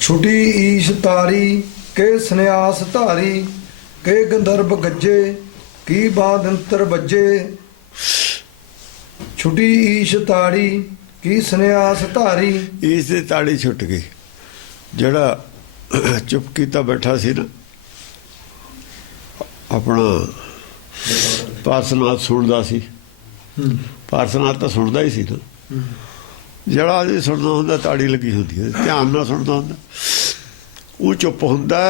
छुटी ईश तारी के सन्यास धारी के गंधर्व गज्जे की बादंतर बज्जे। छुटी ईश तारी की सन्यास धारी। ਈਸ ਦੀ ਤਾੜੀ ਛੁੱਟ ਗਈ। ਜਿਹੜਾ ਚੁੱਪ ਕੀਤਾ ਬੈਠਾ ਸੀ ਨਾ, ਆਪਣਾ ਪਾਰਸਨਾਥ ਸੁਣਦਾ ਸੀ। ਪਾਰਸਨਾਥ ਤਾਂ ਸੁਣਦਾ ਹੀ ਸੀ ਨਾ। ਜਿਹੜਾ ਆਦਮੀ ਸੁਣਦਾ ਹੁੰਦਾ ਤਾੜੀ ਲੱਗੀ ਹੁੰਦੀ ਹੈ, ਧਿਆਨ ਨਾਲ ਸੁਣਦਾ ਹੁੰਦਾ, ਉਹ ਚੁੱਪ ਹੁੰਦਾ,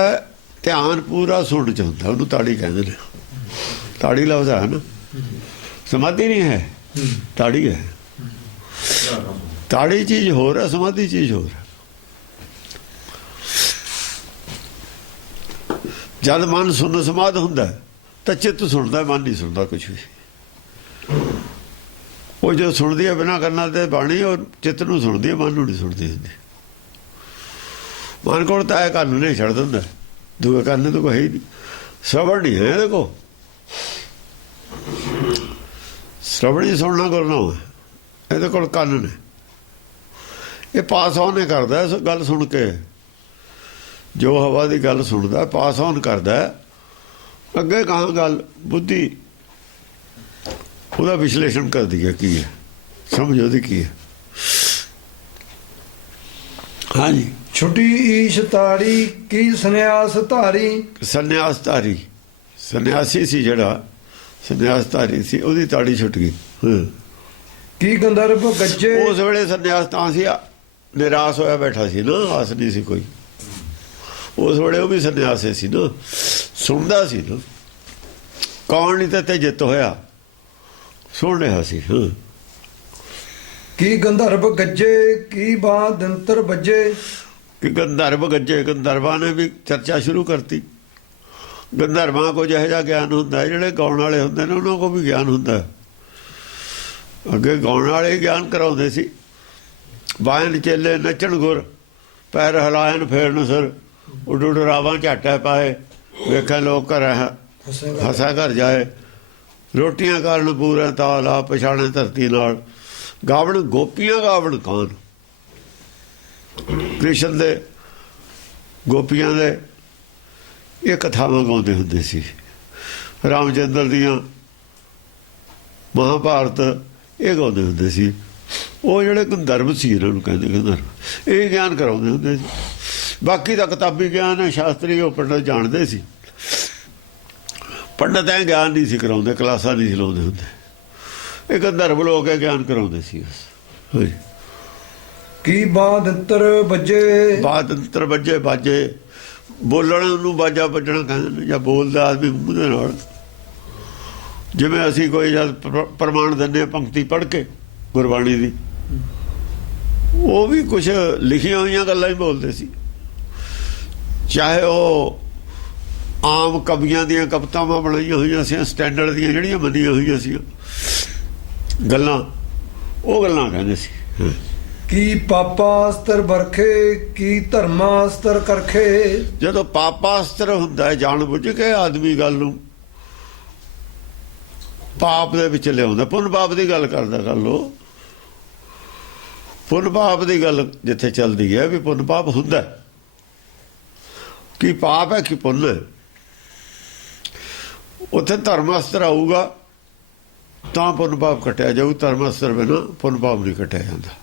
ਧਿਆਨ ਪੂਰਾ ਸੁਣ ਚ ਹੁੰਦਾ, ਉਹਨੂੰ ਤਾੜੀ ਕਹਿੰਦੇ ਨੇ। ਤਾੜੀ ਲਫ਼ਜ਼ ਹੈ ਨਾ, ਸਮਾਧੀ ਨਹੀਂ ਹੈ, ਤਾੜੀ ਹੈ। ਤਾੜੀ ਚੀਜ਼ ਹੋਰ ਹੈ, ਸਮਾਧੀ ਚੀਜ਼ ਹੋਰ ਹੈ। ਜਦ ਮਨ ਸੁਣ ਸਮਾਧ ਹੁੰਦਾ ਤਾਂ ਚਿੱਤ ਸੁਣਦਾ, ਮਨ ਨਹੀਂ ਸੁਣਦਾ ਕੁਛ ਵੀ। ਉਹ ਜੋ ਸੁਣਦੀ ਹੈ ਬਿਨਾਂ ਕੰਨਾਂ ਤੇ ਬਾਣੀ, ਉਹ ਚਿੱਤ ਨੂੰ ਸੁਣਦੀ ਹੈ, ਮਨ ਨੂੰ ਨਹੀਂ ਸੁਣਦੀ ਹੁੰਦੀ। ਮਨ ਕੋਲ ਤਾਂ ਇਹ ਕੰਨ ਨਹੀਂ ਛੱਡ ਦਿੰਦਾ, ਦੂਏ ਕੰਨ ਤਾਂ ਕੋਈ ਹੈ ਹੀ ਨਹੀਂ। ਸ਼ਰਵਣ ਨਹੀਂ ਹੈ ਇਹਦੇ ਕੋਲ, ਸ਼ਰਵਣ ਹੀ ਸੁਣਨਾ ਕਰਨਾ ਹੈ ਇਹਦੇ ਕੋਲ ਕੰਨ ਨੇ। ਇਹ ਪਾਸ ਆਨ ਨੇ ਕਰਦਾ ਇਸ ਗੱਲ ਸੁਣ ਕੇ, ਜੋ ਹਵਾ ਦੀ ਗੱਲ ਸੁਣਦਾ ਪਾਸ ਆਨ ਕਰਦਾ। ਅੱਗੇ ਕਹਾਂ ਗੱਲ ਬੁੱਧੀ ਉਹਦਾ ਵਿਸ਼ਲੇਸ਼ਣ ਕਰਦੀ ਹੈ, ਕੀ ਹੈ ਸਮਝ ਉਹਦੀ ਕੀ ਹੈ। ਹਾਂਜੀ। छुटी ईश तारी की सन्यास धारी। ਸੰਨਿਆਸ ਧਾਰੀ, ਸੰਨਿਆਸੀ ਸੀ ਜਿਹੜਾ, ਸੰਨਿਆਸ ਧਾਰੀ ਸੀ, ਉਹਦੀ ਤਾੜੀ ਛੁੱਟ ਗਈ। की गंधर्व गज्जे। ਉਸ ਵੇਲੇ ਸੰਨਿਆਸ ਤਾਂ ਸੀ, ਨਿਰਾਸ਼ ਹੋਇਆ ਬੈਠਾ ਸੀ ਨਾ, ਆਸ ਨਹੀਂ ਸੀ ਕੋਈ। ਉਸ ਵੇਲੇ ਉਹ ਵੀ ਸੰਨਿਆਸੇ ਸੀ ਨਾ, ਸੁਣਦਾ ਸੀ ਨਾ। ਕੌਣ ਨਹੀਂ ਤੇ ਜਿੱਤ ਹੋਇਆ, ਸੁਣ ਰਿਹਾ ਸੀ। की गंधर्व गज्जे की बादंतर बज्जे। ਕਿ ਗੰਧਰਵ ਗੱਜੇ, ਗੰਧਰਵਾਂ ਨੇ ਵੀ ਚਰਚਾ ਸ਼ੁਰੂ ਕਰਤੀ। ਗੰਧਰਵਾਂ ਕੋ ਜਿਹੋ ਜਿਹਾ ਗਿਆਨ ਹੁੰਦਾ, ਜਿਹੜੇ ਗਾਉਣ ਵਾਲੇ ਹੁੰਦੇ ਨੇ ਉਹਨਾਂ ਕੋਲ ਵੀ ਗਿਆਨ ਹੁੰਦਾ। ਅੱਗੇ ਗਾਉਣ ਵਾਲੇ ਗਿਆਨ ਕਰਾਉਂਦੇ ਸੀ। ਬਾਇਨ ਚੇਲੇ ਨੱਚਣ ਗੁਰ, ਪੈਰ ਹਲਾਇਨ ਫੇਰਨ ਸਿਰ, ਉੱਡ ਉੱਡ ਰਾਵਾਂ ਝਾਟੇ ਪਾਏ, ਵੇਖੇ ਲੋਕ ਘਰ ਹਸਾ ਘਰ ਜਾਏ, ਰੋਟੀਆਂ ਕਾਰਨ ਪੂਰੇ ਤਾਲ ਆ, ਪਛਾਣੇ ਧਰਤੀ ਨਾਲ, ਗਾਵਣ ਗੋਪੀਆਂ ਗਾਵਣ ਕਾਨ। ਕ੍ਰਿਸ਼ਨ ਦੇ ਗੋਪੀਆਂ ਦੇ ਇਹ ਕਥਾਵਾਂ ਗਾਉਂਦੇ ਹੁੰਦੇ ਸੀ। ਰਾਮਚੰਦਰ ਦੀਆਂ ਮਹਾਭਾਰਤ ਇਹ ਗਾਉਂਦੇ ਹੁੰਦੇ ਸੀ। ਉਹ ਜਿਹੜੇ ਗੰਧਰਵ ਸੀ, ਇਹਨਾਂ ਨੂੰ ਕਹਿੰਦੇ ਗੰਧਰਵ, ਇਹ ਗਿਆਨ ਕਰਾਉਂਦੇ ਹੁੰਦੇ ਸੀ। ਬਾਕੀ ਦਾ ਕਿਤਾਬੀ ਗਿਆਨ ਹੈ, ਸ਼ਾਸਤਰੀ ਉਹ ਪੰਡਤ ਜਾਣਦੇ ਸੀ। ਪੰਡਤ ਐ ਗਿਆਨ ਨਹੀਂ ਸੀ ਕਰਾਉਂਦੇ, ਕਲਾਸਾਂ ਨਹੀਂ ਸੀ ਲਾਉਂਦੇ ਹੁੰਦੇ। ਇਹ ਗੰਧਰਵ ਲੋਕ ਇਹ ਗਿਆਨ ਕਰਾਉਂਦੇ ਸੀ। ਹਾਂਜੀ। की बादंतर बज्जे। ਬਾਦੰਤਰ ਵੱਜੇ, ਬਾਜੇ ਬੋਲਣ ਨੂੰ ਬਾਜਾ ਵੱਜਣਾ ਕਹਿੰਦੇ ਨੇ, ਜਾਂ ਬੋਲਦਾ ਆਦਮੀ ਮੂੰਹ ਦੇ ਨਾਲ। ਜਿਵੇਂ ਅਸੀਂ ਕੋਈ ਜਦ ਪ੍ਰਮਾਣ ਦਿੰਦੇ ਹਾਂ ਪੰਕਤੀ ਪੜ੍ਹ ਕੇ ਗੁਰਬਾਣੀ ਦੀ, ਉਹ ਵੀ ਕੁਛ ਲਿਖੀਆਂ ਹੋਈਆਂ ਗੱਲਾਂ ਹੀ ਬੋਲਦੇ ਸੀ। ਚਾਹੇ ਉਹ ਆਮ ਕਵੀਆਂ ਦੀਆਂ ਕਵਿਤਾਵਾਂ ਬਣਾਈਆਂ ਹੋਈਆਂ ਸੀ, ਸਟੈਂਡਰਡ ਦੀਆਂ ਜਿਹੜੀਆਂ ਮੰਨੀਆਂ ਹੋਈਆਂ ਸੀ ਗੱਲਾਂ, ਉਹ ਗੱਲਾਂ ਕਹਿੰਦੇ ਸੀ। की पापास्तर बरखे की धर्मास्तर करखे। ਜਦੋਂ ਪਾਪਾਸਤਰ ਹੁੰਦਾ ਹੈ, ਜਾਣ ਬੁੱਝ ਕੇ ਆਦਮੀ ਗੱਲ ਨੂੰ ਪਾਪ ਦੇ ਵਿੱਚ ਲਿਆਉਂਦਾ। ਪੁੰਨ ਪਾਪ ਦੀ ਗੱਲ ਕਰਦਾ, ਕਰ ਲੋ ਪੁੰਨ ਪਾਪ ਦੀ ਗੱਲ ਜਿੱਥੇ ਚੱਲਦੀ ਹੈ ਵੀ ਪੁੰਨ ਪਾਪ ਹੁੰਦਾ, ਕੀ ਪਾਪ ਹੈ ਕੀ ਪੁੰਨ ਹੈ, ਉੱਥੇ ਧਰਮਾਸਤਰ ਆਊਗਾ ਤਾਂ ਪੁੰਨ ਪਾਪ ਕੱਟਿਆ ਜਾਊ। ਧਰਮਾਸਤਰ ਬਿਨਾਂ ਪੁੰਨ ਪਾਪ ਨਹੀਂ ਕੱਟਿਆ ਜਾਂਦਾ।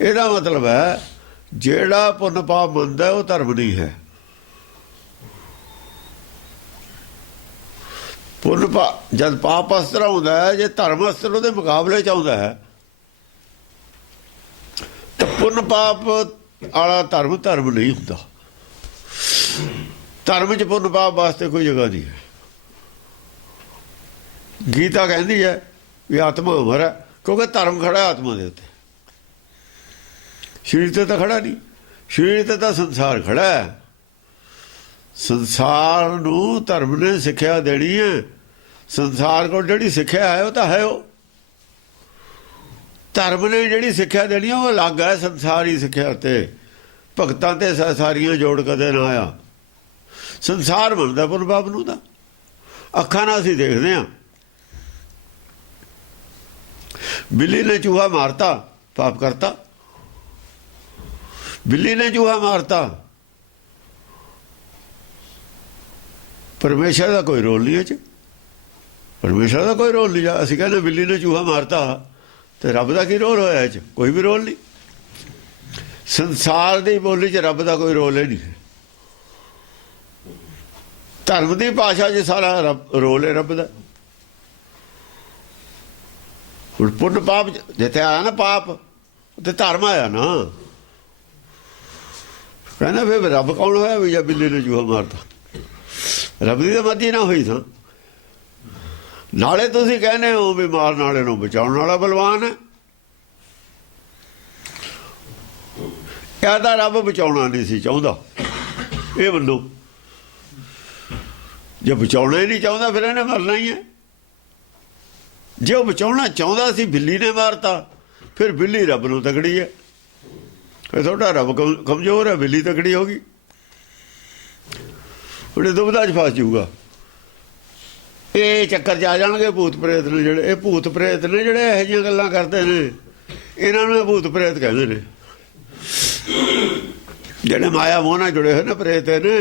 ਇਹਦਾ ਮਤਲਬ ਹੈ ਜਿਹੜਾ ਪੁੰਨ ਪਾਪ ਮੰਨਦਾ ਉਹ ਧਰਮ ਨਹੀਂ ਹੈ। ਪੁੰਨ ਪਾਪ ਜਦ ਪਾਪ ਅਸਤਰ ਆਉਂਦਾ ਹੈ, ਜੇ ਧਰਮ ਅਸਤਰ ਉਹਦੇ ਮੁਕਾਬਲੇ ਚ ਆਉਂਦਾ ਹੈ, ਤਾਂ ਪੁੰਨ ਪਾਪ ਵਾਲਾ ਧਰਮ ਧਰਮ ਨਹੀਂ ਹੁੰਦਾ। ਧਰਮ ਚ ਪੁੰਨ ਪਾਪ ਵਾਸਤੇ ਕੋਈ ਜਗ੍ਹਾ ਨਹੀਂ ਹੈ। ਗੀਤਾ ਕਹਿੰਦੀ ਹੈ ਵੀ ਆਤਮਾ ਅਮਰ ਹੈ, ਕਿਉਂਕਿ ਧਰਮ ਖੜਾ ਆਤਮਾ ਦੇ ਉੱਤੇ। ਸਰੀਰ ਤੇ ਤਾਂ ਖੜਾ ਨਹੀਂ, ਸਰੀਰ ਤੇ ਤਾਂ ਸੰਸਾਰ ਖੜਾ ਹੈ। ਸੰਸਾਰ ਨੂੰ ਧਰਮ ਨੇ ਸਿੱਖਿਆ ਦੇਣੀ ਹੈ। ਸੰਸਾਰ ਕੋਲ ਜਿਹੜੀ ਸਿੱਖਿਆ ਹੈ ਉਹ ਤਾਂ ਹੈ, ਉਹ ਧਰਮ ਨੇ ਜਿਹੜੀ ਸਿੱਖਿਆ ਦੇਣੀ ਉਹ ਅਲੱਗ ਹੈ। ਸੰਸਾਰੀ ਸਿੱਖਿਆ ਤੇ ਭਗਤਾਂ ਤੇ ਸਾਰੀਆਂ ਜੋੜ ਕਦੇ ਨਾ ਆਇਆ। ਸੰਸਾਰ ਬਣਦਾ ਪੁੰਨ ਪਾਪ ਨੂੰ ਤਾਂ ਅੱਖਾਂ ਨਾਲ ਅਸੀਂ ਦੇਖਦੇ ਹਾਂ। ਬਿੱਲੀ ਨੇ ਚੂਹਾ ਮਾਰਤਾ, ਪਾਪ ਕਰਤਾ। ਬਿੱਲੀ ਨੇ ਚੂਹਾ ਮਾਰਤਾ, ਪਰਮੇਸ਼ਰ ਦਾ ਕੋਈ ਰੋਲ ਨਹੀਂ ਇਹ 'ਚ। ਪਰਮੇਸ਼ਰ ਦਾ ਕੋਈ ਰੋਲ ਨਹੀਂ। ਅਸੀਂ ਕਹਿੰਦੇ ਬਿੱਲੀ ਨੇ ਚੂਹਾ ਮਾਰਤਾ ਤੇ ਰੱਬ ਦਾ ਕੀ ਰੋਲ ਹੋਇਆ ਇਹ 'ਚ? ਕੋਈ ਵੀ ਰੋਲ ਨਹੀਂ। ਸੰਸਾਰ ਦੀ ਬੋਲੀ 'ਚ ਰੱਬ ਦਾ ਕੋਈ ਰੋਲ ਹੀ ਨਹੀਂ। ਧਰਮ ਦੀ ਭਾਸ਼ਾ 'ਚ ਸਾਰਾ ਰੋਲ ਹੈ ਰੱਬ ਦਾ। ਹੁਣ ਪੁੰਨ ਪਾਪ ਜਿੱਥੇ ਆਇਆ ਨਾ, ਪਾਪ ਤੇ ਧਰਮ ਆਇਆ ਨਾ। ਕਹਿੰਦਾ ਫਿਰ ਰੱਬ ਕੌਣ ਹੋਇਆ ਵੀ ਜਾਂ ਬਿੱਲੀ ਨੇ ਚੂਹਾ ਮਾਰਤਾ? ਰੱਬ ਦੀ ਤਾਂ ਮਰਜ਼ੀ ਨਾ ਹੋਈ ਤਾਂ। ਨਾਲੇ ਤੁਸੀਂ ਕਹਿੰਦੇ ਹੋ ਵੀ ਮਾਰਨ ਵਾਲੇ ਨੂੰ ਬਚਾਉਣ ਵਾਲਾ ਬਲਵਾਨ ਹੈ। ਇਹਦਾ ਰੱਬ ਬਚਾਉਣਾ ਨਹੀਂ ਸੀ ਚਾਹੁੰਦਾ, ਇਹ ਮੰਨੋ। ਜੇ ਬਚਾਉਣਾ ਹੀ ਨਹੀਂ ਚਾਹੁੰਦਾ ਫਿਰ ਇਹਨੇ ਮਰਨਾ ਹੀ ਹੈ। ਜੇ ਉਹ ਬਚਾਉਣਾ ਚਾਹੁੰਦਾ ਸੀ, ਬਿੱਲੀ ਨੇ ਮਾਰਤਾ, ਫਿਰ ਬਿੱਲੀ ਰੱਬ ਨੂੰ ਤਕੜੀ ਹੈ। ਫਿਰ ਤੁਹਾਡਾ ਰੱਬ ਕਮਜ਼ੋਰ ਹੈ, ਬਿੱਲੀ ਤਕੜੀ ਹੋ ਗਈ। ਉਹਨੇ ਦੁਬਦਾ 'ਚ ਫਸ ਜਾਊਗਾ। ਇਹ ਚੱਕਰ 'ਚ ਆ ਜਾਣਗੇ ਭੂਤ ਪ੍ਰੇਤ ਨੇ ਜਿਹੜੇ। ਇਹ ਭੂਤ ਪ੍ਰੇਤ ਨੇ ਜਿਹੜੇ ਇਹੋ ਜਿਹੀਆਂ ਗੱਲਾਂ ਕਰਦੇ ਨੇ, ਇਹਨਾਂ ਨੂੰ ਭੂਤ ਪ੍ਰੇਤ ਕਹਿੰਦੇ ਨੇ। ਜਿਹੜੇ ਮਾਇਆ ਮੋਹ ਨਾਲ ਜੁੜੇ ਹੋਏ ਨੇ ਪ੍ਰੇਤ ਨੇ,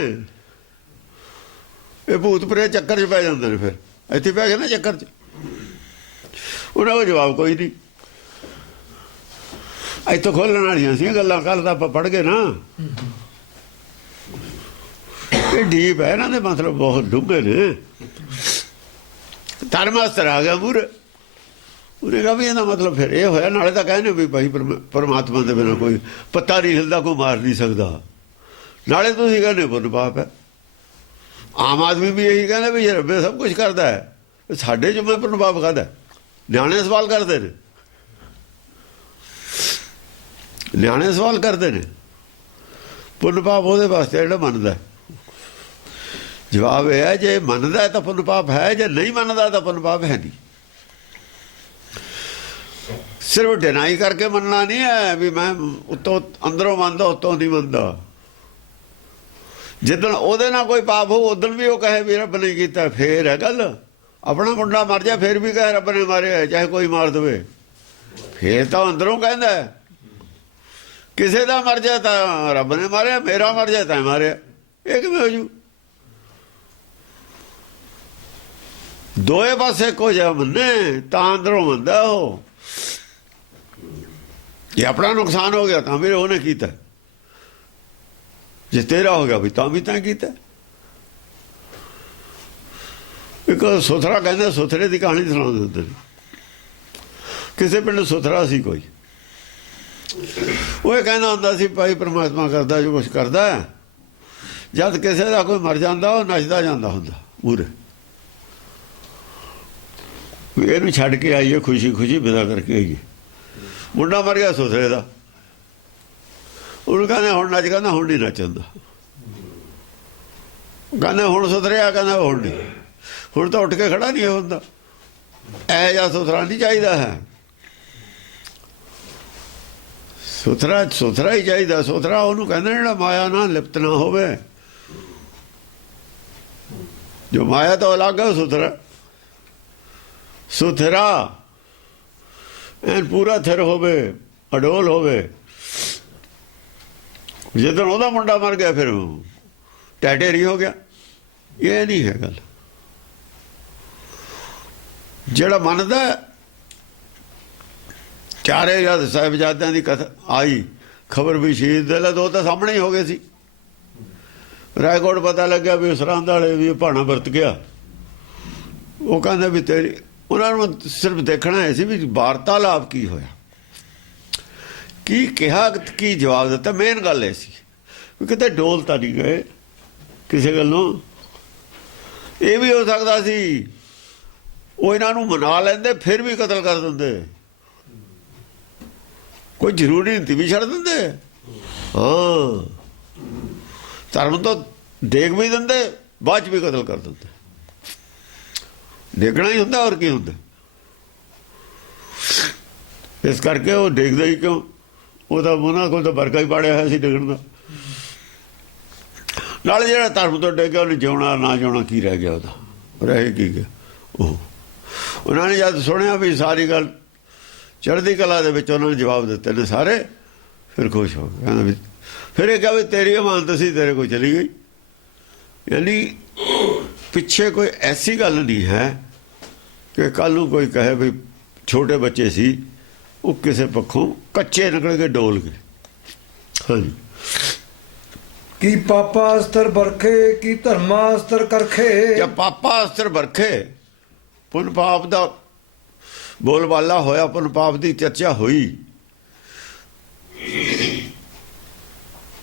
ਇਹ ਭੂਤ ਪ੍ਰੇਤ ਚੱਕਰ 'ਚ ਪੈ ਜਾਂਦੇ ਨੇ। ਫਿਰ ਇੱਥੇ ਪੈ ਗਏ ਨਾ ਚੱਕਰ 'ਚ। ਉਹਨਾਂ ਕੋਲ ਜਵਾਬ ਕੋਈ ਨਹੀਂ। ਇੱਥੋਂ ਖੋਲਣ ਵਾਲੀਆਂ ਸੀ ਗੱਲਾਂ। ਕੱਲ੍ਹ ਤਾਂ ਆਪਾਂ ਪੜ੍ਹ ਗਏ ਨਾ। ਇਹ ਡੀਪ ਹੈ, ਇਹਨਾਂ ਦੇ ਮਤਲਬ ਬਹੁਤ ਡੂੰਘੇ ਨੇ। ਧਰਮਾਸਤਰ ਆ ਗਿਆ ਮੂਹਰੇ। ਉਹਨੇ ਕਿਹਾ ਵੀ ਇਹਦਾ ਮਤਲਬ ਫਿਰ ਇਹ ਹੋਇਆ। ਨਾਲੇ ਤਾਂ ਕਹਿੰਦੇ ਵੀ ਭਾਈ ਪਰਮਾਤਮਾ ਦੇ ਬਿਨਾਂ ਕੋਈ ਪੱਤਾ ਨਹੀਂ ਹਿਲਦਾ, ਕੋਈ ਮਾਰ ਨਹੀਂ ਸਕਦਾ। ਨਾਲੇ ਤੁਸੀਂ ਕਹਿੰਦੇ ਪੁੰਨ ਪਾਪ ਹੈ। ਆਮ ਆਦਮੀ ਵੀ ਇਹੀ ਕਹਿੰਦਾ ਵੀ ਰੱਬੇ ਸਭ ਕੁਝ ਕਰਦਾ ਹੈ, ਸਾਡੇ 'ਚ ਮੈਂ ਪੁੰਨ ਪਾਪ ਖਾਦਾ। ਨਿਆਣੇ ਸਵਾਲ ਕਰਦੇ ਨੇ, ਨਿਆਣੇ ਸਵਾਲ ਕਰਦੇ ਨੇ ਪੁੰਨ ਪਾਪ ਉਹਦੇ ਵਾਸਤੇ ਜਿਹੜਾ ਮੰਨਦਾ। ਜਵਾਬ ਇਹ ਹੈ, ਜੇ ਮੰਨਦਾ ਤਾਂ ਪੁੰਨ ਪਾਪ ਹੈ, ਜੇ ਨਹੀਂ ਮੰਨਦਾ ਤਾਂ ਪੁੰਨ ਪਾਪ ਹੈ ਨਹੀਂ। ਸਿਰਫ ਡਿਨਾਈ ਕਰਕੇ ਮੰਨਣਾ ਨਹੀਂ ਹੈ ਵੀ ਮੈਂ ਉੱਤੋਂ ਅੰਦਰੋਂ ਮੰਨਦਾ, ਉੱਤੋਂ ਨਹੀਂ ਮੰਨਦਾ। ਜਿੱਦਣ ਉਹਦੇ ਨਾਲ ਕੋਈ ਪਾਪ ਹੋ, ਉਦੋਂ ਵੀ ਉਹ ਕਹੇ ਵੀ ਰੱਬ ਨੇ ਕੀਤਾ, ਫੇਰ ਹੈ ਗੱਲ। ਆਪਣਾ ਮੁੰਡਾ ਮਰ ਜਾ ਫੇਰ ਵੀ ਕਹੇ ਰੱਬ ਨੇ ਮਾਰਿਆ, ਚਾਹੇ ਕੋਈ ਮਾਰ ਦੇਵੇ, ਫੇਰ ਤਾਂ ਅੰਦਰੋਂ ਕਹਿੰਦਾ। ਕਿਸੇ ਦਾ ਮਰ ਜਾ ਤਾਂ ਰੱਬ ਨੇ ਮਾਰਿਆ, ਮੇਰਾ ਮਰ ਜਾ ਤਾਂ ਮਾਰਿਆ। ਇਹ ਕਿਵੇਂ ਹੋ ਜੂ? ਦੋਏ ਪਾਸੇ ਕੁਝ ਮੰਨੇ ਤਾਂ ਅੰਦਰੋਂ ਮੰਨਦਾ ਉਹ। ਜੇ ਆਪਣਾ ਨੁਕਸਾਨ ਹੋ ਗਿਆ ਤਾਂ ਵੀ ਉਹਨੇ ਕੀਤਾ, ਜੇ ਤੇਰਾ ਹੋ ਗਿਆ ਵੀ ਤਾਂ ਵੀ ਤਾਂ ਕੀਤਾ। ਇੱਕ ਸੁਥਰਾ ਕਹਿੰਦਾ, ਸੁਥਰੇ ਦੀ ਕਹਾਣੀ ਸੁਣਾਉਂਦੇ ਹੁੰਦੇ ਨੇ। ਕਿਸੇ ਪਿੰਡ ਸੁਥਰਾ ਸੀ ਕੋਈ। ਉਹ ਇਹ ਕਹਿੰਦਾ ਹੁੰਦਾ ਸੀ ਭਾਈ ਪਰਮਾਤਮਾ ਕਰਦਾ ਜੋ ਕੁਛ ਕਰਦਾ। ਜਦ ਕਿਸੇ ਦਾ ਕੋਈ ਮਰ ਜਾਂਦਾ ਉਹ ਨੱਚਦਾ ਜਾਂਦਾ ਹੁੰਦਾ ਮੂਹਰੇ, ਇਹਨੂੰ ਛੱਡ ਕੇ ਆਈਏ, ਖੁਸ਼ੀ ਖੁਸ਼ੀ ਵਿਦਾ ਕਰਕੇ ਆਈਏ। ਮੁੰਡਾ ਮਰ ਗਿਆ ਸੁਥਰੇ ਦਾ। ਉਹਨੂੰ ਕਹਿੰਦੇ ਹੁਣ ਨੱਚ, ਕਹਿੰਦਾ ਹੁਣ ਨਹੀਂ ਨੱਚਦਾ। ਕਹਿੰਦਾ ਹੁਣ ਸੁਥਰਿਆ, ਕਹਿੰਦਾ ਹੁਣ ਨਹੀਂ। ਹੁਣ ਤਾਂ ਉੱਠ ਕੇ ਖੜਾ ਨਹੀਂ ਹੁੰਦਾ। ਇਹ ਜਿਹਾ ਸੁਥਰਾ ਨਹੀਂ ਚਾਹੀਦਾ ਹੈ। ਸੁਥਰਾ ਸੁਥਰਾ ਹੀ ਚਾਹੀਦਾ। ਸੁਥਰਾ ਉਹਨੂੰ ਕਹਿੰਦੇ ਜਿਹੜਾ ਮਾਇਆ ਨਾਲ ਲਿਪਤ ਨਾ ਹੋਵੇ। ਜੋ ਮਾਇਆ ਤੋਂ ਅਲੱਗ ਹੈ ਸੁਥਰਾ। ਸੁਥਰਾ ਐਨ ਪੂਰਾ ਥਿਰ ਹੋਵੇ, ਅਡੋਲ ਹੋਵੇ। ਜਦੋਂ ਉਹਦਾ ਮੁੰਡਾ ਮਰ ਗਿਆ ਫਿਰ ਟੈਟੇਰੀ ਹੋ ਗਿਆ। ਇਹ ਨਹੀਂ ਹੈ ਗੱਲ। ਜਿਹੜਾ ਮੰਨਦਾ, ਚਾਰੇ ਜਦ ਸਾਹਿਬਜ਼ਾਦਿਆਂ ਦੀ ਕਥਾ ਆਈ ਖਬਰ ਵੀ ਸ਼ਹੀਦ ਦੇ ਦੋ ਤਾਂ ਸਾਹਮਣੇ ਹੀ ਹੋ ਗਏ ਸੀ। ਰਾਏਕੋਟ ਪਤਾ ਲੱਗਿਆ ਵੀ ਸਰਹੰਦ ਵਾਲੇ ਵੀ ਭਾਣਾ ਵਰਤ ਗਿਆ। ਉਹ ਕਹਿੰਦੇ ਵੀ ਤੇਰੀ, ਉਹਨਾਂ ਨੂੰ ਸਿਰਫ ਦੇਖਣਾ ਹੈ ਸੀ ਵੀ ਵਾਰਤਾਲਾਪ ਕੀ ਹੋਇਆ, ਕੀ ਕਿਹਾ, ਕੀ ਜਵਾਬ ਦਿੱਤਾ। ਮੇਨ ਗੱਲ ਇਹ ਸੀ ਵੀ ਕਿਤੇ ਡੋਲ ਤਾਂ ਨਹੀਂ ਗਏ ਕਿਸੇ ਗੱਲੋਂ। ਇਹ ਵੀ ਹੋ ਸਕਦਾ ਸੀ ਉਹ ਇਹਨਾਂ ਨੂੰ ਮਨਾ ਲੈਂਦੇ ਫਿਰ ਵੀ ਕਤਲ ਕਰ ਦਿੰਦੇ। ਕੋਈ ਜ਼ਰੂਰੀ ਨਹੀਂ ਵੀ ਛੱਡ ਦਿੰਦੇ। ਹਾਂ, ਧਰਮ ਤੋਂ ਡੇਗ ਵੀ ਦਿੰਦੇ, ਬਾਅਦ 'ਚ ਵੀ ਕਤਲ ਕਰ ਦਿੰਦੇ। ਡੇਗਣਾ ਹੀ ਹੁੰਦਾ, ਹੋਰ ਕੀ ਹੁੰਦਾ। ਇਸ ਕਰਕੇ ਉਹ ਡੇਗਦਾ ਹੀ ਕਿਉਂ? ਉਹਦਾ ਉਹਨਾਂ ਕੋਲ ਤਾਂ ਵਰਗਾ ਹੀ ਪਾੜਿਆ ਹੋਇਆ ਸੀ ਡਿੱਗਣ ਦਾ। ਨਾਲ ਜਿਹੜਾ ਧਰਮ ਤੋਂ ਡਿੱਗਿਆ ਉਹਨੇ ਜਿਉਣਾ ਨਾ ਜਿਉਣਾ ਕੀ ਰਹਿ ਗਿਆ? ਉਹਦਾ ਰਹਿ ਕੀ ਗਿਆ? ਉਹਨਾਂ ਨੇ ਜਦ ਸੁਣਿਆ ਵੀ ਸਾਰੀ ਗੱਲ ਚੜ੍ਹਦੀ ਕਲਾ ਦੇ ਵਿੱਚ, ਉਹਨਾਂ ਨੇ ਜਵਾਬ ਦਿੱਤੇ ਨੇ ਸਾਰੇ। ਫਿਰ ਖੁਸ਼ ਹੋ ਗਏ। ਕਹਿੰਦਾ ਵੀ ਫਿਰ ਇਹ ਕਿਹਾ ਵੀ ਤੇਰੀ ਅਮਾਨਤ ਸੀ, ਤੇਰੇ ਕੋਲ ਚਲੀ ਗਈ। ਯਾਨੀ ਪਿੱਛੇ ਕੋਈ ਐਸੀ ਗੱਲ ਨਹੀਂ ਹੈ ਕਿ ਕੱਲ ਨੂੰ ਕੋਈ ਕਹੇ ਵੀ ਛੋਟੇ ਬੱਚੇ ਸੀ ਉਹ ਕਿਸੇ ਪੱਖੋਂ ਕੱਚੇ ਨਿਕਲ ਕੇ ਡੋਲ ਗਏ। ਹਾਂਜੀ। ਕੀ ਪਾਪਾ ਅਸਤਰ ਬਰਖੇ ਕੀ ਧਰਮਾ ਅਸਤਰ ਕਰਖੇ। ਜਾਂ ਪਾਪਾ ਅਸਤਰ ਵਰਖੇ, ਪੁੰਨ ਪਾਪ ਦਾ ਬੋਲਬਾਲਾ ਹੋਇਆ, ਪੁੰਨ ਪਾਪ ਦੀ ਚਰਚਾ ਹੋਈ,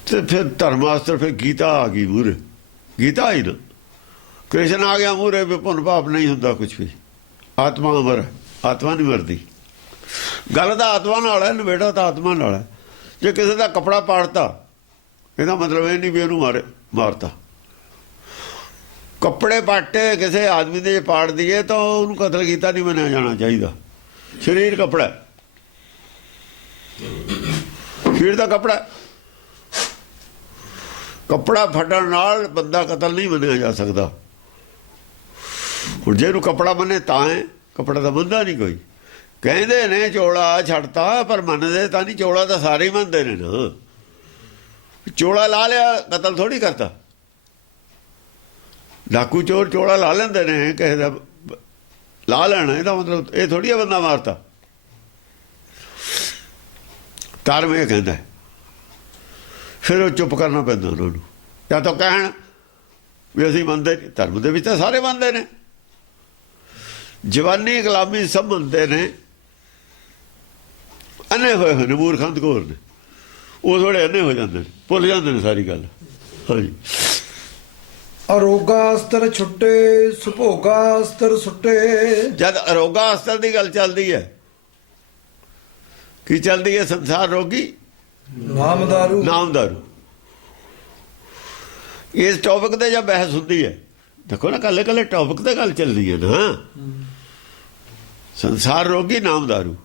ਤੇ ਫਿਰ ਧਰਮਾਸਤਰ, ਫਿਰ ਗੀਤਾ ਆ ਗਈ ਮੂਹਰੇ। ਗੀਤਾ ਹੀ ਨਾ, ਕ੍ਰਿਸ਼ਨ ਆ ਗਿਆ ਮੂਹਰੇ ਵੀ ਪੁੰਨ ਪਾਪ ਨਹੀਂ ਹੁੰਦਾ ਕੁਛ ਵੀ, ਆਤਮਾ ਅਮਰ ਹੈ, ਆਤਮਾ ਨਹੀਂ ਮਰਦੀ। ਗੱਲ ਤਾਂ ਆਤਮਾ ਨਾਲ ਹੈ, ਨਵੇੜਾ ਤਾਂ ਆਤਮਾ ਨਾਲ ਹੈ। ਜੇ ਕਿਸੇ ਦਾ ਕੱਪੜਾ ਪਾੜਤਾ ਇਹਦਾ ਮਤਲਬ ਇਹ ਨਹੀਂ ਵੀ ਉਹਨੂੰ ਮਾਰਤਾ। ਕੱਪੜੇ ਪਾਟੇ ਕਿਸੇ ਆਦਮੀ ਦੇ ਜੇ ਪਾੜ ਦਈਏ ਤਾਂ ਉਹਨੂੰ ਕਤਲ ਕੀਤਾ ਨਹੀਂ ਮੰਨਿਆ ਜਾਣਾ ਚਾਹੀਦਾ। ਸਰੀਰ ਕੱਪੜਾ, ਸਰੀਰ ਦਾ ਕੱਪੜਾ, ਕੱਪੜਾ ਫਟਣ ਨਾਲ ਬੰਦਾ ਕਤਲ ਨਹੀਂ ਮੰਨਿਆ ਜਾ ਸਕਦਾ। ਹੁਣ ਜੇ ਇਹਨੂੰ ਕੱਪੜਾ ਮੰਨੇ ਤਾਂ ਹੈ, ਕੱਪੜਾ ਤਾਂ ਮੰਨਦਾ ਨਹੀਂ ਕੋਈ। ਕਹਿੰਦੇ ਨੇ ਚੋਲਾ ਛੱਡਤਾ, ਪਰ ਮੰਨਦੇ ਤਾਂ ਨਹੀਂ। ਚੋਲਾ ਤਾਂ ਸਾਰੇ ਹੀ ਮੰਨਦੇ ਨੇ ਨਾ। ਚੋਲਾ ਲਾ ਲਿਆ ਕਤਲ ਥੋੜੀ ਕਰਤਾ। ਡਾਕੂ ਚੋਰ ਚੋਲਾ ਲਾ ਲੈਂਦੇ ਨੇ, ਕਿਸੇ ਦਾ ਲਾ ਲੈਣਾ, ਇਹਦਾ ਮਤਲਬ ਇਹ ਥੋੜੀ ਆ ਬੰਦਾ ਮਾਰਤਾ। ਧਰਮ ਇਹ ਕਹਿੰਦਾ, ਫਿਰ ਉਹ ਚੁੱਪ ਕਰਨਾ ਪੈਂਦਾ ਉਹਨਾਂ ਨੂੰ। ਜਾਂ ਤਾਂ ਕਹਿਣ ਵੀ ਅਸੀਂ ਮੰਨਦੇ ਨਹੀਂ। ਧਰਮ ਦੇ ਵਿੱਚ ਤਾਂ ਸਾਰੇ ਮੰਨਦੇ ਨੇ। ਜਵਾਨੀ ਗੁਲਾਮੀ ਸਭ ਮੰਨਦੇ ਨੇ। ਅੰਨੇ ਹੋਏ ਨੇ, ਮੂਰਖੰਦ ਘੋਰ ਨੇ। ਉਹ ਥੋੜੇ ਅੰਨੇ ਹੋ ਜਾਂਦੇ ਨੇ, ਭੁੱਲ ਜਾਂਦੇ ਨੇ ਸਾਰੀ ਗੱਲ। ਹਾਂਜੀ। ਅਰੋਗਾ ਅਸਤਰ ਛੁੱਟੇ ਸੁਭੋਗਾ ਅਸਤਰ ਸੁੱਟੇ। ਜਦ ਅਰੋਗਾ ਅਸਤਰ ਦੀ ਗੱਲ ਚੱਲਦੀ ਹੈ, ਕੀ ਚੱਲਦੀ ਹੈ? ਸੰਸਾਰ ਰੋਗੀ ਨਾਮਦਾਰੂ। ਨਾਮਦਾਰੂ। ਇਸ ਟੌਪਿਕ ਤੇ ਜਦ ਬਹਿਸ ਹੁੰਦੀ ਹੈ, ਦੇਖੋ ਨਾ, ਕੱਲੇ ਕੱਲੇ ਟੌਪਿਕ ਤੇ ਗੱਲ ਚੱਲਦੀ ਹੈ ਨਾ। ਸੰਸਾਰ ਰੋਗੀ ਨਾਮਦਾਰੂ।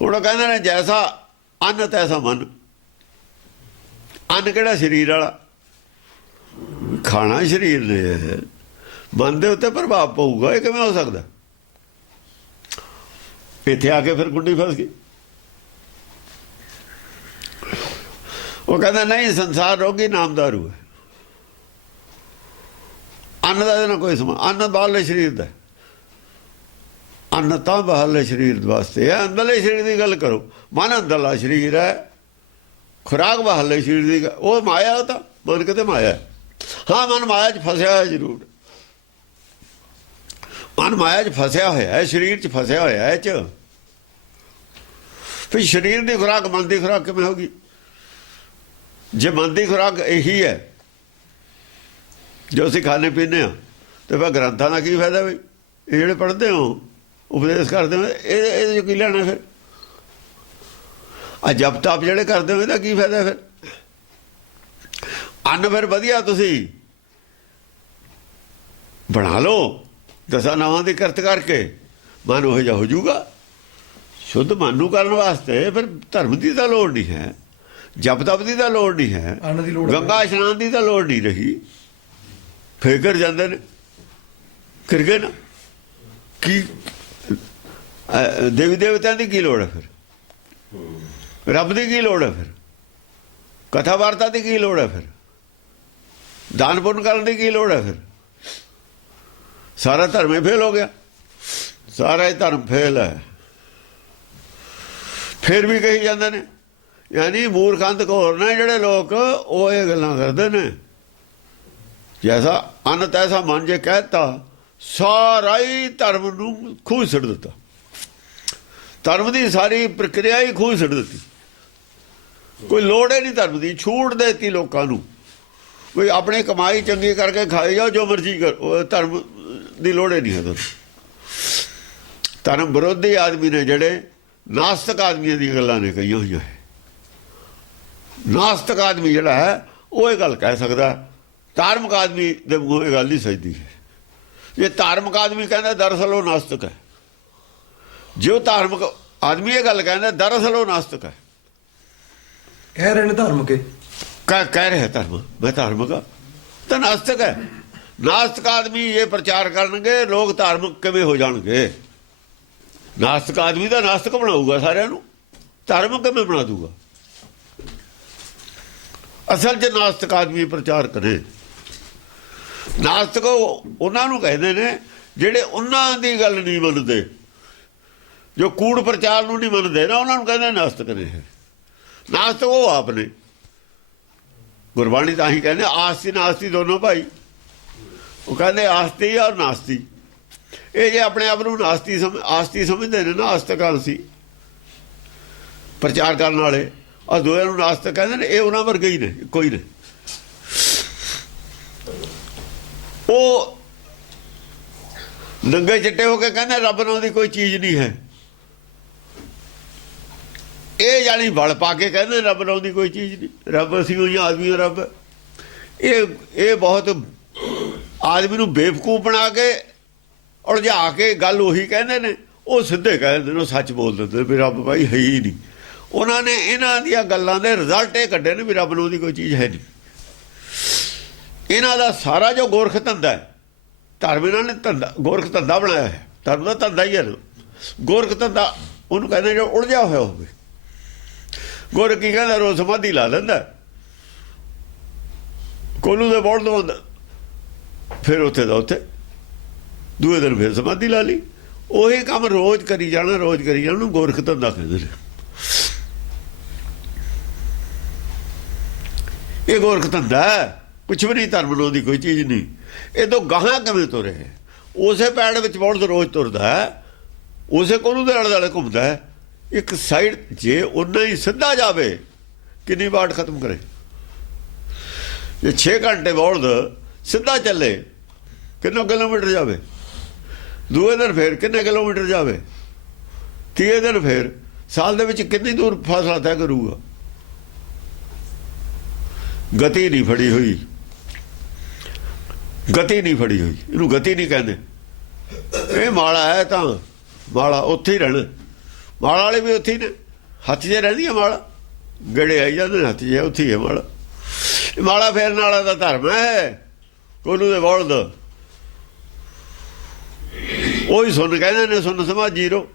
ਹੁਣ ਕਹਿੰਦੇ ਨੇ ਜੈਸਾ ਅੰਨ ਤੈਸਾ ਮਨ। ਅੰਨ ਕਿਹੜਾ? ਸਰੀਰ ਵਾਲਾ। ਖਾਣਾ ਸਰੀਰ ਨੇ, ਮਨ ਦੇ ਉੱਤੇ ਪ੍ਰਭਾਵ ਪਊਗਾ। ਇਹ ਕਿਵੇਂ ਹੋ ਸਕਦਾ? ਇੱਥੇ ਆ ਕੇ ਫਿਰ ਗੁੱਡੀ ਫਸ ਗਈ। ਉਹ ਕਹਿੰਦਾ ਨਹੀਂ, ਸੰਸਾਰ ਰੋਗੀ ਨਾਮਦਾਰੂ ਹੈ। ਅੰਨ ਦਾ ਇਹਦੇ ਨਾਲ ਕੋਈ ਸਮਾਂ। ਅੰਨ ਬਾਹਰਲੇ ਸਰੀਰ ਦਾ। ਅੰਨ ਤਾਂ ਬਾਹਰਲੇ ਸਰੀਰ ਵਾਸਤੇ ਹੈ। ਅੰਦਰਲੇ ਸਰੀਰ ਦੀ ਗੱਲ ਕਰੋ। ਮਨ ਅੰਦਰਲਾ ਸਰੀਰ ਹੈ, ਖੁਰਾਕ ਬਾਹਰਲੇ ਸਰੀਰ ਦੀ। ਉਹ ਮਾਇਆ, ਉਹ ਤਾਂ ਮਨ ਕਿਤੇ ਮਾਇਆ। ਹਾਂ, ਮਨ ਮਾਇਆ 'ਚ ਫਸਿਆ ਹੋਇਆ ਜ਼ਰੂਰ। ਮਨ ਮਾਇਆ 'ਚ ਫਸਿਆ ਹੋਇਆ ਹੈ, ਸਰੀਰ 'ਚ ਫਸਿਆ ਹੋਇਆ ਹੈ। ਫਿਰ ਸਰੀਰ ਦੀ ਖੁਰਾਕ ਮਨ ਦੀ ਖੁਰਾਕ ਕਿਵੇਂ ਹੋਗੀ? ਜੇ ਮਨ ਦੀ ਖੁਰਾਕ ਇਹੀ ਹੈ ਜੋ ਅਸੀਂ ਖਾਣੇ ਪੀਂਦੇ ਹਾਂ, ਤੇ ਫਿਰ ਗ੍ਰੰਥਾਂ ਦਾ ਕੀ ਫਾਇਦਾ? ਵੀ ਇਹ ਜਿਹੜੇ ਪੜ੍ਹਦੇ ਹੋ, ਉਪਦੇਸ਼ ਕਰਦੇ ਹੋ, ਇਹਦੇ 'ਚ ਕੀ ਲੈਣਾ? ਫਿਰ ਆ ਜਪ ਤਪ ਜਿਹੜੇ ਕਰਦੇ ਹੋ, ਇਹਦਾ ਕੀ ਫਾਇਦਾ? ਫਿਰ ਅੰਨ ਫਿਰ ਵਧੀਆ ਤੁਸੀਂ ਬਣਾ ਲਓ, ਦਸਾਂ ਨਾਵਾਂ ਦੀ ਕਰਤ ਕਰਕੇ ਮਨ ਉਹ ਜਿਹਾ ਹੋ ਜਾਊਗਾ। ਸ਼ੁੱਧ ਮਨ ਨੂੰ ਕਰਨ ਵਾਸਤੇ ਫਿਰ ਧਰਮ ਦੀ ਤਾਂ ਲੋੜ ਨਹੀਂ ਹੈ, ਜਪ ਤਪ ਦੀ ਤਾਂ ਲੋੜ ਨਹੀਂ ਹੈ, ਅੰਨ ਦੀ ਲੋੜ, ਗੰਗਾ ਇਸ਼ਨਾਨ ਦੀ ਤਾਂ ਲੋੜ ਨਹੀਂ ਰਹੀ। ਫੇਰ ਜਾਂਦੇ ਨੇ, ਕਰ ਗਏ ਨਾ। ਕੀ ਦੇਵੀ ਦੇਵਤਿਆਂ ਦੀ ਕੀ ਲੋੜ ਹੈ? ਫਿਰ ਰੱਬ ਦੀ ਕੀ ਲੋੜ ਹੈ? ਫਿਰ ਕਥਾ ਵਾਰਤਾ ਦੀ ਕੀ ਲੋੜ ਹੈ? ਫਿਰ ਦਾਨ ਪੁੰਨ ਕਰਨ ਦੀ ਕੀ ਲੋੜ ਹੈ? ਫਿਰ ਸਾਰਾ ਧਰਮ ਹੀ ਫੇਲ ਹੋ ਗਿਆ। ਸਾਰਾ ਹੀ ਧਰਮ ਫੇਲ ਹੈ। ਫਿਰ ਵੀ ਕਹੀ ਜਾਂਦੇ ਨੇ, ਯਾਨੀ ਮੂਰਖੰਦ ਘੋਰ ਨੇ ਜਿਹੜੇ ਲੋਕ, ਉਹ ਇਹ ਗੱਲਾਂ ਕਰਦੇ ਨੇ। ਜੈਸਾ ਅੰਨ ਤੈਸਾ ਮਨ ਜੇ ਕਹਿਤਾ, ਸਾਰਾ ਹੀ ਧਰਮ ਨੂੰ ਖੂਹ ਸਿੱਟ ਦਿੱਤਾ। ਧਰਮ ਦੀ ਸਾਰੀ ਪ੍ਰਕਿਰਿਆ ਹੀ ਖੂਹ ਸਿੱਟ ਦਿੱਤੀ। ਕੋਈ ਲੋੜ ਹੀ ਨਹੀਂ ਧਰਮ ਦੀ। ਛੂਟ ਦੇ ਦਿੱਤੀ ਲੋਕਾਂ ਨੂੰ, ਕੋਈ ਆਪਣੀ ਕਮਾਈ ਚੰਗੀ ਕਰਕੇ ਖਾਈ ਜਾਓ, ਜੋ ਮਰਜ਼ੀ ਕਰੋ। ਧਰਮ ਦੀ ਲੋੜ ਹੀ ਨਹੀਂ ਹੈ। ਧਰਮ ਵਿਰੋਧੀ ਆਦਮੀ ਨੇ ਜਿਹੜੇ, ਨਾਸਤਕ ਆਦਮੀਆਂ ਦੀਆਂ ਗੱਲਾਂ ਨੇ ਕਹੀਆਂ ਹੋਈਆਂ ਹੈ। ਨਾਸਤਕ ਆਦਮੀ ਜਿਹੜਾ ਹੈ ਉਹ ਇਹ ਗੱਲ ਕਹਿ ਸਕਦਾ। ਧਾਰਮਿਕ ਆਦਮੀ ਦੇ ਮੂੰਹੋਂ ਇਹ ਗੱਲ ਨਹੀਂ ਸਜਦੀ ਹੈ। ਜੇ ਧਾਰਮਿਕ ਆਦਮੀ ਕਹਿੰਦਾ, ਦਰਅਸਲ ਉਹ ਨਾਸਤਕ ਹੈ। ਜੋ ਧਾਰਮਿਕ ਆਦਮੀ ਇਹ ਗੱਲ ਕਹਿੰਦਾ, ਦਰਅਸਲ ਉਹ ਨਾਸਤਕ ਹੈ। ਕਹਿ ਰਹੇ ਨੇ ਧਾਰਮਿਕ, ਕਹਿ ਰਿਹਾ ਧਰਮ ਮੈਂ ਧਾਰਮਿਕ ਤਾਂ ਨਾਸਤਕ ਹੈ। ਨਾਸਤਕ ਆਦਮੀ ਇਹ ਪ੍ਰਚਾਰ ਕਰਨਗੇ, ਲੋਕ ਧਾਰਮਿਕ ਕਿਵੇਂ ਹੋ ਜਾਣਗੇ? ਨਾਸਤਕ ਆਦਮੀ ਦਾ ਨਾਸਤਕ ਬਣਾਊਗਾ ਸਾਰਿਆਂ ਨੂੰ, ਧਾਰਮਿਕ ਕਿਵੇਂ ਬਣਾ ਦੂਗਾ? ਅਸਲ 'ਚ ਨਾਸਤਕ ਆਦਮੀ ਪ੍ਰਚਾਰ ਕਰੇ ਨਾਸਤਕ ਉਹਨਾਂ ਨੂੰ ਕਹਿੰਦੇ ਨੇ ਜਿਹੜੇ ਉਹਨਾਂ ਦੀ ਗੱਲ ਨਹੀਂ ਮੰਨਦੇ, ਜੋ ਕੂੜ ਪ੍ਰਚਾਰ ਨੂੰ ਨਹੀਂ ਮੰਨਦੇ ਨਾ, ਉਹਨਾਂ ਨੂੰ ਕਹਿੰਦੇ ਨਾਸਤਕ ਨੇ। ਨਾਸਤਕ ਉਹ ਆਪ ਨੇ। ਗੁਰਬਾਣੀ ਤਾਂ ਹੀ ਕਹਿੰਦੇ ਆਸਤੀ ਨਾਸਤੀ ਦੋਨੋਂ ਭਾਈ। ਉਹ ਕਹਿੰਦੇ ਆਸਤੀ ਔਰ ਨਾਸਤੀ। ਇਹ ਜੇ ਆਪਣੇ ਆਪ ਨੂੰ ਆਸਤੀ ਸਮਝਦੇ ਨੇ ਨਾ, ਆਸਤਕ ਸੀ ਪ੍ਰਚਾਰ ਕਰਨ ਵਾਲੇ, ਔਰ ਦੋਹਾਂ ਨੂੰ ਨਾਸਤਕ ਕਹਿੰਦੇ ਨੇ, ਇਹ ਉਹਨਾਂ ਵਰਗੇ ਹੀ ਨੇ, ਕੋਈ ਨੇ। ਉਹ ਨੰਗੇ ਚਿੱਟੇ ਹੋ ਕੇ ਕਹਿੰਦੇ ਰੱਬ ਨਾਮ ਦੀ ਕੋਈ ਚੀਜ਼ ਨਹੀਂ ਹੈ। ਇਹ ਜਾਨੀ ਬਲ ਪਾ ਕੇ ਕਹਿੰਦੇ ਰੱਬ ਨਾਮ ਦੀ ਕੋਈ ਚੀਜ਼ ਨਹੀਂ, ਰੱਬ ਅਸੀਂ ਉਹੀ ਆਦਮੀ ਰੱਬ। ਇਹ ਬਹੁਤ ਆਦਮੀ ਨੂੰ ਬੇਵਕੂਫ ਬਣਾ ਕੇ ਉਲਝਾ ਕੇ ਗੱਲ ਉਹੀ ਕਹਿੰਦੇ ਨੇ। ਉਹ ਸਿੱਧੇ ਕਹਿ ਦਿੰਦੇ ਨੇ, ਸੱਚ ਬੋਲ ਦਿੰਦੇ ਵੀ ਰੱਬ ਭਾਈ ਹੈ ਹੀ ਨਹੀਂ। ਉਹਨਾਂ ਨੇ ਇਹਨਾਂ ਦੀਆਂ ਗੱਲਾਂ ਦੇ ਰਿਜ਼ਲਟ ਇਹ ਕੱਢੇ ਨੇ ਵੀ ਰੱਬ ਨਾਮ ਦੀ ਕੋਈ ਚੀਜ਼ ਹੈ ਨਹੀਂ। ਇਹਨਾਂ ਦਾ ਸਾਰਾ ਜੋ ਗੋਰਖ ਧੰਦਾ ਹੈ, ਧਰਮ ਇਹਨਾਂ ਨੇ ਧੰਦਾ ਗੋਰਖ ਧੰਦਾ ਬਣਾਇਆ ਹੈ। ਧਰਮ ਦਾ ਧੰਦਾ ਹੀ ਹੈ ਨਾ ਗੋਰਖ ਧੰਦਾ, ਉਹਨੂੰ ਕਹਿੰਦੇ ਜੋ ਉਲਝਿਆ ਹੋਇਆ ਹੋਵੇ। ਗੋਰਖ ਕੀ ਕਹਿੰਦਾ, ਰੋਜ਼ ਸਮਾਧੀ ਲਾ ਲੈਂਦਾ, ਕੋਲੂ ਦੇ ਬੋਲ ਦਵਾਉਂਦਾ, ਫਿਰ ਉੱਥੇ ਦਾ ਉੱਥੇ, ਦੂਏ ਦਿਨ ਫਿਰ ਸਮਾਧੀ ਲਾ ਲਈ। ਉਹੀ ਕੰਮ ਰੋਜ਼ ਕਰੀ ਜਾਣਾ, ਰੋਜ਼ ਕਰੀ ਜਾਣਾ, ਉਹਨੂੰ ਗੋਰਖ ਧੰਦਾ ਕਹਿੰਦੇ ਨੇ। ਇਹ ਗੋਰਖ ਧੰਦਾ ਕੁਛ ਵੀ ਨਹੀਂ, ਧਰਮ ਨੂੰ ਦੀ ਕੋਈ ਚੀਜ਼ ਨਹੀਂ। ਇਹ ਤੋਂ ਗਾਹਾਂ ਕਿਵੇਂ ਤੁਰੇ? ਉਸੇ ਪੈੜ ਵਿੱਚ ਬਹੁਤ ਰੋਜ਼ ਤੁਰਦਾ ਹੈ, ਉਸੇ ਕੋਲੋਂ ਦੇ ਆਲੇ-ਦੁਆਲੇ ਘੁੰਮਦਾ ਹੈ। ਇੱਕ ਸਾਈਡ ਜੇ ਉਹਨਾਂ ਹੀ ਸਿੱਧਾ ਜਾਵੇ, ਕਿੰਨੀ ਵਾਟ ਖਤਮ ਕਰੇ? ਜੇ 6 ਘੰਟੇ ਬੌਲਦ ਸਿੱਧਾ ਚੱਲੇ, ਕਿੰਨੇ ਕਿਲੋਮੀਟਰ ਜਾਵੇ? ਦੂਏ ਦਿਨ ਫੇਰ ਕਿੰਨੇ ਕਿਲੋਮੀਟਰ ਜਾਵੇ? ਤੀਏ ਦਿਨ ਫੇਰ, ਸਾਲ ਦੇ ਵਿੱਚ ਕਿੰਨੀ ਦੂਰ ਫਾਸਲਾ ਤੈਅ ਕਰੂਗਾ? ਗਤੀ ਨਹੀਂ ਫੜੀ ਹੋਈ, ਗਤੀ ਨਹੀਂ ਫੜੀ ਹੋਈ। ਇਹਨੂੰ ਗਤੀ ਨਹੀਂ ਕਹਿੰਦੇ। ਇਹ ਮਾਲਾ ਹੈ ਤਾਂ ਮਾਲਾ ਉੱਥੇ ਹੀ ਰਹਿਣਾ। ਮਾਲਾ ਵਾਲੇ ਵੀ ਉੱਥੇ ਹੀ ਨੇ, ਹੱਥ 'ਚ ਰਹਿੰਦੀ ਹੈ ਮਾਲਾ, ਗੜੇ ਆਈ ਜਾਂਦੇ ਨੇ, ਹੱਥ 'ਚ ਉੱਥੇ ਹੀ ਹੈ ਮਾਲਾ। ਮਾਲਾ ਫੇਰਨ ਵਾਲਾ ਦਾ ਧਰਮ ਹੈ। ਕੋਲੂ ਦੇ ਬੋਲਦ ਉਹੀ ਸੁਣ ਕਹਿੰਦੇ ਨੇ, ਸੁਣ ਸਮਾ ਜੀਰੋ,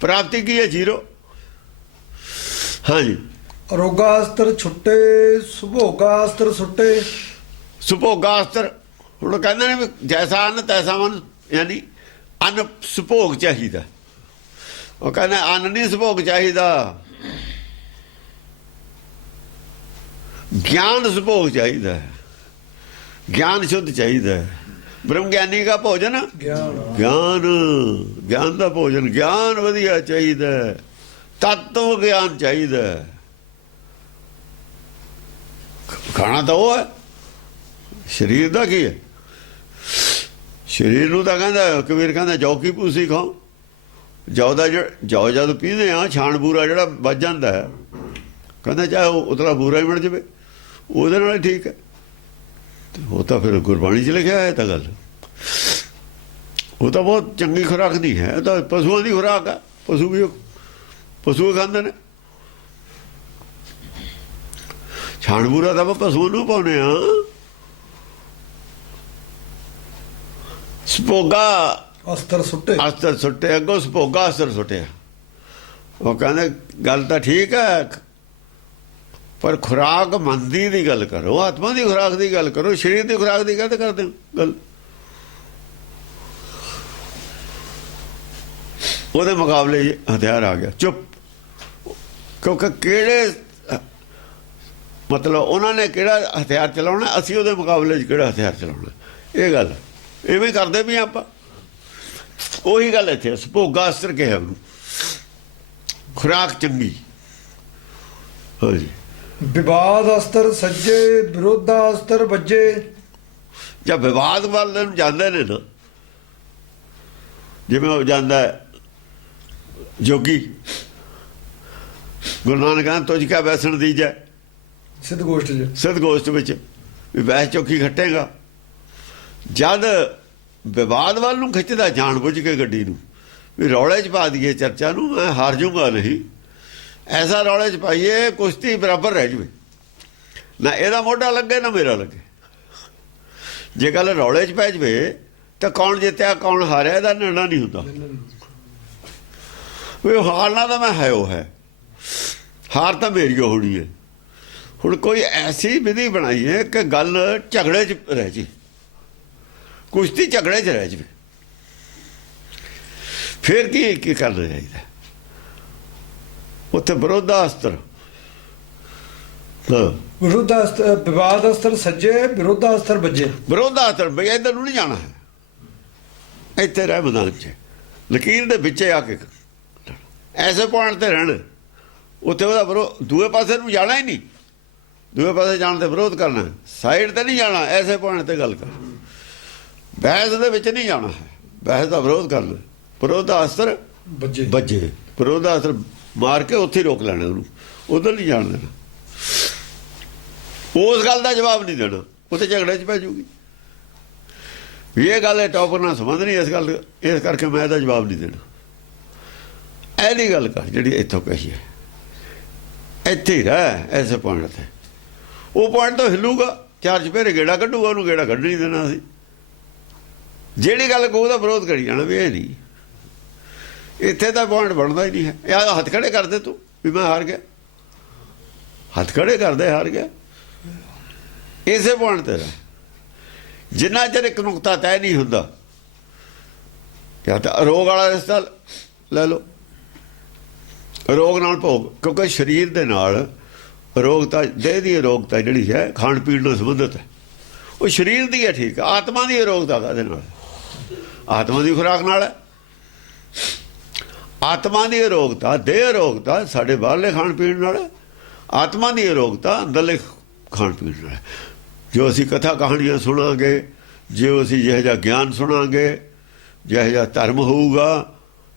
ਪ੍ਰਾਪਤੀ ਕੀ ਹੈ? ਜੀਰੋ। ਹਾਂਜੀ। ਅਰੋਗਾਸਤਰ ਛੁੱਟੇ, ਸੁਭੋਗਾਸਤਰ ਸੁੱਟੇ। ਸੁਭੋਗਾਸਤਰ ਹੁਣ ਕਹਿੰਦੇ ਨੇ ਵੀ ਜੈਸਾ ਅੰਨ ਤੈਸਾ ਮਨ, ਯਾਨੀ ਅੰਨ ਸੁਭੋਗ ਚਾਹੀਦਾ। ਉਹ ਕਹਿੰਦੇ ਅੰਨ ਨਹੀਂ ਸੁਭੋਗ ਚਾਹੀਦਾ, ਗਿਆਨ ਸੁਭੋਗ ਚਾਹੀਦਾ, ਗਿਆਨ ਸ਼ੁੱਧ ਚਾਹੀਦਾ। ਬ੍ਰਹਮ ਗਿਆਨੀ ਦਾ ਭੋਜਨ ਗਿਆਨ ਦਾ ਭੋਜਨ, ਗਿਆਨ ਵਧੀਆ ਚਾਹੀਦਾ, ਤਤਵ ਗਿਆਨ ਚਾਹੀਦਾ। ਖਾਣਾ ਤਾਂ ਉਹ ਹੈ, ਸਰੀਰ ਦਾ ਕੀ ਹੈ? ਸਰੀਰ ਨੂੰ ਤਾਂ ਕਹਿੰਦਾ ਕਬੀਰ ਕਹਿੰਦਾ ਜੌ ਕੀ ਭੂਸੀ ਖਾਓ। ਜੌ ਦਾ ਜੌ ਜਦ ਪੀਂਦੇ ਆ, ਛਾਣ ਬੂਰਾ ਜਿਹੜਾ ਵੱਜ ਜਾਂਦਾ ਹੈ, ਕਹਿੰਦਾ ਚਾਹੇ ਉਹ ਉਤਲਾ ਬੂਰਾ ਹੀ ਬਣ ਜਾਵੇ, ਉਹਦੇ ਨਾਲ ਠੀਕ ਹੈ। ਉਹ ਤਾਂ ਫਿਰ ਗੁਰਬਾਣੀ 'ਚ ਲਿਖਿਆ ਹੈ ਤਾਂ ਗੱਲ। ਉਹ ਤਾਂ ਬਹੁਤ ਚੰਗੀ ਖੁਰਾਕ ਨਹੀਂ ਹੈ, ਤਾਂ ਪਸ਼ੂਆਂ ਦੀ ਖੁਰਾਕ ਹੈ। ਪਸ਼ੂ ਖਾਂਦੇ ਨੇ ਛਾਣ ਬੂਰਾ, ਤਾਂ ਪਸ਼ੂਆਂ ਨੂੰ ਪਾਉਂਦੇ ਆ। ਸੁਭੋਗਾ ਅਸਤਰ ਸੁੱਟੇ, ਅਸਤਰ ਸੁੱਟੇ, ਅੱਗੋਂ ਸੁਭੋਗਾ ਅਸਤਰ ਸੁੱਟਿਆ। ਉਹ ਕਹਿੰਦੇ ਗੱਲ ਤਾਂ ਠੀਕ ਹੈ, ਪਰ ਖੁਰਾਕ ਮੰਦੀ ਦੀ ਗੱਲ ਕਰੋ, ਆਤਮਾ ਦੀ ਖੁਰਾਕ ਦੀ ਗੱਲ ਕਰੋ, ਸਰੀਰ ਦੀ ਖੁਰਾਕ ਦੀ ਗੱਲ ਕਰਦੇ ਹੋ ਗੱਲ। ਉਹਦੇ ਮੁਕਾਬਲੇ ਹਥਿਆਰ ਆ ਗਿਆ, ਚੁੱਪ। ਕਿਉਂਕਿ ਕਿਹੜੇ ਮਤਲਬ ਉਹਨਾਂ ਨੇ ਕਿਹੜਾ ਹਥਿਆਰ ਚਲਾਉਣਾ, ਅਸੀਂ ਉਹਦੇ ਮੁਕਾਬਲੇ 'ਚ ਕਿਹੜਾ ਹਥਿਆਰ ਚਲਾਉਣਾ। ਇਹ ਗੱਲ ਇਵੇਂ ਕਰਦੇ ਵੀ ਆਪਾਂ। ਉਹੀ ਗੱਲ ਇੱਥੇ ਸੁਭੋਗਾ ਅਸਤਰ ਕਿਹਾ ਉਹਨੂੰ, ਖੁਰਾਕ ਚੰਗੀ। ਹਾਂਜੀ। ਵਿਵਾਦ ਅਸਤਰ ਸੱਜੇ, ਵਿਰੋਧਾ ਅਸਤਰ ਵੱਜੇ। ਜਦ ਵਿਵਾਦ ਵੱਲ ਨੂੰ ਜਾਂਦੇ ਨੇ ਨਾ, ਜਿਵੇਂ ਉਹ ਜਾਂਦਾ ਜੋਗੀ, ਗੁਰੂ ਨਾਨਕ ਕਹਿੰਦਾ ਤੁਝ ਕਿਆ ਬੈਸਣ ਦੀਜੈ, ਸਿੱਧ ਗੋਸ਼ਟ ਵਿੱਚ ਵੀ ਬੈਸ ਚੌਕੀ ਖੱਟੇਗਾ। ਜਦ ਵਿਵਾਦ ਵੱਲ ਨੂੰ ਖਿੱਚਦਾ ਜਾਣ ਬੁੱਝ ਕੇ ਗੱਡੀ ਨੂੰ, ਵੀ ਰੌਲੇ 'ਚ ਪਾ ਦਈਏ ਚਰਚਾ ਨੂੰ, ਮੈਂ ਹਾਰ ਜੂੰਗਾ ਨਹੀਂ, ਐਸਾ ਰੌਲੇ 'ਚ ਪਾਈਏ ਕੁਸ਼ਤੀ ਬਰਾਬਰ ਰਹਿ ਜਾਵੇ, ਨਾ ਇਹਦਾ ਮੋਢਾ ਲੱਗੇ ਨਾ ਮੇਰਾ ਲੱਗੇ। ਜੇ ਗੱਲ ਰੌਲੇ 'ਚ ਪੈ ਜਾਵੇ ਤਾਂ ਕੌਣ ਜਿੱਤਿਆ ਕੌਣ ਹਾਰਿਆ ਇਹਦਾ ਨਿਰਣਾ ਨਹੀਂ ਹੁੰਦਾ। ਵੀ ਹਾਰਨਾ ਤਾਂ ਮੈਂ ਹੈ, ਉਹ ਹੈ, ਹਾਰ ਤਾਂ ਮੇਰੀ ਹੋਣੀ ਹੈ। ਹੁਣ ਕੋਈ ਐਸੀ ਵਿਧੀ ਬਣਾਈ ਹੈ ਕਿ ਗੱਲ ਝਗੜੇ 'ਚ ਰਹਿ ਜੇ, ਕੁਸ਼ਤੀ ਝਗੜੇ 'ਚ ਰਹਿ ਜਾਵੇ, ਫਿਰ ਕੀ ਕਰਨਾ ਚਾਹੀਦਾ? ਉੱਥੇ ਵਿਰੋਧਾਸਤਰ, ਵਿਰੋਧਾਸਤਰ, ਵਿਵਾਦਾਸਤਰ ਸੱਜੇ, ਵਿਰੋਧਾਸਤਰ ਵੱਜੇ। ਵਿਰੋਧਾਸਤਰ ਬਈ ਇੱਧਰ ਨੂੰ ਨਹੀਂ ਜਾਣਾ ਹੈ, ਇੱਥੇ ਰਹਿ ਮੈਦਾਨ 'ਚ, ਲਕੀਰ ਦੇ ਵਿੱਚ ਆ ਕੇ ਐਸੇ ਪੁਆਇੰਟ ਤੇ ਰਹਿਣ, ਉੱਥੇ ਉਹਦਾ ਦੂਏ ਪਾਸੇ ਨੂੰ ਜਾਣਾ ਹੀ ਨਹੀਂ, ਦੂਏ ਪਾਸੇ ਜਾਣ ਤੇ ਵਿਰੋਧ ਕਰਨਾ, ਸਾਈਡ ਤੇ ਨਹੀਂ ਜਾਣਾ, ਐਸੇ ਪੁਆਇੰਟ ਤੇ ਗੱਲ ਕਰ, ਬਹਿਸ ਦੇ ਵਿੱਚ ਨਹੀਂ ਜਾਣਾ ਹੈ, ਬਹਿਸ ਦਾ ਵਿਰੋਧ ਕਰਨਾ, ਵਿਰੋਧਾਸਤਰ ਵੱਜੇ, ਵਿਰੋਧਾਸਤਰ ਮਾਰ ਕੇ ਉੱਥੇ ਰੋਕ ਲੈਣਾ, ਉਹਨੂੰ ਉਧਰ ਨਹੀਂ ਜਾਣ ਦੇਣਾ, ਉਸ ਗੱਲ ਦਾ ਜਵਾਬ ਨਹੀਂ ਦੇਣਾ, ਉੱਥੇ ਝਗੜੇ 'ਚ ਪੈ ਜੂਗੀ। ਇਹ ਗੱਲ ਹੈ ਟੌਪਰ ਨਾਲ ਸੰਬੰਧ ਨਹੀਂ ਇਸ ਗੱਲ, ਇਸ ਕਰਕੇ ਮੈਂ ਇਹਦਾ ਜਵਾਬ ਨਹੀਂ ਦੇਣਾ। ਇਹਦੀ ਗੱਲ ਕਰ ਜਿਹੜੀ ਇੱਥੋਂ ਕਹੀ ਹੈ, ਇੱਥੇ ਹੀ ਰਹਿ ਐਸੇ ਪੁਆਇੰਟ ਤੇ, ਉਹ ਪੁਆਇੰਟ ਤੋਂ ਹਿੱਲੂਗਾ, ਚਾਰ ਚੁਫੇਰੇ ਗੇੜਾ ਕੱਢੂਗਾ, ਉਹਨੂੰ ਗੇੜਾ ਕੱਢ ਨਹੀਂ ਦੇਣਾ ਸੀ। ਜਿਹੜੀ ਗੱਲ ਕਹੂ ਉਹਦਾ ਵਿਰੋਧ ਕਰੀ ਜਾਣਾ ਵੀ ਇਹ ਨਹੀਂ, ਇੱਥੇ ਤਾਂ ਪੁਆਇੰਟ ਬਣਦਾ ਹੀ ਨਹੀਂ ਹੈ। ਇਹ ਹੱਥ ਖੜੇ ਕਰਦੇ ਤੂੰ ਵੀ ਮੈਂ ਹਾਰ ਗਿਆ, ਹੱਥ ਖੜੇ ਕਰਦੇ ਹਾਰ ਗਿਆ, ਇਸੇ ਪੁਆਇੰਟ ਤੇ ਰਹਿ। ਜਿੰਨਾ ਚਿਰ ਇੱਕ ਨੁਕਤਾ ਤੈਅ ਨਹੀਂ ਹੁੰਦਾ, ਜਾਂ ਤਾਂ ਰੋਗ ਵਾਲਾ ਰਿਸ਼ਤਾ ਲੈ ਲਓ, ਰੋਗ ਨਾਲ ਭੋਗ, ਕਿਉਂਕਿ ਸਰੀਰ ਦੇ ਨਾਲ ਅਰੋਗਤਾ, ਦੇਹ ਦੀ ਅਰੋਗਤਾ ਜਿਹੜੀ ਹੈ ਖਾਣ ਪੀਣ ਨਾਲ ਸੰਬੰਧਿਤ ਹੈ, ਉਹ ਸਰੀਰ ਦੀ ਹੈ, ਠੀਕ ਹੈ। ਆਤਮਾ ਦੀ ਅਰੋਗਤਾ ਕਾਹਦੇ ਨਾਲ? ਆਤਮਾ ਦੀ ਖੁਰਾਕ ਨਾਲ ਹੈ। ਆਤਮਾ ਦੀ ਅਰੋਗਤਾ, ਦੇਹ ਅਰੋਗਤਾ ਸਾਡੇ ਬਾਹਰਲੇ ਖਾਣ ਪੀਣ ਨਾਲ ਹੈ, ਆਤਮਾ ਦੀ ਅਰੋਗਤਾ ਅੰਦਰਲੇ ਖਾਣ ਪੀਣ ਨਾਲ। ਜੋ ਅਸੀਂ ਕਥਾ ਕਹਾਣੀਆਂ ਸੁਣਾਂਗੇ, ਜੋ ਅਸੀਂ ਜਿਹੋ ਜਿਹਾ ਗਿਆਨ ਸੁਣਾਂਗੇ, ਜਿਹੋ ਜਿਹਾ ਧਰਮ ਹੋਊਗਾ,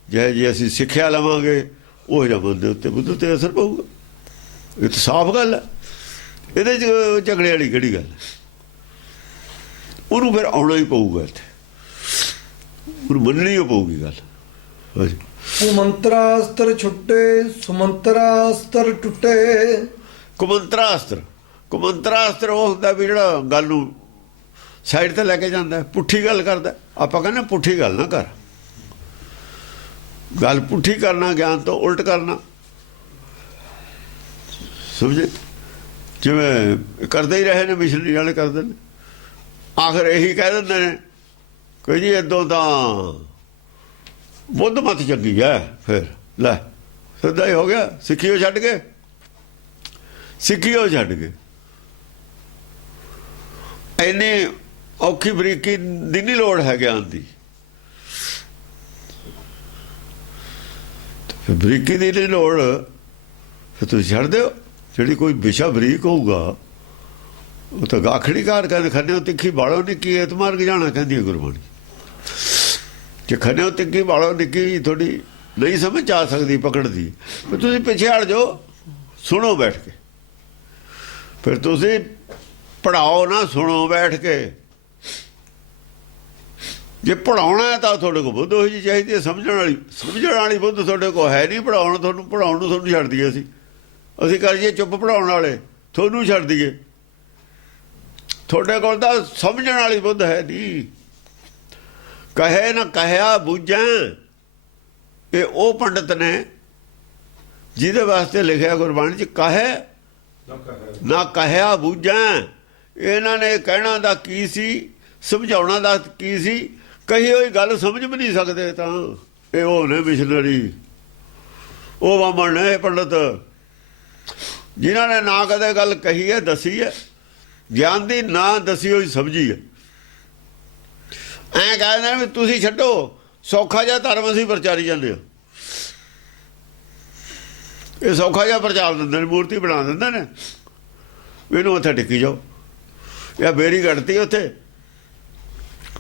ਜਿਹੋ ਜਿਹੀ ਅਸੀਂ ਸਿੱਖਿਆ ਲਵਾਂਗੇ, ਉਹ ਜਿਹਾ ਮਨ ਦੇ ਉੱਤੇ ਬੁੱਧ 'ਤੇ ਅਸਰ ਪਊਗਾ। ਇਹ ਤਾਂ ਸਾਫ਼ ਗੱਲ ਹੈ, ਇਹਦੇ 'ਚ ਝਗੜੇ ਵਾਲੀ ਕਿਹੜੀ ਗੱਲ ਹੈ? ਉਹਨੂੰ ਫਿਰ ਆਉਣਾ ਹੀ ਪਊਗਾ, ਇੱਥੇ ਉਹਨੂੰ ਮੰਨਣੀ ਹੀ ਪਊਗੀ ਗੱਲ। ਕੁਮੰਤਰਾਸਤਰ ਛੁੱਟੇ, ਸੁਮੰਤਰਾਸਤਰ ਟੁੱਟੇ। ਕੁਮੰਤਰਾਸਤਰ, ਕੁਮੰਤਰਾਸਤਰ ਉਹ ਹੁੰਦਾ ਵੀ ਜਿਹੜਾ ਗੱਲ ਨੂੰ ਸਾਈਡ ਤੇ ਲੈ ਕੇ ਜਾਂਦਾ, ਪੁੱਠੀ ਗੱਲ ਕਰਦਾ। ਆਪਾਂ ਕਹਿੰਦੇ ਪੁੱਠੀ ਗੱਲ ਨਾ ਕਰ, ਗੱਲ ਪੁੱਠੀ ਕਰਨਾ, ਗਿਆਨ ਤੋਂ ਉਲਟ ਕਰਨਾ, ਸਮਝੇ? ਜਿਵੇਂ ਕਰਦੇ ਹੀ ਰਹੇ ਨੇ ਮਿਸ਼ਨਰੀ ਵਾਲੇ, ਕਰਦੇ ਨੇ, ਆਖਰ ਇਹੀ ਕਹਿ ਦਿੰਦੇ ਨੇ ਕਿ ਜੀ ਇੱਦੋਂ ਤਾਂ ਬੁੱਧ ਮਤ ਚੰਗੀ ਹੈ, ਫਿਰ ਲੈ ਸਿੱਧਾ ਹੀ ਹੋ ਗਿਆ, ਸਿੱਖੀਓ ਛੱਡ ਕੇ, ਸਿੱਖੀਓ ਛੱਡ ਕੇ। ਇੰਨੀ ਔਖੀ ਬਰੀਕੀ ਦੀ ਨਹੀਂ ਲੋੜ ਹੈ ਗਿਆਨ ਦੀ, ਬਰੀਕੀ ਦੀ ਨਹੀਂ ਲੋੜ, ਫਿਰ ਤੁਸੀਂ ਛੱਡ ਦਿਓ। ਜਿਹੜੀ ਕੋਈ ਵਿਸ਼ਾ ਬਰੀਕ ਹੋਊਗਾ, ਉਹ ਤਾਂ ਗਾਖੜੀਕਾਰ ਕਹਿੰਦੇ, ਖੰਨਿਓ ਤਿੱਖੀ ਬਾਲੋ ਨਿੱਕੀ ਏਤ ਮਾਰਗ ਜਾਣਾ, ਕਹਿੰਦੀ ਹੈ ਗੁਰਬਾਣੀ। ਜੇ ਖੰਨਿਓ ਤਿੱਖੀ ਬਾਲੋ ਨਿੱਕੀ ਥੋੜੀ ਨਹੀਂ ਸਮਝ ਆ ਸਕਦੀ ਪਕੜਦੀ, ਪਰ ਤੁਸੀਂ ਪਿੱਛੇ ਹਟ ਜਾਓ, ਸੁਣੋ ਬੈਠ ਕੇ, ਫਿਰ ਤੁਸੀਂ ਪੜ੍ਹਾਓ ਨਾ, ਸੁਣੋ ਬੈਠ ਕੇ। ਜੇ ਪੜ੍ਹਾਉਣਾ ਹੈ ਤਾਂ ਤੁਹਾਡੇ ਕੋਲ ਬੁੱਧ ਉਹੀ ਜਿਹੀ ਚਾਹੀਦੀ ਹੈ, ਸਮਝਣ ਵਾਲੀ ਬੁੱਧ ਤੁਹਾਡੇ ਕੋਲ ਹੈ ਨਹੀਂ। ਪੜ੍ਹਾਉਣ ਨੂੰ ਤੁਹਾਨੂੰ ਛੱਡ ਦਈਏ ਅਸੀਂ ਕਰ ਜੀਏ ਚੁੱਪ, ਪੜ੍ਹਾਉਣ ਵਾਲੇ ਤੁਹਾਨੂੰ ਛੱਡ ਦਈਏ। ਤੁਹਾਡੇ ਕੋਲ ਤਾਂ ਸਮਝਣ ਵਾਲੀ ਬੁੱਧ ਹੈ ਨਹੀਂ। ਕਹੇ ਨਾ ਕਹਿਆ ਬੂਝਾਂ, ਇਹ ਉਹ ਪੰਡਤ ਨੇ ਜਿਹਦੇ ਵਾਸਤੇ ਲਿਖਿਆ ਗੁਰਬਾਣੀ 'ਚ, ਕਹੇ ਨਾ ਕਹਿਆ ਬੂਝਾਂ। ਇਹਨਾਂ ਨੇ ਕਹਿਣਾ ਦਾ ਕੀ ਸੀ, ਸਮਝਾਉਣਾ ਦਾ ਕੀ ਸੀ, ਕਹੀ ਹੋਈ ਗੱਲ ਸਮਝ ਵੀ ਨਹੀਂ ਸਕਦੇ। ਤਾਂ ਇਹ ਉਹ ਨੇ ਮਿਸ਼ਨਰੀ, ਉਹ ਬਾਹਮਣ ਨੇ, ਪੰਡਤ, ਜਿਨ੍ਹਾਂ ਨੇ ਨਾ ਕਦੇ ਗੱਲ ਕਹੀ ਹੈ, ਦੱਸੀ ਹੈ, ਗਿਆਨ ਦੀ ਨਾ ਦੱਸੀ ਹੋਈ ਸਮਝੀ ਹੈ। ਐਂ ਕਹਿੰਦੇ ਵੀ ਤੁਸੀਂ ਛੱਡੋ, ਸੌਖਾ ਜਿਹਾ ਧਰਮ ਅਸੀਂ ਪ੍ਰਚਾਰੀ ਜਾਂਦੇ ਹਾਂ। ਇਹ ਸੌਖਾ ਜਿਹਾ ਪ੍ਰਚਾਰ ਦਿੰਦੇ ਨੇ, ਮੂਰਤੀ ਬਣਾ ਦਿੰਦੇ ਨੇ, ਇਹਨੂੰ ਉੱਥੇ ਟਿੱਕੀ ਜਾਓ, ਜਾਂ ਬੇਰੀ ਕੱਢਤੀ ਉੱਥੇ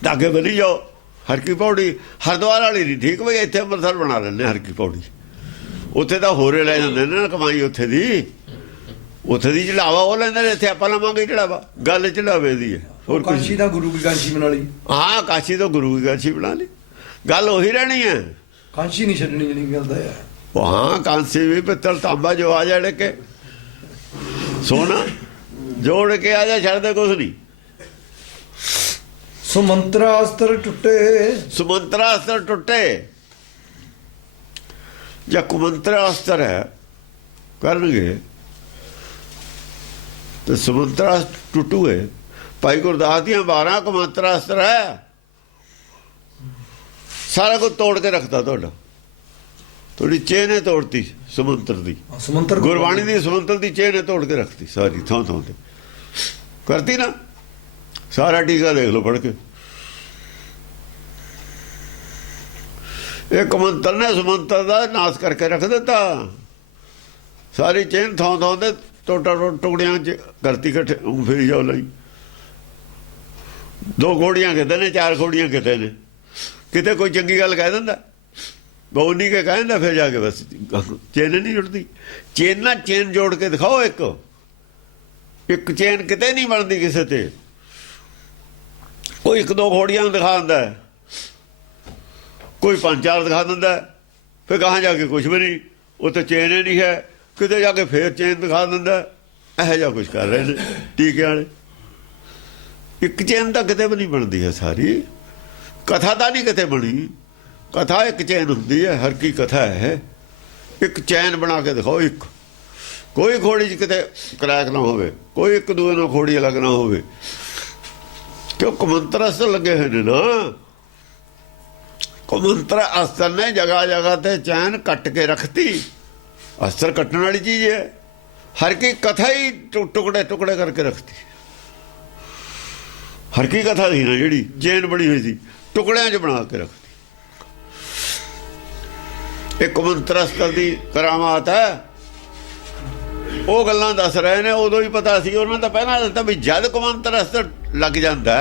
ਧਾਗੇ ਬੰਨੀ ਜਾਓ। ਹਰ ਕੀ ਪੌੜੀ ਹਰਿਦੁਆਰ ਵਾਲੀ ਨਹੀਂ ਠੀਕ, ਬਈ ਇੱਥੇ ਅੰਮ੍ਰਿਤਸਰ ਬਣਾ ਲੈਂਦੇ ਹਰ ਕੀ ਪੌੜੀ, ਉੱਥੇ ਤਾਂ ਹੋਰੇ ਲੈ ਜਾਂਦੇ ਨੇ ਨਾ ਕਮਾਈ, ਉੱਥੇ ਦੀ ਚੜਾਵਾ ਉਹ ਲੈਂਦੇ ਨੇ, ਇੱਥੇ ਆਪਾਂ ਲਵਾਂਗੇ ਚੜਾਵਾ। ਗੱਲ ਚੜਾਵੇ ਦੀ ਹੈ, ਹੋਰ ਕਾਸ਼ੀ ਦਾ ਗੁਰੂ ਕੀ ਕਾਸ਼ੀ ਬਣਾ ਲਈ। ਹਾਂ, ਕਾਸ਼ੀ ਤੋਂ ਗੁਰੂ ਕੀ ਕਾਸ਼ੀ ਬਣਾ ਲਈ, ਗੱਲ ਉਹੀ ਰਹਿਣੀ ਹੈ, ਕਾਸ਼ੀ ਨਹੀਂ ਛੱਡਣੀ ਜਿਹੜੀ ਗੱਲ ਹੈ। ਹਾਂ, ਕਾਂਸੀ ਵੀ ਪਿੱਤਲ ਤਾਂਬਾ ਜੋ ਆ ਜਾੜ ਕੇ, ਸੋਨਾ ਜੋੜ ਕੇ ਆ ਜਾ, ਛੱਡਦੇ ਕੁਛ ਨਹੀਂ। ਸੁਮੰਤਰਾਸਤਰ ਟੁੱਟੇ, ਸੁਮੰਤਰਾਸਤਰ ਟੁੱਟੇ। ਜਾਂ ਕੁਮੰਤਰਾਸਤਰ ਹੈ ਕਰਨਗੇ, ਤੇ ਸਮੁੰਦਰਾ ਟੁੱਟੂਏ। ਭਾਈ ਗੁਰਦਾਸ ਦੀਆਂ 12 ਕਮੰਤਰਾ ਅਸਤਰ ਹੈ, ਸਾਰਾ ਕੁਝ ਤੋੜ ਕੇ ਰੱਖਦਾ ਤੁਹਾਡਾ। ਤੁਹਾਡੀ ਚੇਨ ਹੈ ਤੋੜਤੀ ਸਮੁੰਦਰ ਦੀ, ਸਮੁੰਦਰ ਗੁਰਬਾਣੀ ਦੀ ਸਮੁੰਦਰ ਦੀ ਚੇਨ ਹੈ ਤੋੜ ਕੇ ਰੱਖਤੀ ਸਾਰੀ ਥਾਂ ਥਾਂ ਤੇ ਕਰਤੀ ਨਾ। ਸਾਰਾ ਟੀਕਾ ਦੇਖ ਲਓ ਪੜ੍ਹ ਕੇ। ਇਹ ਕਮੰਤਰ ਨੇ ਸਮੁੰਦਰ ਦਾ ਨਾਸ ਕਰਕੇ ਰੱਖ ਦਿੱਤਾ। ਸਾਰੀ ਚੇਨ ਥਾਂ ਥਾਂ ਤੇ ਟੁਕੜਿਆਂ 'ਚ ਕਰਤੀ ਇਕੱਠੇ ਫੇਰੀ ਜਾਓ ਲਈ। 2 ਘੋੜੀਆਂ ਕਿਤੇ ਨੇ, 4 ਘੋੜੀਆਂ ਕਿਤੇ ਨੇ। ਕਿਤੇ ਕੋਈ ਚੰਗੀ ਗੱਲ ਕਹਿ ਦਿੰਦਾ, ਬਹੁ ਨਹੀਂ ਕੇ ਕਹਿੰਦਾ, ਫਿਰ ਜਾ ਕੇ ਬਸ ਚੇਨ ਨਹੀਂ ਜੁੜਦੀ। ਚੇਨ ਜੋੜ ਕੇ ਦਿਖਾਓ। ਇੱਕ ਚੇਨ ਕਿਤੇ ਨਹੀਂ ਬਣਦੀ ਕਿਸੇ ਤੇ। ਕੋਈ 1-2 ਘੋੜੀਆਂ ਨੂੰ ਦਿਖਾ ਦਿੰਦਾ, ਕੋਈ 5-4 ਦਿਖਾ ਦਿੰਦਾ, ਫਿਰ ਕਹਾਂ ਜਾ ਕੇ ਕੁਛ ਵੀ ਨਹੀਂ, ਉਹ ਤਾਂ ਚੇਨ ਹੀ ਨਹੀਂ ਹੈ। ਕਿਤੇ ਜਾ ਕੇ ਫੇਰ ਚੇਨ ਦਿਖਾ ਦਿੰਦਾ। ਇਹੋ ਜਿਹਾ ਕੁਛ ਕਰ ਰਹੇ ਨੇ ਟੀਕੇ ਵਾਲੇ। ਇੱਕ ਚੇਨ ਤਾਂ ਕਿਤੇ ਵੀ ਨਹੀਂ ਬਣਦੀ ਹੈ। ਸਾਰੀ ਕਥਾ ਤਾਂ ਨਹੀਂ ਕਿਤੇ ਬਣੀ। ਕਥਾ ਇੱਕ ਚੈਨ ਹੁੰਦੀ ਹੈ, ਹਰ ਕੀ ਕਥਾ ਹੈ। ਇੱਕ ਚੈਨ ਬਣਾ ਕੇ ਦਿਖਾਓ। ਇੱਕ ਕੋਈ ਖੋੜੀ 'ਚ ਕਿਤੇ ਕਰੈਕ ਨਾ ਹੋਵੇ, ਕੋਈ ਇੱਕ ਦੂਏ ਨਾਲ ਖੋੜੀ ਅਲੱਗ ਨਾ ਹੋਵੇ। ਕਿਉਂ ਕਮੰਤਰ ਅਸਤਰ ਲੱਗੇ ਹੋਏ ਨੇ ਨਾ। ਕਮੰਤਰ ਅਸਤਰ ਨੇ ਜਗ੍ਹਾ ਜਗ੍ਹਾ ਤੇ ਚੈਨ ਕੱਟ ਕੇ ਰੱਖਤੀ। ਅਸਤਰ ਕੱਟਣ ਵਾਲੀ ਚੀਜ਼ ਹੈ। ਹਰ ਕੀ ਕਥਾ ਹੀ ਟੁਕੜੇ ਟੁਕੜੇ ਕਰਕੇ ਰੱਖਤੀ। ਹਰ ਕੀ ਕਥਾ ਸੀ ਨਾ ਜਿਹੜੀ ਚੈਨ ਬਣੀ ਹੋਈ ਸੀ, ਟੁਕੜਿਆਂ 'ਚ ਬਣਾ ਕੇ ਰੱਖਤੀ। ਇਹ ਕਮੰਤਰ ਅਸਤਰ ਦੀ ਕਰਾਮਾਤ ਹੈ। ਉਹ ਗੱਲਾਂ ਦੱਸ ਰਹੇ ਨੇ, ਉਦੋਂ ਹੀ ਪਤਾ ਸੀ ਉਹਨਾਂ ਦਾ ਪਹਿਲਾਂ ਦੱਸਤਾ ਵੀ ਜਦ ਕਮੰਤਰ ਅਸਤਰ ਲੱਗ ਜਾਂਦਾ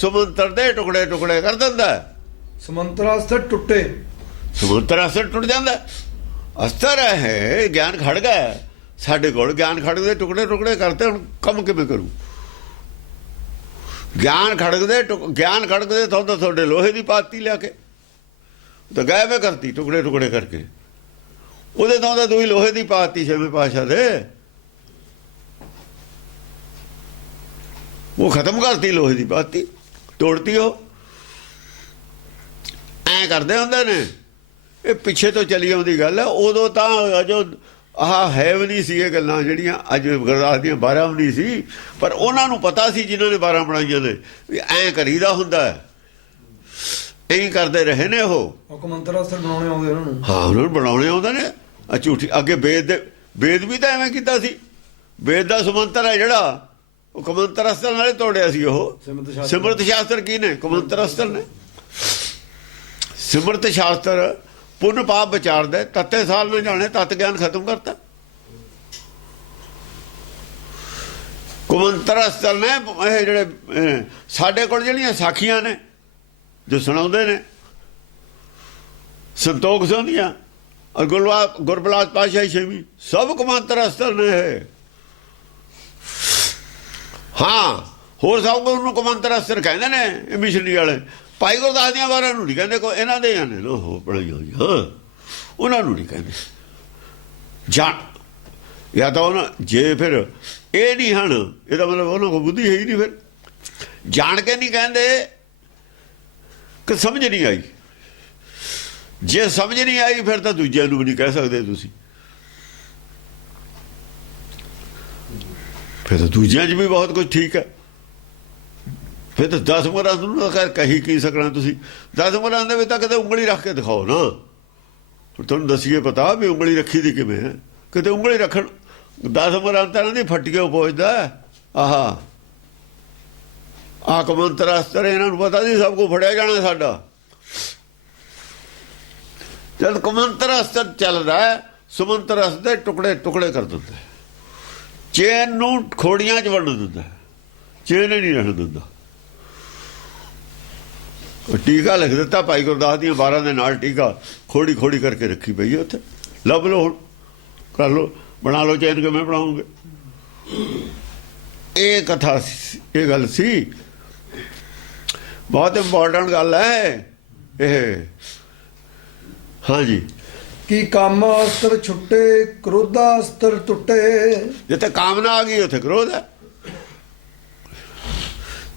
ਸਮੁੰਦਰ ਦੇ ਟੁਕੜੇ ਟੁਕੜੇ ਕਰ ਦਿੰਦਾ। ਸਮੁੰਦਰ ਅਸਤਰ ਟੁੱਟੇ, ਸਮੁੰਦਰ ਅਸਤਰ ਟੁੱਟ ਜਾਂਦਾ। ਅਸਤਰ ਹੈ ਗਿਆਨ ਖੜਗ ਹੈ ਸਾਡੇ ਕੋਲ। ਗਿਆਨ ਖੜਗ ਦੇ ਟੁਕੜੇ ਟੁਕੜੇ ਕਰਤੇ। ਹੁਣ ਕੰਮ ਕਿਵੇਂ ਕਰੂ? ਗਿਆਨ ਖੜਗ ਦੇ ਤੁਹਾਡੇ ਲੋਹੇ ਦੀ ਪਾਤੀ ਲਿਆ ਕੇ ਤਾਂ ਗਾਇਬ ਕਰਤੀ ਟੁਕੜੇ ਟੁਕੜੇ ਕਰਕੇ। ਉਹਦੇ ਤੋਂ ਤਾਂ ਦੂਈ ਲੋਹੇ ਦੀ ਪਾਤੀ ਛੇਵੇਂ ਪਾਤਸ਼ਾਹ ਦੇ। ਉਹ ਖਤਮ ਕਰਤੀ ਲੋਹੇ ਦੀ ਪਾਤੀ, ਤੋੜਤੀ। ਉਹ ਐ ਕਰਦੇ ਹੁੰਦੇ ਨੇ। ਇਹ ਪਿੱਛੇ ਤੋਂ ਚਲੀ ਆਉਂਦੀ ਗੱਲ ਹੈ। ਉਦੋਂ ਤਾਂ ਜੋ ਆਹ ਹੈ ਵੀ ਨਹੀਂ ਸੀ ਇਹ ਗੱਲਾਂ ਜਿਹੜੀਆਂ ਅੱਜ ਗੁਰਦਾਸ ਦੀਆਂ 12 ਵੀ ਨਹੀਂ ਸੀ। ਪਰ ਉਹਨਾਂ ਨੂੰ ਪਤਾ ਸੀ ਜਿਨ੍ਹਾਂ ਨੇ 12 ਬਣਾਈਆਂ ਨੇ ਵੀ ਐਂ ਕਰੀਦਾ ਹੁੰਦਾ। ਐਂ ਕਰਦੇ ਰਹੇ ਨੇ। ਉਹ ਕਮੰਤਰ ਅਸਤਰ ਬਣਾਉਣੇ ਆਉਂਦੇ ਉਹਨਾਂ ਨੂੰ। ਹਾਂ, ਉਹਨਾਂ ਨੂੰ ਬਣਾਉਣੇ ਆਉਂਦੇ ਨੇ। ਝੂਠੀ ਅੱਗੇ ਵੇਦ ਵੀ ਤਾਂ ਐਵੇਂ ਕੀਤਾ ਸੀ। ਵੇਦ ਦਾ ਸਮੰਤਰ ਹੈ ਜਿਹੜਾ, ਉਹ ਕਮੰਤਰ ਅਸਤਰ ਨਾਲੇ ਤੋੜਿਆ ਸੀ। ਉਹ ਸਿਮਰਤ ਸ਼ਾਸਤਰ ਕੀ ਨੇ? ਕਮੰਤਰ ਅਸਤਰ ਨੇ। ਸਿਮਰਤ ਸ਼ਾਸਤਰ ਪੁੰਨ ਪਾਪ ਵਿਚਾਰਦਾ। ਤੱਤੇ ਸਾਲ ਨਾ ਜਾਣੇ, ਤਤ ਗਿਆਨ ਖਤਮ ਕਰਤਾ। ਕਮੰਤਰ ਅਸਤਰ ਨੇ ਇਹ ਜਿਹੜੇ ਸਾਡੇ ਕੋਲ ਜਿਹੜੀਆਂ ਸਾਖੀਆਂ ਨੇ ਜੋ ਸੁਣਾਉਂਦੇ ਨੇ, ਸੰਤੋਖ ਸੋਂਦੀਆਂ ਔਰ ਗੁਰਬਲਾਸ ਪਾਤਸ਼ਾਹੀ ਛੇਵੀਂ, ਸਭ ਕਮੰਤਰ ਅਸਤਰ ਨੇ। ਹਾਂ, ਹੋਰ ਸਭ ਕੁਝ ਨੂੰ ਕਮੰਤਰ ਅਸਤਰ ਕਹਿੰਦੇ ਨੇ ਇਹ ਮਿਸ਼ਨਰੀ ਵਾਲੇ। ਭਾਈ ਗੁਰਦਾਸ ਦੀਆਂ 12 ਨੂੰ ਨਹੀਂ ਕਹਿੰਦੇ। ਕੋਈ ਇਹਨਾਂ ਦੇ ਨੇ ਉਹ ਪੜ੍ਹਾਈ ਹੋਈ। ਹਾਂ, ਉਹਨਾਂ ਨੂੰ ਨਹੀਂ ਕਹਿੰਦੇ। ਜਾਂ ਤਾਂ ਉਹਨਾਂ ਜੇ ਫਿਰ ਇਹ ਨਹੀਂ ਹਨ, ਇਹਦਾ ਮਤਲਬ ਉਹਨਾਂ ਕੋਲ ਬੁੱਧੀ ਹੈ ਹੀ ਨਹੀਂ। ਫਿਰ ਜਾਣ ਕੇ ਨਹੀਂ ਕਹਿੰਦੇ ਕਿ ਸਮਝ ਨਹੀਂ ਆਈ। ਜੇ ਸਮਝ ਨਹੀਂ ਆਈ ਫਿਰ ਤਾਂ ਦੂਜਿਆਂ ਨੂੰ ਵੀ ਨਹੀਂ ਕਹਿ ਸਕਦੇ ਤੁਸੀਂ। ਫਿਰ ਤਾਂ ਦੂਜਿਆਂ 'ਚ ਵੀ ਬਹੁਤ ਕੁਝ ਠੀਕ ਹੈ। ਫਿਰ ਤਾਂ 10 ਮੁਰਾਦ ਨੂੰ ਖੈਰ ਕਹੀ ਕੀ ਸਕਣਾ ਤੁਸੀਂ। 10 ਮੁਰਾਦ ਦੇ ਵਿੱਚ ਤਾਂ ਕਿਤੇ ਉਂਗਲੀ ਰੱਖ ਕੇ ਦਿਖਾਓ ਨਾ। ਤੁਹਾਨੂੰ ਦੱਸੀਏ ਪਤਾ ਵੀ ਉਂਗਲੀ ਰੱਖੀ ਦੀ ਕਿਵੇਂ ਹੈ। ਕਿਤੇ ਉਂਗਲੀ ਰੱਖਣ 10 ਮੁਰਾਦ ਤਾਂ ਦੀ ਫਟਕੇ ਪੁੱਛਦਾ। ਆਹ ਕਮੰਤਰ ਅਸਤਰ ਇਹਨਾਂ ਨੂੰ ਪਤਾ ਸੀ ਸਭ ਕੁਝ ਫੜਿਆ ਜਾਣਾ ਸਾਡਾ। ਜਦ ਕਮੰਤਰ ਅਸਤਰ ਚੱਲਦਾ ਸਮੁੰਦਰ ਅਸਤਰ ਟੁਕੜੇ ਟੁਕੜੇ ਕਰ ਦਿੰਦਾ। ਚੇਨ ਨੂੰ ਖੋੜੀਆਂ 'ਚ ਵੰਡ ਦਿੰਦਾ। ਚੇਨ ਹੀ ਨਹੀਂ ਰਹਿਣ ਦਿੰਦਾ। ਟੀਕਾ ਲਿਖ ਦਿੱਤਾ ਭਾਈ ਗੁਰਦਾਸ ਦੀਆਂ 12 ਦੇ ਨਾਲ। ਟੀਕਾ ਖੋੜੀ ਖੋੜੀ ਕਰਕੇ ਰੱਖੀ ਪਈ ਹੈ ਉੱਥੇ। ਲੱਭ ਲਓ, ਹੁਣ ਕਰ ਲਓ, ਬਣਾ ਲਓ ਚੈਨ। ਕਿਵੇਂ ਬਣਾਉਂਗੇ? ਇਹ ਕਥਾ, ਇਹ ਗੱਲ ਸੀ। ਬਹੁਤ ਇੰਪੋਰਟੈਂਟ ਗੱਲ ਹੈ ਇਹ। ਹਾਂਜੀ, ਕਿ ਕਾਮ ਅਸਤਰ ਛੁੱਟੇ, ਕ੍ਰੋਧਾ ਅਸਤਰ ਟੁੱਟੇ। ਜਿੱਥੇ ਕਾਮਨਾ ਆ ਗਈ ਉੱਥੇ ਕ੍ਰੋਧ ਹੈ।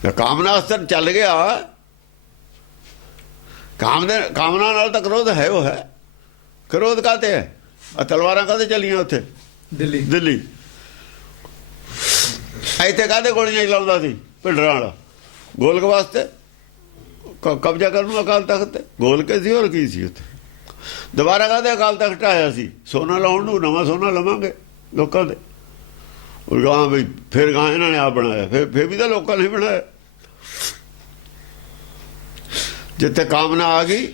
ਜੇ ਕਾਮਨਾ ਅਸਤਰ ਚੱਲ ਗਿਆ, ਕਾਮਨਾ ਨਾਲ ਤਾਂ ਕ੍ਰੋਧ ਹੈ। ਉਹ ਹੈ ਕ੍ਰੋਧ ਕਾਤੇ ਹੈ? ਆ ਤਲਵਾਰਾਂ ਕਾਤੇ ਚੱਲੀਆਂ ਉੱਥੇ? ਦਿੱਲੀ। ਇੱਥੇ ਕਾਹਦੇ ਗੋਲੀਆਂ ਚਲਾਉਂਦਾ ਸੀ ਭਿੰਡਰਾਂ ਵਾਲਾ? ਗੋਲਕ ਵਾਸਤੇ, ਕਬਜ਼ਾ ਕਰਨ ਨੂੰ ਅਕਾਲ ਤਖਤ ਤੇ। ਗੋਲਕ ਸੀ ਹੋਰ ਕੀ ਸੀ ਉੱਥੇ? ਦੁਬਾਰਾ ਕਾਹਦੇ ਅਕਾਲ ਤਖਤ ਆਇਆ ਸੀ? ਸੋਨਾ ਲਾਉਣ ਨੂੰ, ਨਵਾਂ ਸੋਨਾ ਲਵਾਂਗੇ ਲੋਕਾਂ ਦੇ। ਉਹ ਗਾਂ ਵੀ ਫਿਰ ਗਾਂ ਇਹਨਾਂ ਨੇ ਆਪ ਬਣਾਇਆ, ਫਿਰ ਵੀ ਤਾਂ ਲੋਕਾਂ ਨੇ ਬਣਾਇਆ। ਜਿੱਥੇ ਕਾਮਨਾ ਆ ਗਈ,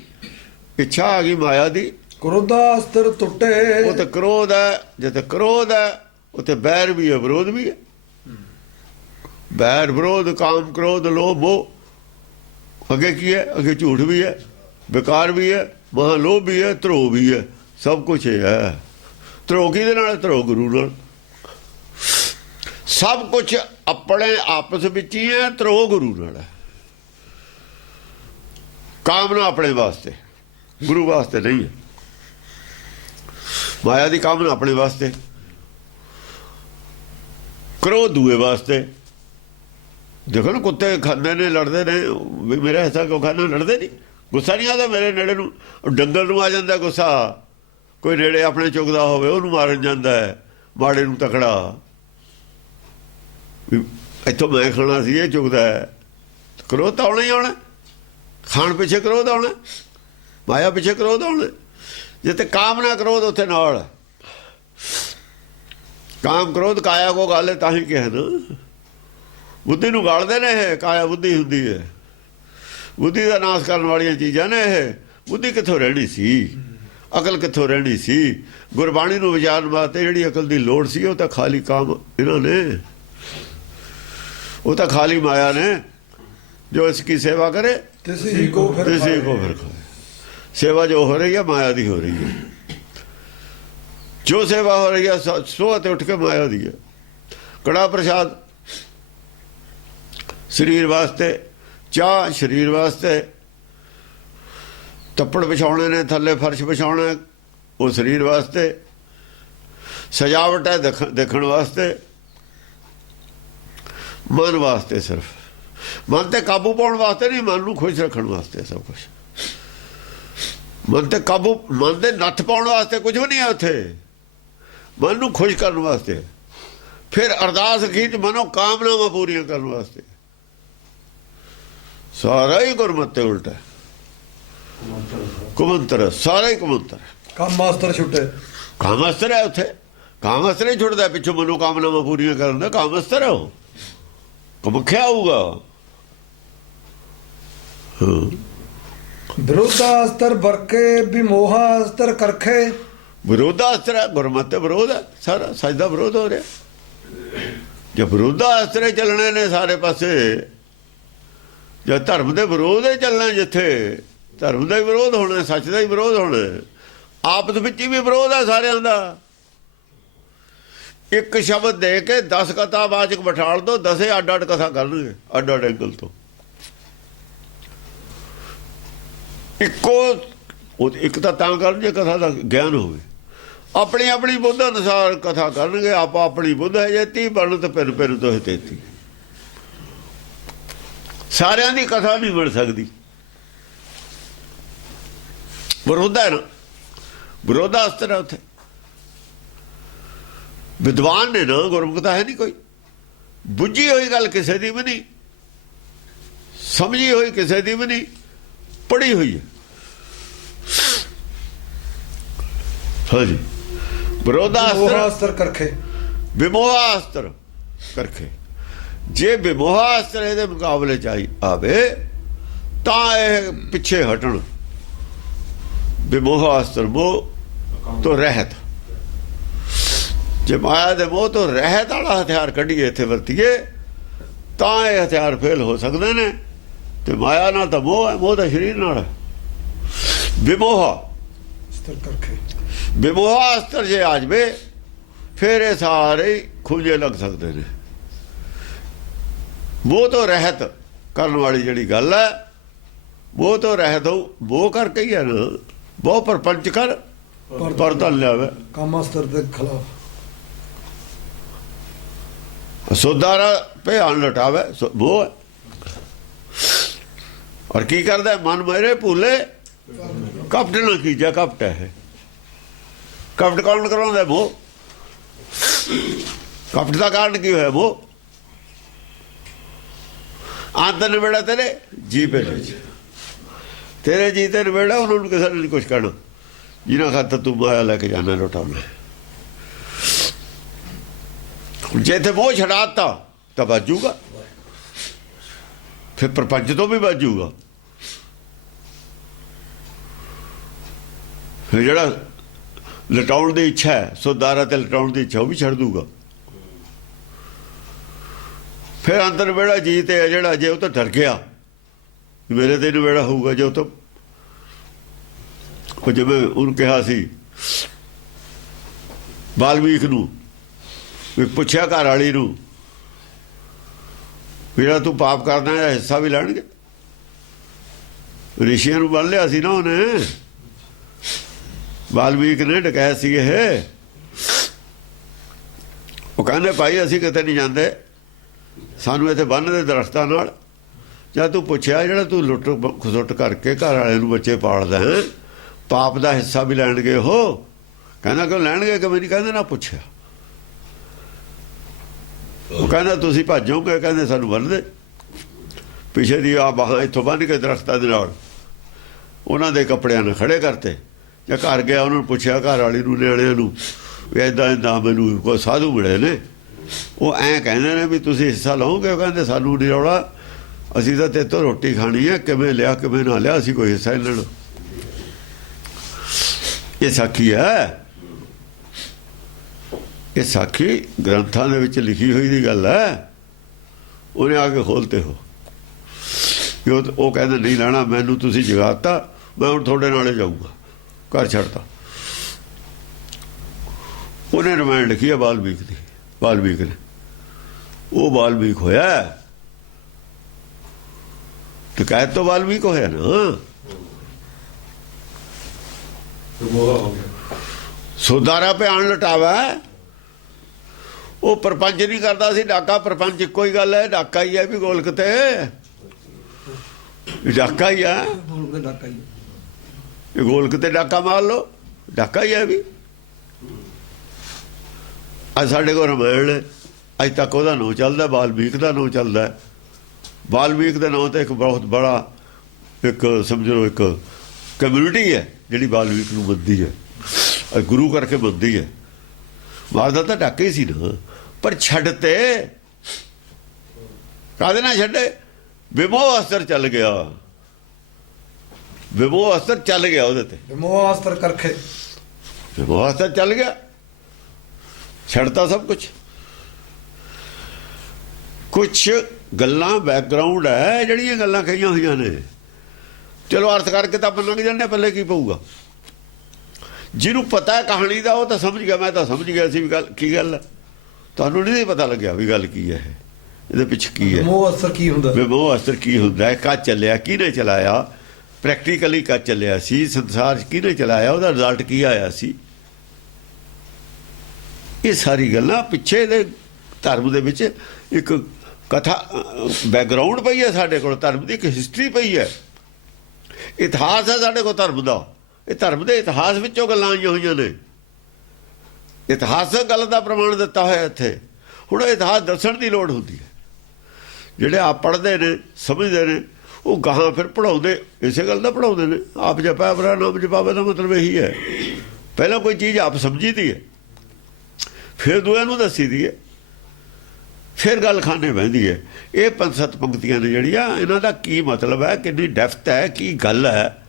ਇੱਛਾ ਆ ਗਈ ਮਾਇਆ ਦੀ, ਕ੍ਰੋਧਾਸਤਰ ਟੁੱਟੇ। ਉਹ ਤੇ ਕ੍ਰੋਧ ਹੈ। ਜਿੱਥੇ ਕ੍ਰੋਧ ਹੈ ਉੱਥੇ ਬੈਰ ਵੀ ਹੈ, ਵਿਰੋਧ ਵੀ ਹੈ। ਬੈਰ ਵਿਰੋਧ, ਕਾਮ ਕ੍ਰੋਧ ਲੋਭ ਮੋਹ। ਅੱਗੇ ਕੀ ਹੈ? ਅੱਗੇ ਝੂਠ ਵੀ ਹੈ, ਵਿਕਾਰ ਵੀ ਹੈ, ਮਹਾਲੋਭ ਵੀ ਹੈ, ਧਰੋ ਵੀ ਹੈ। ਸਭ ਕੁਛ ਇਹ ਹੈ। ਧਰੋ ਕਿਹਦੇ ਨਾਲ? ਧਰੋ ਗੁਰੂ ਨਾਲ। ਸਭ ਕੁਛ ਆਪਣੇ ਆਪਸ ਵਿੱਚ ਹੀ ਹੈ, ਧਰੋ ਗੁਰੂ ਨਾਲ ਹੈ। ਕਾਮਨਾ ਆਪਣੇ ਵਾਸਤੇ, ਗੁਰੂ ਵਾਸਤੇ ਨਹੀਂ ਹੈ। ਮਾਇਆ ਦੀ ਕਾਮਨਾ ਆਪਣੇ ਵਾਸਤੇ, ਕ੍ਰੋਧ ਦੂਏ ਵਾਸਤੇ। ਦੇਖੋ ਨਾ, ਕੁੱਤੇ ਖਾਂਦੇ ਨੇ, ਲੜਦੇ ਨੇ, ਵੀ ਮੇਰਾ ਹਿੱਸਾ ਕਿਉਂ ਖਾਣਾ? ਲੜਦੇ ਨਹੀਂ। ਗੁੱਸਾ ਨਹੀਂ ਆਦਾ ਮੇਰੇ ਨੇੜੇ ਨੂੰ। ਡੰਗਰ ਨੂੰ ਆ ਜਾਂਦਾ ਗੁੱਸਾ, ਕੋਈ ਨੇੜੇ ਆਪਣੇ ਚੁਗਦਾ ਹੋਵੇ ਉਹਨੂੰ ਮਾਰਨ ਜਾਂਦਾ ਹੈ, ਮਾੜੇ ਨੂੰ ਤਕੜਾ। ਇੱਥੋਂ ਮੈਂ ਖਾਣਾ ਸੀ, ਇਹ ਚੁਗਦਾ ਹੈ। ਕ੍ਰੋਧ ਤਾਂ ਆਉਣਾ ਹੀ ਆਉਣਾ। ਖਾਣ ਪਿੱਛੇ ਕ੍ਰੋਧ ਆਉਣਾ, ਮਾਇਆ ਪਿੱਛੇ ਕ੍ਰੋਧ ਆਉਣਾ। ਜਿੱਥੇ ਕਾਮਨਾ ਕ੍ਰੋਧ ਉੱਥੇ ਨਾਲ। ਕਾਮ ਕ੍ਰੋਧ ਕਾਇਆ ਕੋ ਗਾਲੇ, ਤਾਂ ਹੀ ਕਿਹਾ ਨਾ ਬੁੱਧੀ ਨੂੰ ਗਾਲਦੇ ਨੇ। ਇਹ ਕਾਇਆ ਬੁੱਧੀ ਹੁੰਦੀ ਹੈ, ਬੁੱਧੀ ਦਾ ਨਾਸ਼ ਕਰਨ ਵਾਲੀਆਂ ਚੀਜ਼ਾਂ ਨੇ ਇਹ। ਬੁੱਧੀ ਕਿੱਥੋਂ ਰਹਿਣੀ ਸੀ? ਅਕਲ ਕਿੱਥੋਂ ਰਹਿਣੀ ਸੀ? ਗੁਰਬਾਣੀ ਨੂੰ ਵਿਚਾਰਨ ਵਾਸਤੇ ਜਿਹੜੀ ਅਕਲ ਦੀ ਲੋੜ ਸੀ, ਉਹ ਤਾਂ ਖਾਲੀ ਕਾਮ ਇਹਨਾਂ ਨੇ, ਉਹ ਤਾਂ ਖਾਲੀ ਮਾਇਆ ਨੇ। ਜੋ ਇਸकी सेवा करे तिसी को फिर खाए। सेवा जो हो रही है माया दी हो रही है। जो सेवा हो रही है सोते उठ के माया दी है। कड़ा प्रसाद शरीर वास्ते, चाह शरीर वास्ते, तप्पड़ बिछाने ने, थले फर्श बिछाना वो शरीर वास्ते, सजावट है देखने वास्ते, मन वास्ते। सिर्फ मन ते काबू पाने वास्ते नहीं, मन को खुश रखने वास्ते सब कुछ। मन ते काबू, मन ते नत्थ पाने वास्ते कुछ भी नहीं है उत्थे। मन को खुश करने वास्ते। फिर अरदास खींच मनो कामनावां पूरियां करने वास्ते। सारा ही गुरमत उल्टा है, कुमंतर है, सारा ही कुमंतर है। कामास्त्र छुटे, कामास्त्र है उत्थे। कामास्त्र ही छुटदा पिछों मनोकामनावां पूरियां करन दा। कामास्त्र है वो, कमख्या होगा। विरोधास्त्र बरके विमोहास्त्र करखे। विरोधास्त्र है, गुरमत विरोध है सारा। सच का विरोध हो रहा। जब विरोधास्त्र चलने ने सारे पासे, जब धर्म के विरोध ही चलना, जिथे धर्म का ही विरोध होना, सच का ही विरोध होना। आपस में भी विरोध है सारिਆਂ ਦਾ। एक शब्द दे के 10 कथावाचक बिठाल दो, 10 अड अड कथा करनगे, अड अड एंगल तो। एक तो कर जे कथा का ज्ञान हो, अपनी अपनी बुद्ध अनुसार कथा करनगे। आप अपनी बुद्ध है जेती, बनत पिन पिन तो है तेती। सारिਆਂ ਦੀ कथा नहीं बन सकती। विरोध है ना, विरोधास्त्र है उत्थे। विद्वान ने ना, गुरमुखता है नहीं कोई। बुझी हुई गल किसी की भी नहीं, समझी हुई किसी की भी नहीं, पढ़ी हुई है। हाँ जी, विरोधास्त्र करखे, विमोहास्त्र करखे। जे विमोहास्त्र ਇਹਦੇ ਮੁਕਾਬਲੇ ਚ ਆਵੇ ਤਾਂ ਇਹ ਪਿੱਛੇ ਹਟਣ। विमोहास्त्र मोह तो रहत। जे माया दे मोह तो रहत वाला हथियार कढ़ीए, इत्थे वरतीए, तां ये हथियार फेल हो सकते हैं। तो माया ना तो मोह है, मोह तो शरीर नाल है। विमोहा विमोहास्त्र जे आ जाए फिर ये सारे खूंजे लग सकते हैं। मोह तो रहत करने वाली जिहड़ी गल है, मोह तो रहत हो, मोह करके ही है ना। बहुत प्रपंच कर पर धन लिया। कामास्त्र के खिलाफ सोदारा भयान लटावे वो है। और की करता है? मन मेरे भूले कपट ना कीजा। कपट है, कपट कौन करवाता है? वो कपट का कारण की है? वो ਅੰਤ ਨਿਬੇੜਾ ਤੇਰੇ ਜੀ ਪਹਿਲੇ ਚ, ਤੇਰੇ ਜੀ ਤੇ ਨਿਬੇੜਾ, ਉਹਨਾਂ ਨੂੰ ਕਿਸੇ ਨੇ ਨਹੀਂ ਕੁਛ ਕਹਿਣਾ, ਜਿਨ੍ਹਾਂ ਖਾਤਰ ਤੂੰ ਮਾਇਆ ਲੈ ਕੇ ਜਾਣਾ ਲੁਟਾਉਣਾ। ਜੇ ਇੱਥੇ ਮੋਹ ਛਡਾਤਾ ਤਾਂ ਬਾਜੂਗਾ, ਫਿਰ ਪ੍ਰਪੰਚ ਤੋਂ ਵੀ ਬਾਜੂਗਾ। ਫਿਰ ਜਿਹੜਾ ਲਟਾਉਣ ਦੀ ਇੱਛਾ ਹੈ, ਸੁਦਾਰਾ ਤੇ ਲਟਾਉਣ ਦੀ ਇੱਛਾ, ਉਹ ਵੀ ਛੱਡ ਦੂਗਾ। ਫਿਰ ਅੰਦਰ ਵੇੜਾ ਜੀ ਤੇ ਹੈ ਜਿਹੜਾ, ਜੇ ਉਹ ਤਾਂ ਡਰ ਗਿਆ ਮੇਰੇ ਤੇ ਨਵੇੜਾ ਹੋਊਗਾ, ਜੇ ਉਹ ਤਾਂ ਉਹ ਜਿਵੇਂ ਉਹਨੂੰ ਕਿਹਾ ਸੀ ਬਾਲਮੀਕ ਨੂੰ, ਵੀ ਪੁੱਛਿਆ ਘਰ ਵਾਲੀ ਨੂੰ, ਜਿਹੜਾ ਤੂੰ ਪਾਪ ਕਰਦਾ ਹੈ ਹਿੱਸਾ ਵੀ ਲੈਣਗੇ। ਰਿਸ਼ੀਆਂ ਨੂੰ ਬੰਨ ਲਿਆ ਸੀ ਨਾ ਉਹਨੇ, ਬਾਲਮੀਕ ਨੇ ਡਕਾਇਆ ਸੀ ਇਹ। ਉਹ ਕਹਿੰਦੇ ਭਾਈ ਅਸੀਂ ਕਿਤੇ ਨਹੀਂ ਜਾਂਦੇ, ਸਾਨੂੰ ਇੱਥੇ ਬੰਨ ਦੇ ਦਰਖਤਾਂ ਨਾਲ। ਜਦ ਤੂੰ ਪੁੱਛਿਆ ਜਿਹੜਾ ਤੂੰ ਲੁੱਟ ਖਸੁੱਟ ਕਰਕੇ ਘਰ ਵਾਲੇ ਨੂੰ ਬੱਚੇ ਪਾਲਦਾ ਹੈ, ਪਾਪ ਦਾ ਹਿੱਸਾ ਵੀ ਲੈਣਗੇ ਉਹ? ਕਹਿੰਦਾ ਕਿਉਂ ਲੈਣਗੇ, ਕਿਵੇਂ ਨਹੀਂ? ਕਹਿੰਦੇ ਨਾ ਪੁੱਛਿਆ। ਉਹ ਕਹਿੰਦਾ ਤੁਸੀਂ ਭੱਜੋਗੇ? ਕਹਿੰਦੇ ਸਾਨੂੰ ਬੰਨ ਦੇ, ਪਿੱਛੇ ਦੀ ਆ ਬਾਹਾਂ ਇੱਥੋਂ ਬੰਨ ਕੇ ਦਰਖਤਾਂ ਦੇ ਨਾਲ ਉਹਨਾਂ ਦੇ ਕੱਪੜਿਆਂ ਨਾਲ ਖੜੇ ਕਰਤੇ। ਜਾਂ ਘਰ ਗਿਆ, ਉਹਨੂੰ ਪੁੱਛਿਆ ਘਰ ਵਾਲੀ ਨੂੰ, ਨਿਆਣਿਆਂ ਨੂੰ, ਵੀ ਇੱਦਾਂ ਇੱਦਾਂ ਮੈਨੂੰ ਕੋਈ ਸਾਧੂ ਮਿਲੇ ਨੇ, ਉਹ ਐਂ ਕਹਿੰਦੇ ਨੇ ਵੀ ਤੁਸੀਂ ਹਿੱਸਾ ਲਓਗੇ? ਉਹ ਕਹਿੰਦੇ ਸਾਨੂੰ ਨਹੀਂ ਰੌਲਾ, ਅਸੀਂ ਤਾਂ ਤੇਰੇ ਤੋਂ ਰੋਟੀ ਖਾਣੀ ਹੈ, ਕਿਵੇਂ ਲਿਆ ਕਿਵੇਂ ਨਾ ਲਿਆ, ਅਸੀਂ ਕੋਈ ਹਿੱਸਾ ਨਹੀਂ ਲੈਣਾ। ਇਹ ਸਾਖੀ ਹੈ, ਇਹ ਸਾਖੀ ਗ੍ਰੰਥਾਂ ਦੇ ਵਿੱਚ ਲਿਖੀ ਹੋਈ ਦੀ ਗੱਲ ਹੈ। ਉਹਨੇ ਆ ਕੇ ਖੋਲਤੇ ਹੋ, ਉਹ ਕਹਿੰਦਾ ਨਹੀਂ ਲੈਣਾ, ਮੈਨੂੰ ਤੁਸੀਂ ਜਗਾਤਾ, ਮੈਂ ਹੁਣ ਤੁਹਾਡੇ ਨਾਲੇ ਜਾਊਗਾ, ਘਰ ਛੱਡਤਾ। ਉਹਨੇ ਰਮਾਇਣ ਲਿਖੀ ਹੈ ਬਾਲਮੀਕ ਦੀ, ਬਾਲਮੀਕ ਨੇ, ਉਹ ਬਾਲਮੀਕ ਹੋਇਆ, ਟਿਕਾਇਤ ਤੋਂ ਬਾਲਮੀਕ ਹੋਇਆ ਨਾ। ਸੁਦਾਰਾ ਪਿਆਣ ਲਟਾਵਾ, ਉਹ ਪ੍ਰਪੰਚ ਨਹੀਂ ਕਰਦਾ ਸੀ ਡਾਕਾ। ਪ੍ਰਪੰਚ ਇੱਕੋ ਹੀ ਗੱਲ ਹੈ, ਡਾਕਾ ਹੀ ਹੈ ਵੀ ਗੋਲਕ ਤੇ, ਡਾਕਾ ਹੀ ਹੈ, ਇਹ ਗੋਲਕ ਤੇ ਡਾਕਾ ਮਾਰ ਲਓ, ਡਾਕਾ ਹੀ ਹੈ ਵੀ। ਅੱਜ ਸਾਡੇ ਕੋਲ ਰਮਾਇਣ, ਅੱਜ ਤੱਕ ਉਹਦਾ ਨਾਂ ਚੱਲਦਾ, ਬਾਲਮੀਕ ਦਾ ਨਾਂ ਚੱਲਦਾ। ਬਾਲਮੀਕ ਦੇ ਨਾਂ ਤੇ ਇੱਕ ਬਹੁਤ ਬੜਾ ਇੱਕ ਸਮਝੋ ਇੱਕ ਕਮਿਊਨਿਟੀ ਹੈ ਜਿਹੜੀ ਬਾਲਮੀਕ ਨੂੰ ਮੰਨਦੀ ਹੈ, ਗੁਰੂ ਕਰਕੇ ਮੰਨਦੀ ਹੈ। ਮਾਰਦਾ ਤਾਂ ਡਾਕਾ ਹੀ ਸੀ ਨਾ, ਪਰ ਛੱਡ ਤੇ ਕਾਹਦੇ ਨਾਲ ਛੱਡੇ? ਵਿਮੋਹ ਅਸਰ ਚੱਲ ਗਿਆ, ਵਿਮੋਹ ਅਸਰ ਚੱਲ ਗਿਆ ਉਹਦੇ ਤੇ, ਵਿਮੋਹ ਅਸਰ ਕਰਖੇ, ਵਿਮੋਹ ਅਸਰ ਚੱਲ ਗਿਆ, ਛੱਡਤਾ ਸਭ ਕੁਛ। ਕੁਛ ਗੱਲਾਂ ਬੈਕਗਰਾਉਂਡ ਹੈ ਜਿਹੜੀਆਂ ਗੱਲਾਂ ਕਹੀਆਂ ਹੋਈਆਂ ਨੇ, ਚਲੋ ਅਰਥ ਕਰਕੇ ਤਾਂ ਆਪਾਂ ਲੰਘ ਜਾਂਦੇ, ਪੱਲੇ ਕੀ ਪਊਗਾ? ਜਿਹਨੂੰ ਪਤਾ ਕਹਾਣੀ ਦਾ ਉਹ ਤਾਂ ਸਮਝ ਗਿਆ, ਮੈਂ ਤਾਂ ਸਮਝ ਗਿਆ ਸੀ ਵੀ ਗੱਲ ਕੀ ਗੱਲ ਹੈ। ਤੁਹਾਨੂੰ ਨਹੀਂ ਪਤਾ ਲੱਗਿਆ ਵੀ ਗੱਲ ਕੀ ਹੈ, ਇਹਦੇ ਪਿੱਛੇ ਕੀ ਹੈ, ਵਿਮੋਹ ਅਸਰ ਕੀ ਹੁੰਦਾ, ਵਿਮੋਹ ਅਸਰ ਕੀ ਹੁੰਦਾ ਹੈ, ਕਦ ਚੱਲਿਆ, ਕਿਹਨੇ ਚਲਾਇਆ, ਪ੍ਰੈਕਟੀਕਲੀ ਕਦ ਚੱਲਿਆ ਸੀ, ਸੰਸਾਰ 'ਚ ਕਿਹਨੇ ਚਲਾਇਆ, ਉਹਦਾ ਰਿਜ਼ਲਟ ਕੀ ਆਇਆ ਸੀ। ਇਹ ਸਾਰੀ ਗੱਲਾਂ ਪਿੱਛੇ ਦੇ ਧਰਮ ਦੇ ਵਿੱਚ ਇੱਕ ਕਥਾ ਬੈਕਗਰਾਉਂਡ ਪਈ ਹੈ ਸਾਡੇ ਕੋਲ, ਧਰਮ ਦੀ ਇੱਕ ਹਿਸਟਰੀ ਪਈ ਹੈ, ਇਤਿਹਾਸ ਹੈ ਸਾਡੇ ਕੋਲ ਧਰਮ ਦਾ। ਇਹ ਧਰਮ ਦੇ ਇਤਿਹਾਸ ਵਿੱਚੋਂ ਗੱਲਾਂ ਆਈਆਂ ਹੋਈਆਂ ਨੇ, ਇਤਿਹਾਸਕ ਗੱਲ ਦਾ ਪ੍ਰਮਾਣ ਦਿੱਤਾ ਹੋਇਆ ਇੱਥੇ। ਹੁਣ ਇਤਿਹਾਸ ਦੱਸਣ ਦੀ ਲੋੜ ਹੁੰਦੀ ਹੈ, ਜਿਹੜੇ ਆਪ ਪੜ੍ਹਦੇ ਨੇ ਸਮਝਦੇ ਨੇ, ਉਹ ਗਾਹਾਂ ਫਿਰ ਪੜ੍ਹਾਉਂਦੇ ਇਸੇ ਗੱਲ ਦਾ ਪੜ੍ਹਾਉਂਦੇ ਨੇ। ਆਪ ਜਪਿਆ ਬਰਾ ਨਾਮ ਜਪਾਵੇ ਦਾ ਮਤਲਬ ਇਹੀ ਹੈ, ਪਹਿਲਾਂ ਕੋਈ ਚੀਜ਼ ਆਪ ਸਮਝੀ ਦੀ ਹੈ, ਫਿਰ ਦੂਆਂ ਨੂੰ ਦੱਸੀ ਦੀ ਹੈ, ਫਿਰ ਗੱਲ ਖਾਨੇ ਬਹਿੰਦੀ ਹੈ। ਇਹ 5-7 ਪੰਕਤੀਆਂ ਨੇ ਜਿਹੜੀਆਂ, ਇਹਨਾਂ ਦਾ ਕੀ ਮਤਲਬ ਹੈ, ਕਿੰਨੀ ਡੈਫਥ ਹੈ, ਕੀ ਗੱਲ ਹੈ,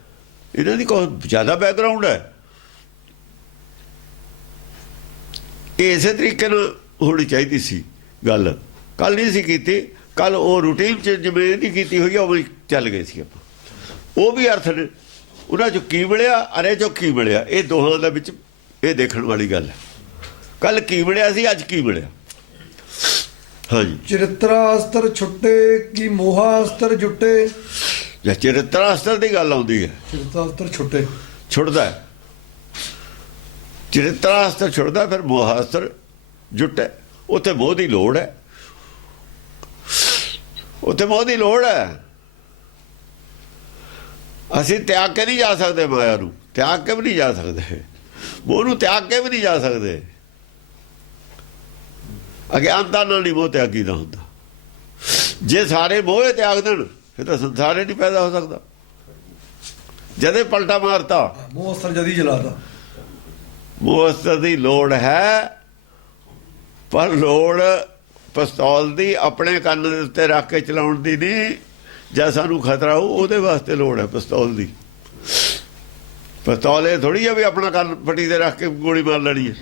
ਇਹਨਾਂ ਦੀ ਕੋਈ ਜ਼ਿਆਦਾ ਬੈਕਗਰਾਉਂਡ ਹੈ। ਇਹ ਇਸੇ ਤਰੀਕੇ ਨਾਲ ਹੋਣੀ ਚਾਹੀਦੀ ਸੀ ਗੱਲ, ਕੱਲ ਨਹੀਂ ਸੀ ਕੀਤੀ। ਕੱਲ ਉਹ ਰੂਟੀਨ 'ਚ ਜਿਵੇਂ ਨਹੀਂ ਕੀਤੀ ਹੋਈ ਉਹ ਚੱਲ ਗਏ ਸੀ ਆਪਾਂ, ਉਹ ਵੀ ਅਰਥ ਨੇ ਉਹਨਾਂ 'ਚੋਂ ਕੀ ਮਿਲਿਆ, ਅਰੇ 'ਚੋਂ ਕੀ ਮਿਲਿਆ, ਇਹ ਦੋਹਾਂ ਦੇ ਵਿੱਚ ਇਹ ਦੇਖਣ ਵਾਲੀ ਗੱਲ ਹੈ। ਕੱਲ ਕੀ ਮਿਲਿਆ ਸੀ, ਅੱਜ ਕੀ ਮਿਲਿਆ। ਹਾਂਜੀ, ਚਰਿਤਰਾ ਅਸਤਰ ਛੁੱਟੇ ਕੀ ਮੋਹਾ ਅਸਤਰ ਜੁੱਟੇ। ਜੇ ਚਰਿਤਰਾ ਅਸਤਰ ਦੀ ਗੱਲ ਆਉਂਦੀ ਹੈ, ਚਰਿਤਰਾ ਅਸਤਰ ਛੁੱਟੇ, ਛੁੱਟਦਾ, ਚਰਿਤਰਾ ਅਸਤਰ ਛੁੱਟਦਾ, ਫਿਰ ਮੋਹ ਅਸਤਰ ਜੁੱਟੇ। ਉੱਥੇ ਮੋਹ ਦੀ ਲੋੜ ਹੈ, ਉੱਥੇ ਮੋਹ ਦੀ ਲੋੜ ਹੈ। ਅਸੀਂ ਤਿਆਗ ਕੇ ਨਹੀਂ ਜਾ ਸਕਦੇ, ਮਾਇਆ ਨੂੰ ਤਿਆਗ ਕੇ ਵੀ ਨਹੀਂ ਜਾ ਸਕਦੇ, ਮੋਹ ਨੂੰ ਤਿਆਗ ਕੇ ਵੀ ਨਹੀਂ ਜਾ ਸਕਦੇ। ਅਗਿਆਨਤਾ ਨਾਲ ਨਹੀਂ ਮੋਹ ਤਿਆਗੀ ਦਾ ਹੁੰਦਾ। ਜੇ ਸਾਰੇ ਮੋਹ ਤਿਆਗ ਦੇਣ ਫਿਰ ਤਾਂ ਸੰਸਾਰ ਹੀ ਨਹੀਂ ਪੈਦਾ ਹੋ ਸਕਦਾ। ਜਦੇ ਪਲਟਾ ਮਾਰਤਾ, ਮੋਹ ਅਸਤਰ ਜਦੀ ਜਲਾਤਾ। ਮੋਹ ਅਸਤਰ ਦੀ ਲੋੜ ਹੈ, ਪਰ ਲੋੜ ਪਿਸਤੌਲ ਦੀ ਆਪਣੇ ਕੰਨ ਦੇ ਉੱਤੇ ਰੱਖ ਕੇ ਚਲਾਉਣ ਦੀ ਨਹੀਂ। ਜਾਂ ਸਾਨੂੰ ਖਤਰਾ ਹੋ ਉਹਦੇ ਵਾਸਤੇ ਲੋੜ ਹੈ ਪਿਸਤੌਲ ਦੀ। ਪਿਸਤੌਲ ਇਹ ਥੋੜ੍ਹੀ ਹੈ ਵੀ ਆਪਣਾ ਕੰਨ ਪੱਟੀ ਤੇ ਰੱਖ ਕੇ ਗੋਲੀ ਮਾਰ ਲੈਣੀ ਹੈ।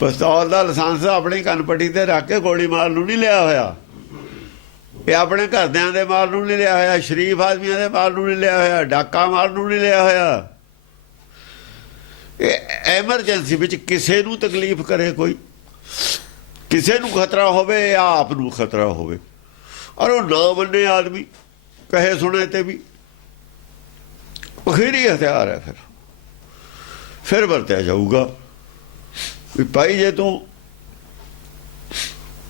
ਪਿਸਤੌਲ ਦਾ ਲਾਇਸੈਂਸ ਆਪਣੀ ਕੰਨ ਪੱਟੀ ਤੇ ਰੱਖ ਕੇ ਗੋਲੀ ਮਾਰਨ ਨੂੰ ਨਹੀਂ ਲਿਆ ਹੋਇਆ। ਇਹ ਆਪਣੇ ਘਰਦਿਆਂ ਦੇ ਮਾਰਨ ਨੂੰ ਨਹੀਂ ਲਿਆ ਹੋਇਆ, ਸ਼ਰੀਫ ਆਦਮੀਆਂ ਦੇ ਮਾਰਨ ਨੂੰ ਨਹੀਂ ਲਿਆ ਹੋਇਆ, ਡਾਕਾ ਮਾਰਨ ਨੂੰ ਨਹੀਂ ਲਿਆ ਹੋਇਆ। ਇਹ ਐਮਰਜੈਂਸੀ ਵਿੱਚ ਕਿਸੇ ਨੂੰ ਤਕਲੀਫ ਕਰੇ, ਕੋਈ ਕਿਸੇ ਨੂੰ ਖਤਰਾ ਹੋਵੇ ਜਾਂ ਆਪ ਨੂੰ ਖਤਰਾ ਹੋਵੇ, ਔਰ ਉਹ ਨਾ ਮੰਨੇ ਆਦਮੀ, ਕਹੇ ਸੁਣੇ ਤੇ ਵੀ ਅਖੀਰੀ ਹਥਿਆਰ ਹੈ। ਫਿਰ ਵਰਤਿਆ ਜਾਊਗਾ ਵੀ ਭਾਈ ਜੇ ਤੂੰ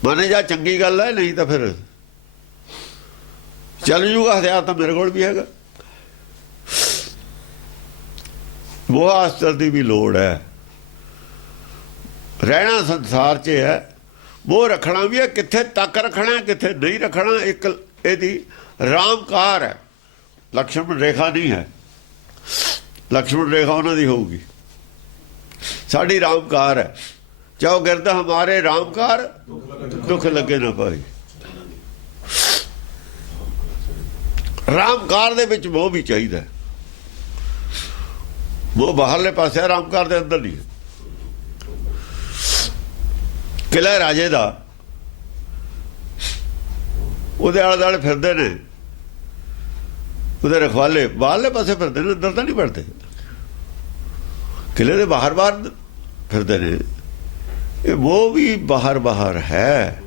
ਮੰਨੇ ਜਾ ਚੰਗੀ ਗੱਲ ਹੈ, ਨਹੀਂ ਤਾਂ ਫਿਰ ਚੱਲ ਜੂਗਾ ਹਥਿਆਰ ਤਾਂ ਮੇਰੇ ਕੋਲ ਵੀ ਹੈਗਾ। ਮੋਹ ਅਸਤਰ ਦੀ ਵੀ ਲੋੜ ਹੈ। ਰਹਿਣਾ ਸੰਸਾਰ 'ਚ ਹੈ, ਮੋਹ ਰੱਖਣਾ ਵੀ ਹੈ, ਕਿੱਥੇ ਤੱਕ ਰੱਖਣਾ ਕਿੱਥੇ ਨਹੀਂ ਰੱਖਣਾ। ਇੱਕ ਇਹਦੀ ਰਾਮਕਾਰ ਹੈ, ਲਕਸ਼ਮਣ ਰੇਖਾ ਨਹੀਂ ਹੈ। ਲਕਸ਼ਮਣ ਰੇਖਾ ਉਹਨਾਂ ਦੀ ਹੋਊਗੀ, ਸਾਡੀ ਰਾਮਕਾਰ ਹੈ। ਚਾਹੋ ਗਿਰਦ ਹਮਾਰੇ ਰਾਮਕਾਰ, ਦੁੱਖ ਲੱਗੇ ਨਾ ਭਾਈ। ਰਾਮਕਾਰ ਦੇ ਵਿੱਚ ਮੋਹ ਵੀ ਚਾਹੀਦਾ। ਮੋਹ ਬਾਹਰਲੇ ਪਾਸੇ, ਰਾਮਕਾਰ ਦੇ ਅੰਦਰ ਨਹੀਂ। ਕਿਲ੍ਹਾ ਰਾਜੇ ਦਾ, ਉਹਦੇ ਆਲੇ ਦੁਆਲੇ ਫਿਰਦੇ ਨੇ ਉਹਦੇ ਰਖਵਾਲੇ, ਬਾਹਰਲੇ ਪਾਸੇ ਫਿਰਦੇ ਨੇ, ਅੰਦਰ ਤਾਂ ਨਹੀਂ ਵੜਦੇ। ਕਿਲ੍ਹੇ ਦੇ ਬਾਹਰ ਬਾਹਰ ਫਿਰਦੇ ਨੇ। ਇਹ ਮੋਹ ਵੀ ਬਾਹਰ ਬਾਹਰ ਹੈ,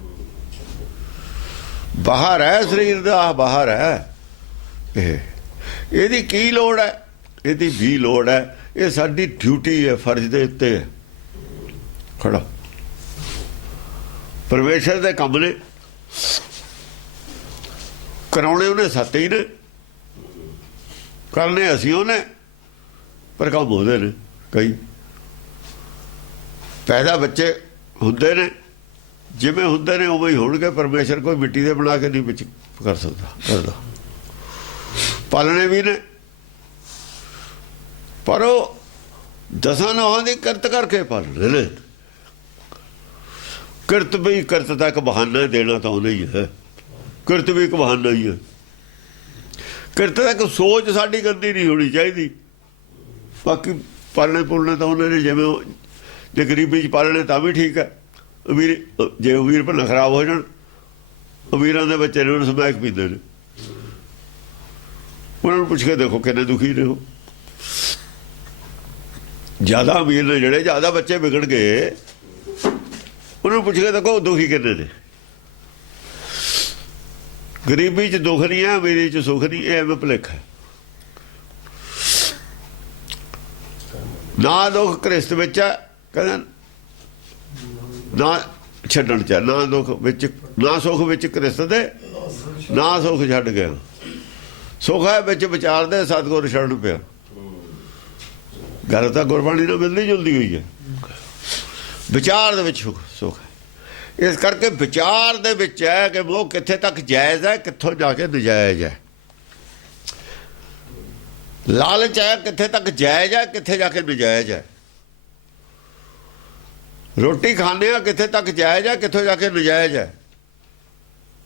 ਬਾਹਰ ਹੈ ਸਰੀਰ ਦਾ, ਬਾਹਰ ਹੈ। ਇਹਦੀ ਕੀ ਲੋੜ ਹੈ? ਇਹਦੀ ਵੀ ਲੋੜ ਹੈ। ਇਹ ਸਾਡੀ ਡਿਊਟੀ ਹੈ, ਫਰਜ਼ ਦੇ ਉੱਤੇ ਹੈ ਖੜਾ। ਪਰਮੇਸ਼ਰ ਦੇ ਕੰਮ ਨੇ, ਕਰਾਉਣੇ ਉਹਨੇ ਸੱਤ ਹੀ ਨੇ, ਕਰਨੇ ਅਸੀਂ ਉਹਨੇ, ਪਰ ਕੰਮ ਉਹਦੇ ਨੇ। ਕਈ ਪੈਦਾ ਬੱਚੇ ਹੁੰਦੇ ਨੇ, ਜਿਵੇਂ ਹੁੰਦੇ ਨੇ ਉਵੇਂ ਹੀ ਹੋਣਗੇ। ਪਰਮੇਸ਼ਰ ਕੋਈ ਮਿੱਟੀ ਦੇ ਬਣਾ ਕੇ ਨਹੀਂ ਵਿੱਚ ਕਰ ਸਕਦਾ, ਕਰਦਾ। ਪਾਲਣੇ ਵੀ ਨੇ, ਪਰ ਉਹ ਦਸਾਂ ਨੌਹਾਂ ਦੀ ਕਿਰਤ ਕਰਕੇ ਪਾਲਣੇ ਨੇ। ਕਿਰਤ ਵੀ, ਕਿਰਤ ਦਾ ਇੱਕ ਬਹਾਨਾ ਦੇਣਾ ਤਾਂ ਉਹਨੇ ਹੀ ਹੈ। ਕਿਰਤ ਵੀ ਇੱਕ ਬਹਾਨਾ ਹੀ ਹੈ। ਕਿਰਤ ਦਾ ਇੱਕ ਸੋਚ ਸਾਡੀ ਗੰਦੀ ਨਹੀਂ ਹੋਣੀ ਚਾਹੀਦੀ। ਬਾਕੀ ਪਾਲਣੇ ਪੁਲਣੇ ਤਾਂ ਉਹਨੇ ਨੇ, ਜਿਵੇਂ ਜੇ ਗਰੀਬੀ 'ਚ ਪਾਲਣੇ ਤਾਂ ਵੀ ਠੀਕ ਹੈ। ਅਮੀਰ, ਜੇ ਅਮੀਰ ਭੰਨਾ ਖਰਾਬ ਹੋ ਜਾਣ, ਅਮੀਰਾਂ ਦੇ ਬੱਚੇ ਨੇ ਉਹਨੂੰ ਸਮੈਕ ਪੀਂਦੇ ਨੇ। ਉਹਨਾਂ ਨੂੰ ਪੁੱਛ ਕੇ ਦੇਖੋ ਕਿੰਨੇ ਦੁਖੀ ਨੇ ਉਹ। ਜ਼ਿਆਦਾ ਅਮੀਰ ਨੇ ਜਿਹੜੇ, ਜ਼ਿਆਦਾ ਬੱਚੇ ਵਿਗੜ ਗਏ, ਉਹਨਾਂ ਨੂੰ ਪੁੱਛ ਕੇ ਦੇਖੋ ਦੁਖੀ ਕਿੰਨੇ ਨੇ। ਗਰੀਬੀ 'ਚ ਦੁੱਖ ਨਹੀਂ ਹੈ, ਅਮੀਰੀ 'ਚ ਸੁੱਖ ਨਹੀਂ। ਇਹ ਐਵੇਂ ਭੁਲੇਖਾ ਹੈ। ਨਾ ਦੁੱਖ ਕ੍ਰਿਸਤ ਵਿੱਚ ਹੈ, ਕਹਿੰਦਾ ਨਾ ਛੱਡਣ 'ਚ, ਨਾ ਦੁੱਖ ਵਿੱਚ, ਨਾ ਸੁੱਖ ਵਿੱਚ ਕ੍ਰਿਸਤ ਦੇ, ਨਾ ਸੁੱਖ ਛੱਡ ਗਿਆ। ਸੁੱਖ ਹੈ ਵਿੱਚ ਵਿਚਾਰ ਦੇ, ਸਤਿਗੁਰ ਛੱਡਣ ਪਿਆ। ਗੱਲ ਤਾਂ ਗੁਰਬਾਣੀ ਨਾਲ ਮਿਲਦੀ ਜੁਲਦੀ ਹੋਈ ਹੈ। ਵਿਚਾਰ ਦੇ ਵਿੱਚ ਸੁੱਖ ਹੈ। ਇਸ ਕਰਕੇ ਵਿਚਾਰ ਦੇ ਵਿੱਚ ਹੈ ਕਿ ਉਹ ਕਿੱਥੇ ਤੱਕ ਜਾਇਜ਼ ਹੈ, ਕਿੱਥੋਂ ਜਾ ਕੇ ਨਜਾਇਜ਼ ਹੈ। ਲਾਲਚ ਹੈ, ਕਿੱਥੇ ਤੱਕ ਜਾਇਜ਼ ਹੈ, ਕਿੱਥੇ ਜਾ ਕੇ ਨਜਾਇਜ਼ ਹੈ। ਰੋਟੀ ਖਾਂਦੇ ਆ, ਕਿੱਥੇ ਤੱਕ ਜਾਇਜ਼ ਹੈ, ਕਿੱਥੋਂ ਜਾ ਕੇ ਨਜਾਇਜ਼ ਹੈ।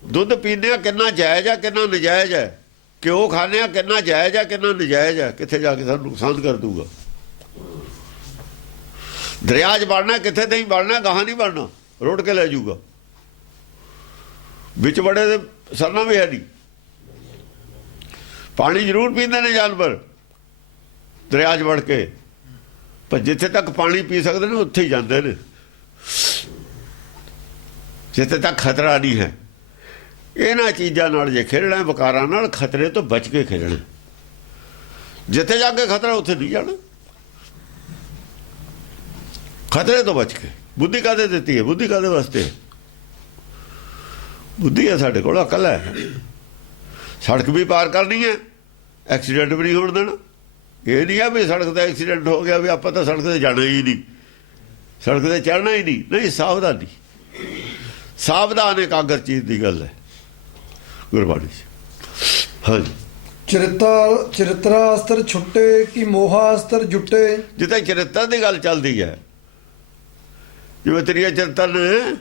ਦੁੱਧ ਪੀਂਦੇ ਆ, ਕਿੰਨਾ ਜਾਇਜ਼ ਹੈ, ਕਿੰਨਾ ਨਜਾਇਜ਼ ਹੈ। ਘਿਓ ਖਾਂਦੇ ਆ, ਕਿੰਨਾ ਜਾਇਜ਼ ਹੈ, ਕਿੰਨਾ ਨਜਾਇਜ਼ ਹੈ, ਕਿੱਥੇ ਜਾ ਕੇ ਸਾਨੂੰ ਨੁਕਸਾਨ ਕਰ ਦੂਗਾ। ਦਰਿਆ 'ਚ ਵੜਨਾ, ਕਿੱਥੇ ਨਹੀਂ ਵੜਨਾ, ਗਾਹਾਂ ਨਹੀਂ ਵੜਨਾ, ਰੋੜ ਕੇ ਲੈ ਜਾਊਗਾ। ਵਿੱਚ ਬੜੇ ਦੇ ਸਰਨਾ ਵੀ ਹੈ ਨਹੀਂ। ਪਾਣੀ ਜ਼ਰੂਰ ਪੀਂਦੇ ਨੇ ਜਾਨਵਰ ਦਰਿਆ 'ਚ ਵੜ ਕੇ, ਪਰ ਜਿੱਥੇ ਤੱਕ ਪਾਣੀ ਪੀ ਸਕਦੇ ਨੇ ਉੱਥੇ ਹੀ ਜਾਂਦੇ ਨੇ, ਜਿੱਥੇ ਤੱਕ ਖਤਰਾ ਨਹੀਂ ਹੈ। ਇਹਨਾਂ ਚੀਜ਼ਾਂ ਨਾਲ ਜੇ ਖੇਡਣਾ, ਵਿਕਾਰਾਂ ਨਾਲ, ਖਤਰੇ ਤੋਂ ਬਚ ਕੇ ਖੇਡਣਾ। ਜਿੱਥੇ ਜਾ ਕੇ ਖਤਰਾ ਉੱਥੇ ਨਹੀਂ ਜਾਣਾ, ਖਤਰੇ ਤੋਂ ਬਚ ਕੇ। ਬੁੱਧੀ ਕਾਹਦੇ ਦਿੱਤੀ ਹੈ? ਬੁੱਧੀ ਕਾਹਦੇ ਵਾਸਤੇ? ਬੁੱਧੀ ਹੈ ਸਾਡੇ ਕੋਲ, ਅਕਲ ਹੈ। ਸੜਕ ਵੀ ਪਾਰ ਕਰਨੀ ਹੈ, ਐਕਸੀਡੈਂਟ ਵੀ ਨਹੀਂ ਹੋਣ ਦੇਣਾ। ਇਹ ਨਹੀਂ ਆ ਵੀ ਸੜਕ ਦਾ ਐਕਸੀਡੈਂਟ ਹੋ ਗਿਆ ਵੀ ਆਪਾਂ ਤਾਂ ਸੜਕ 'ਤੇ ਜਾਣਾ ਹੀ ਨਹੀਂ, ਸੜਕ 'ਤੇ ਚੜ੍ਹਨਾ ਹੀ ਨਹੀਂ। ਨਹੀਂ, ਸਾਵਧਾਨੀ। ਸਾਵਧਾਨ ਇਕਾਗਰ ਚੀਜ਼ ਦੀ ਗੱਲ ਹੈ ਗੁਰਬਾਣੀ 'ਚ। ਹਾਂਜੀ, ਚਰਿਤਰਾ ਅਸਤਰ ਛੁੱਟੇ ਕਿ ਮੋਹਾ ਅਸਤਰ ਜੁੱਟੇ। ਜਿੱਥੇ ਚਰਿੱਤਰ ਦੀ ਗੱਲ ਚੱਲਦੀ ਹੈ, ਜਿਵੇਂ ਤ੍ਰਿਆ ਚਰਿੱਤਰ ਨੇ,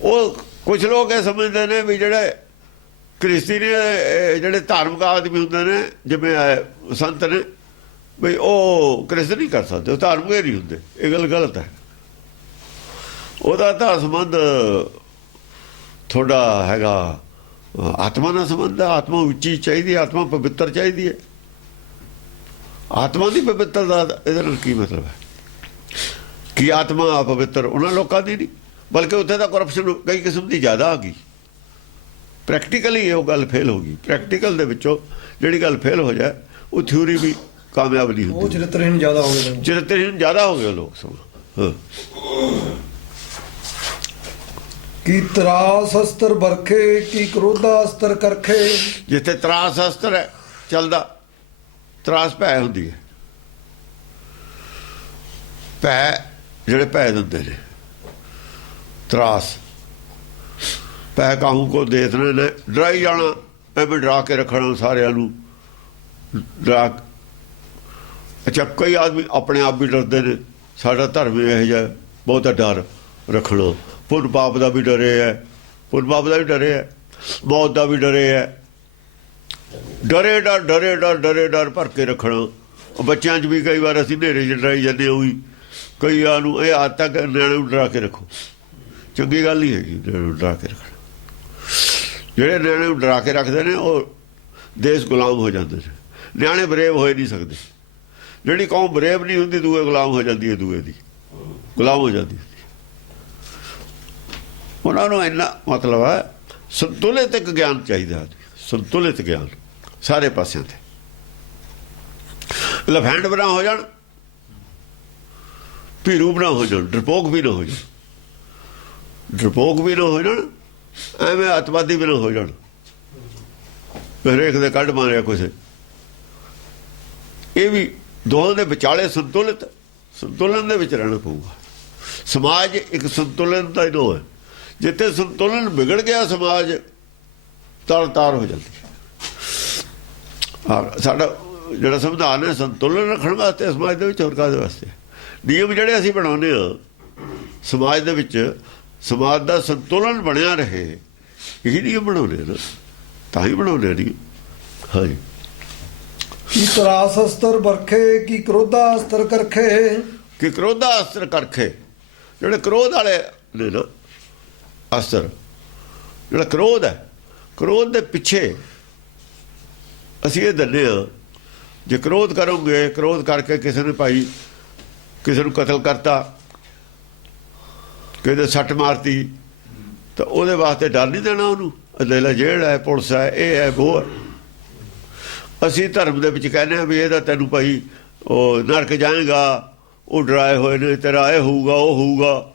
ਉਹ ਕੁਝ ਲੋਕ ਇਹ ਸਮਝਦੇ ਨੇ ਵੀ ਜਿਹੜੇ ਕ੍ਰਿਸਤੀ ਨੇ, ਜਿਹੜੇ ਧਾਰਮਿਕ ਆਦਮੀ ਹੁੰਦੇ ਨੇ ਜਿਵੇਂ ਸੰਤ ਨੇ, ਵੀ ਉਹ ਕ੍ਰਿਸਤ ਨਹੀਂ ਕਰ ਸਕਦੇ, ਉਹ ਧਾਰਮਿਕ ਨਹੀਂ ਹੁੰਦੇ। ਇਹ ਗੱਲ ਗਲਤ ਹੈ। ਉਹਦਾ ਤਾਂ ਸੰਬੰਧ ਥੋੜਾ ਹੈਗਾ ਆਤਮਾ ਨਾਲ ਸੰਬੰਧ ਹੈ। ਆਤਮਾ ਉੱਚੀ ਚਾਹੀਦੀ, ਆਤਮਾ ਪਵਿੱਤਰ ਚਾਹੀਦੀ ਹੈ। ਆਤਮਾ ਦੀ ਪਵਿੱਤਰਤਾ ਦਾ ਇਹਦੇ ਨਾਲ ਕੀ ਮਤਲਬ ਹੈ ਕਿ ਆਤਮਾ ਪਵਿੱਤਰ ਉਹਨਾਂ ਲੋਕਾਂ ਦੀ ਨਹੀਂ, ਬਲਕਿ ਉੱਥੇ ਤਾਂ ਕਰਪਸ਼ਨ ਕਈ ਕਿਸਮ ਦੀ ਜ਼ਿਆਦਾ ਆ ਗਈ। ਪ੍ਰੈਕਟੀਕਲੀ ਉਹ ਗੱਲ ਫੇਲ ਹੋ ਗਈ। ਪ੍ਰੈਕਟੀਕਲ ਦੇ ਵਿੱਚੋਂ ਜਿਹੜੀ ਗੱਲ ਫੇਲ ਹੋ ਜਾਏ, ਉਹ ਥਿਊਰੀ ਵੀ ਕਾਮਯਾਬ ਨਹੀਂ ਉਹ ਹੁੰਦੀ। ਚਰਿੱਤਰਹੀਣ ਜ਼ਿਆਦਾ ਹੋ ਗਏ। ਚਰਿੱਤਰਹੀਣ ਜ਼ਿਆਦਾ ਹੋ ਗਏ ਲੋਕ ਸਭ। ਹਾਂ, ਕੀ ਤਰਾਸ ਅਸਤਰ ਬਰਖੇ ਕਿ ਕ੍ਰੋਧਾ ਅਸਤਰ ਕਰਖੇ। ਜਿੱਥੇ ਤਰਾਸ ਅਸਤਰ ਹੈ ਚੱਲਦਾ, ਤਰਾਸ ਭੈ ਹੁੰਦੀ ਹੈ। ਭੈ ਜਿਹੜੇ ਭੈ ਦਿੰਦੇ ਨੇ, ਤਰਾਸ ਭੈ ਕਾਹੂ ਕੋ ਦੇਖਣੇ ਨੇ, ਡਰਾਈ ਜਾਣਾ, ਐਵੇਂ ਡਰਾ ਕੇ ਰੱਖਣਾ ਸਾਰਿਆਂ ਨੂੰ। ਡਰਾ, ਅੱਛਾ, ਕਈ ਆਦਮੀ ਆਪਣੇ ਆਪ ਵੀ ਡਰਦੇ ਨੇ। ਸਾਡਾ ਧਰਮ ਇਹੋ ਜਿਹਾ, ਬਹੁਤਾ ਡਰ ਰੱਖਣਾ। ਪੁੰਨ ਪਾਪ ਦਾ ਵੀ ਡਰੇ ਹੈ, ਪੁੰਨ ਪਾਪ ਦਾ ਵੀ ਡਰੇ ਹੈ, ਮੌਤ ਦਾ ਵੀ ਡਰੇ ਹੈ। ਡਰੇ ਡਰ ਭਰ ਕੇ ਰੱਖਣਾ। ਬੱਚਿਆਂ 'ਚ ਵੀ ਕਈ ਵਾਰ ਅਸੀਂ ਹਨੇਰੇ 'ਚ ਡਰਾਈ ਜਾਂਦੇ ਹੋਈ, ਕਈਆਂ ਨੂੰ ਇਹ ਆਦਤ ਤੱਕ ਨਿਆਣੇ ਨੂੰ ਡਰਾ ਕੇ ਰੱਖੋ। ਚੰਗੀ ਗੱਲ ਨਹੀਂ ਹੈਗੀ ਨਿਆਣੇ ਨੂੰ ਡਰਾ ਕੇ ਰੱਖਣਾ। ਜਿਹੜੇ ਨਿਆਣੇ ਨੂੰ ਡਰਾ ਕੇ ਰੱਖਦੇ ਨੇ ਉਹ ਦੇਸ਼ ਗੁਲਾਮ ਹੋ ਜਾਂਦੇ ਨੇ। ਨਿਆਣੇ ਬਰੇਵ ਹੋਏ ਨਹੀਂ ਸਕਦੇ। ਜਿਹੜੀ ਕੌਮ ਬਰੇਵ ਨਹੀਂ ਹੁੰਦੀ, ਦੂਏ ਗੁਲਾਮ ਹੋ ਜਾਂਦੀ ਹੈ, ਦੂਏ ਦੀ ਗੁਲਾਮ ਹੋ ਜਾਂਦੀ ਹੈ। ਉਹਨਾਂ ਨੂੰ ਇੰਨਾ ਮਤਲਬ ਹੈ ਸੰਤੁਲਿਤ ਇੱਕ ਗਿਆਨ ਚਾਹੀਦਾ, ਸੰਤੁਲਿਤ ਗਿਆਨ ਸਾਰੇ ਪਾਸਿਆਂ ਤੇ। ਲਫੈਂਡ ਬਣਾ ਹੋ ਜਾਣ, ਭੀਰੂ ਬਣਾ ਹੋ ਜਾਣ, ਡਰਪੋਕ ਵੀ ਨਾ ਹੋ ਜਾਣ, ਡਰਪੋਕ ਵੀ ਨਾ ਹੋ ਜਾਣ, ਐਵੇਂ ਅੱਤਵਾਦੀ ਵੀ ਨਾ ਹੋ ਜਾਣ, ਹਰੇਕ ਦੇ ਕੱਢ ਮਾਰਿਆ ਕੁਛ। ਇਹ ਵੀ ਦੋਹਾਂ ਦੇ ਵਿਚਾਲੇ ਸੰਤੁਲਨ ਦੇ ਵਿੱਚ ਰਹਿਣਾ ਪਊਗਾ। ਸਮਾਜ ਇੱਕ ਸੰਤੁਲਨ ਦਾ ਹੀ ਨੋ ਹੈ। ਜਿੱਥੇ ਸੰਤੁਲਨ ਵਿਗੜ ਗਿਆ, ਸਮਾਜ ਤਾਰ ਹੋ ਜਾਂਦੀ ਹੈ। ਸਾਡਾ ਜਿਹੜਾ ਸੰਵਿਧਾਨ ਹੈ ਸੰਤੁਲਨ ਰੱਖਣ ਵਾਸਤੇ ਸਮਾਜ ਦੇ ਵਿੱਚ, ਹੋਰ ਕਾਹਦੇ ਵਾਸਤੇ? ਨਿਯਮ ਜਿਹੜੇ ਅਸੀਂ ਬਣਾਉਂਦੇ ਹਾਂ ਸਮਾਜ ਦੇ ਵਿੱਚ, ਸਮਾਜ ਦਾ ਸੰਤੁਲਨ ਬਣਿਆ ਰਹੇ, ਇਹੀ ਨਿਯਮ ਬਣਾਉਂਦੇ ਨਾ, ਤਾਂ ਹੀ ਬਣਾਉਂਦੇ ਨਹੀਂ। ਹਾਂਜੀ, ਕੀ ਤਰਾਸ ਅਸਤਰ ਬਰਖੇ ਕਿ ਕ੍ਰੋਧਾ ਅਸਤਰ ਕਰਖੇ। ਕਿ ਕ੍ਰੋਧਾ ਅਸਤਰ ਕਰਖੇ, ਜਿਹੜੇ ਕ੍ਰੋਧ ਵਾਲੇ ਨੇ ਨਾ, ਅਸਤਰ ਜਿਹੜਾ ਕ੍ਰੋਧ ਹੈ, ਕ੍ਰੋਧ ਦੇ ਪਿੱਛੇ ਅਸੀਂ ਇਹ ਦਿੰਦੇ ਹਾਂ, ਜੇ ਕ੍ਰੋਧ ਕਰੋਗੇ, ਕ੍ਰੋਧ ਕਰਕੇ ਕਿਸੇ ਨੇ ਭਾਈ ਕਿਸੇ ਨੂੰ ਕਤਲ ਕਰਤਾ, ਕਿਸੇ ਦੇ ਸੱਟ ਮਾਰਤੀ, ਤਾਂ ਉਹਦੇ ਵਾਸਤੇ ਡਰ ਨਹੀਂ ਦੇਣਾ ਉਹਨੂੰ। ਲੈ ਜੇਲ੍ਹ ਹੈ, ਪੁਲਿਸ ਹੈ, ਇਹ ਹੈ, ਉਹ ਹੈ। ਅਸੀਂ ਧਰਮ ਦੇ ਵਿੱਚ ਕਹਿੰਦੇ ਹਾਂ ਵੀ ਇਹਦਾ ਤੈਨੂੰ ਭਾਈ ਉਹ ਨਰਕ ਜਾਏਗਾ, ਉਹ ਡਰਾਏ ਹੋਏ ਨੇ, ਤੇਰਾ ਇਹ ਹੋਊਗਾ, ਉਹ ਹੋਊਗਾ।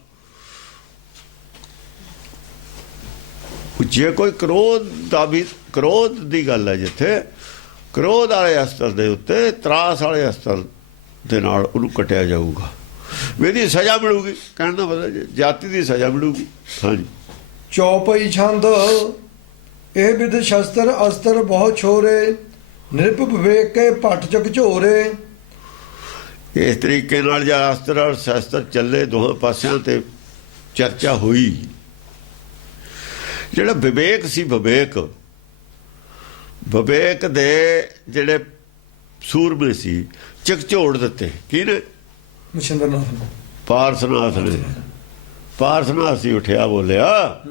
ਜੇ ਕੋਈ ਕ੍ਰੋਧ ਦੀ ਗੱਲ ਹੈ, ਜਿੱਥੇ ਕ੍ਰੋਧ ਵਾਲੇ ਅਸਤਰ ਦੇ ਉੱਤੇ ਤਰਾਸ ਵਾਲੇ ਅਸਤਰ ਦੇ ਨਾਲ ਉਹਨੂੰ ਕੱਟਿਆ ਜਾਊਗਾ, ਇਹਦੀ ਸਜ਼ਾ ਮਿਲੂਗੀ। ਕਹਿਣ ਦਾ ਮਤਲਬ ਜਾਤੀ ਦੀ ਸਜ਼ਾ ਮਿਲੂਗੀ। ਹਾਂਜੀ, ਚੌਪਈ ਛੰਦ ਇਹ ਵਿਦ ਸ਼ਸਤਰ ਅਸਤਰ ਬਹੁਤ ਛੋਰੇ, ਨਿਰਭ ਵਿਵੇਕ ਕੇ ਭੱਟ ਚਕ ਝੋਰੇ। ਇਸ ਤਰੀਕੇ ਨਾਲ ਜਾਂ ਅਸਤਰ ਔਰ ਸ਼ਸਤਰ ਚੱਲੇ, ਦੋਹਾਂ ਪਾਸਿਆਂ ਤੇ ਚਰਚਾ ਹੋਈ। ਜਿਹੜਾ ਵਿਵੇਕ ਸੀ, ਵਿਵੇਕ ਦੇ ਜਿਹੜੇ ਸੂਰਮੇ ਸੀ, ਝਕਝੋੜ ਦਿੱਤੇ। ਕਿਹਨੇ? ਮਛਿੰਦਰਨਾਥ ਨੇ, ਪਾਰਸਨਾਥ ਨੇ। ਪਾਰਸਨਾਥ ਸੀ ਉੱਠਿਆ, ਬੋਲਿਆ।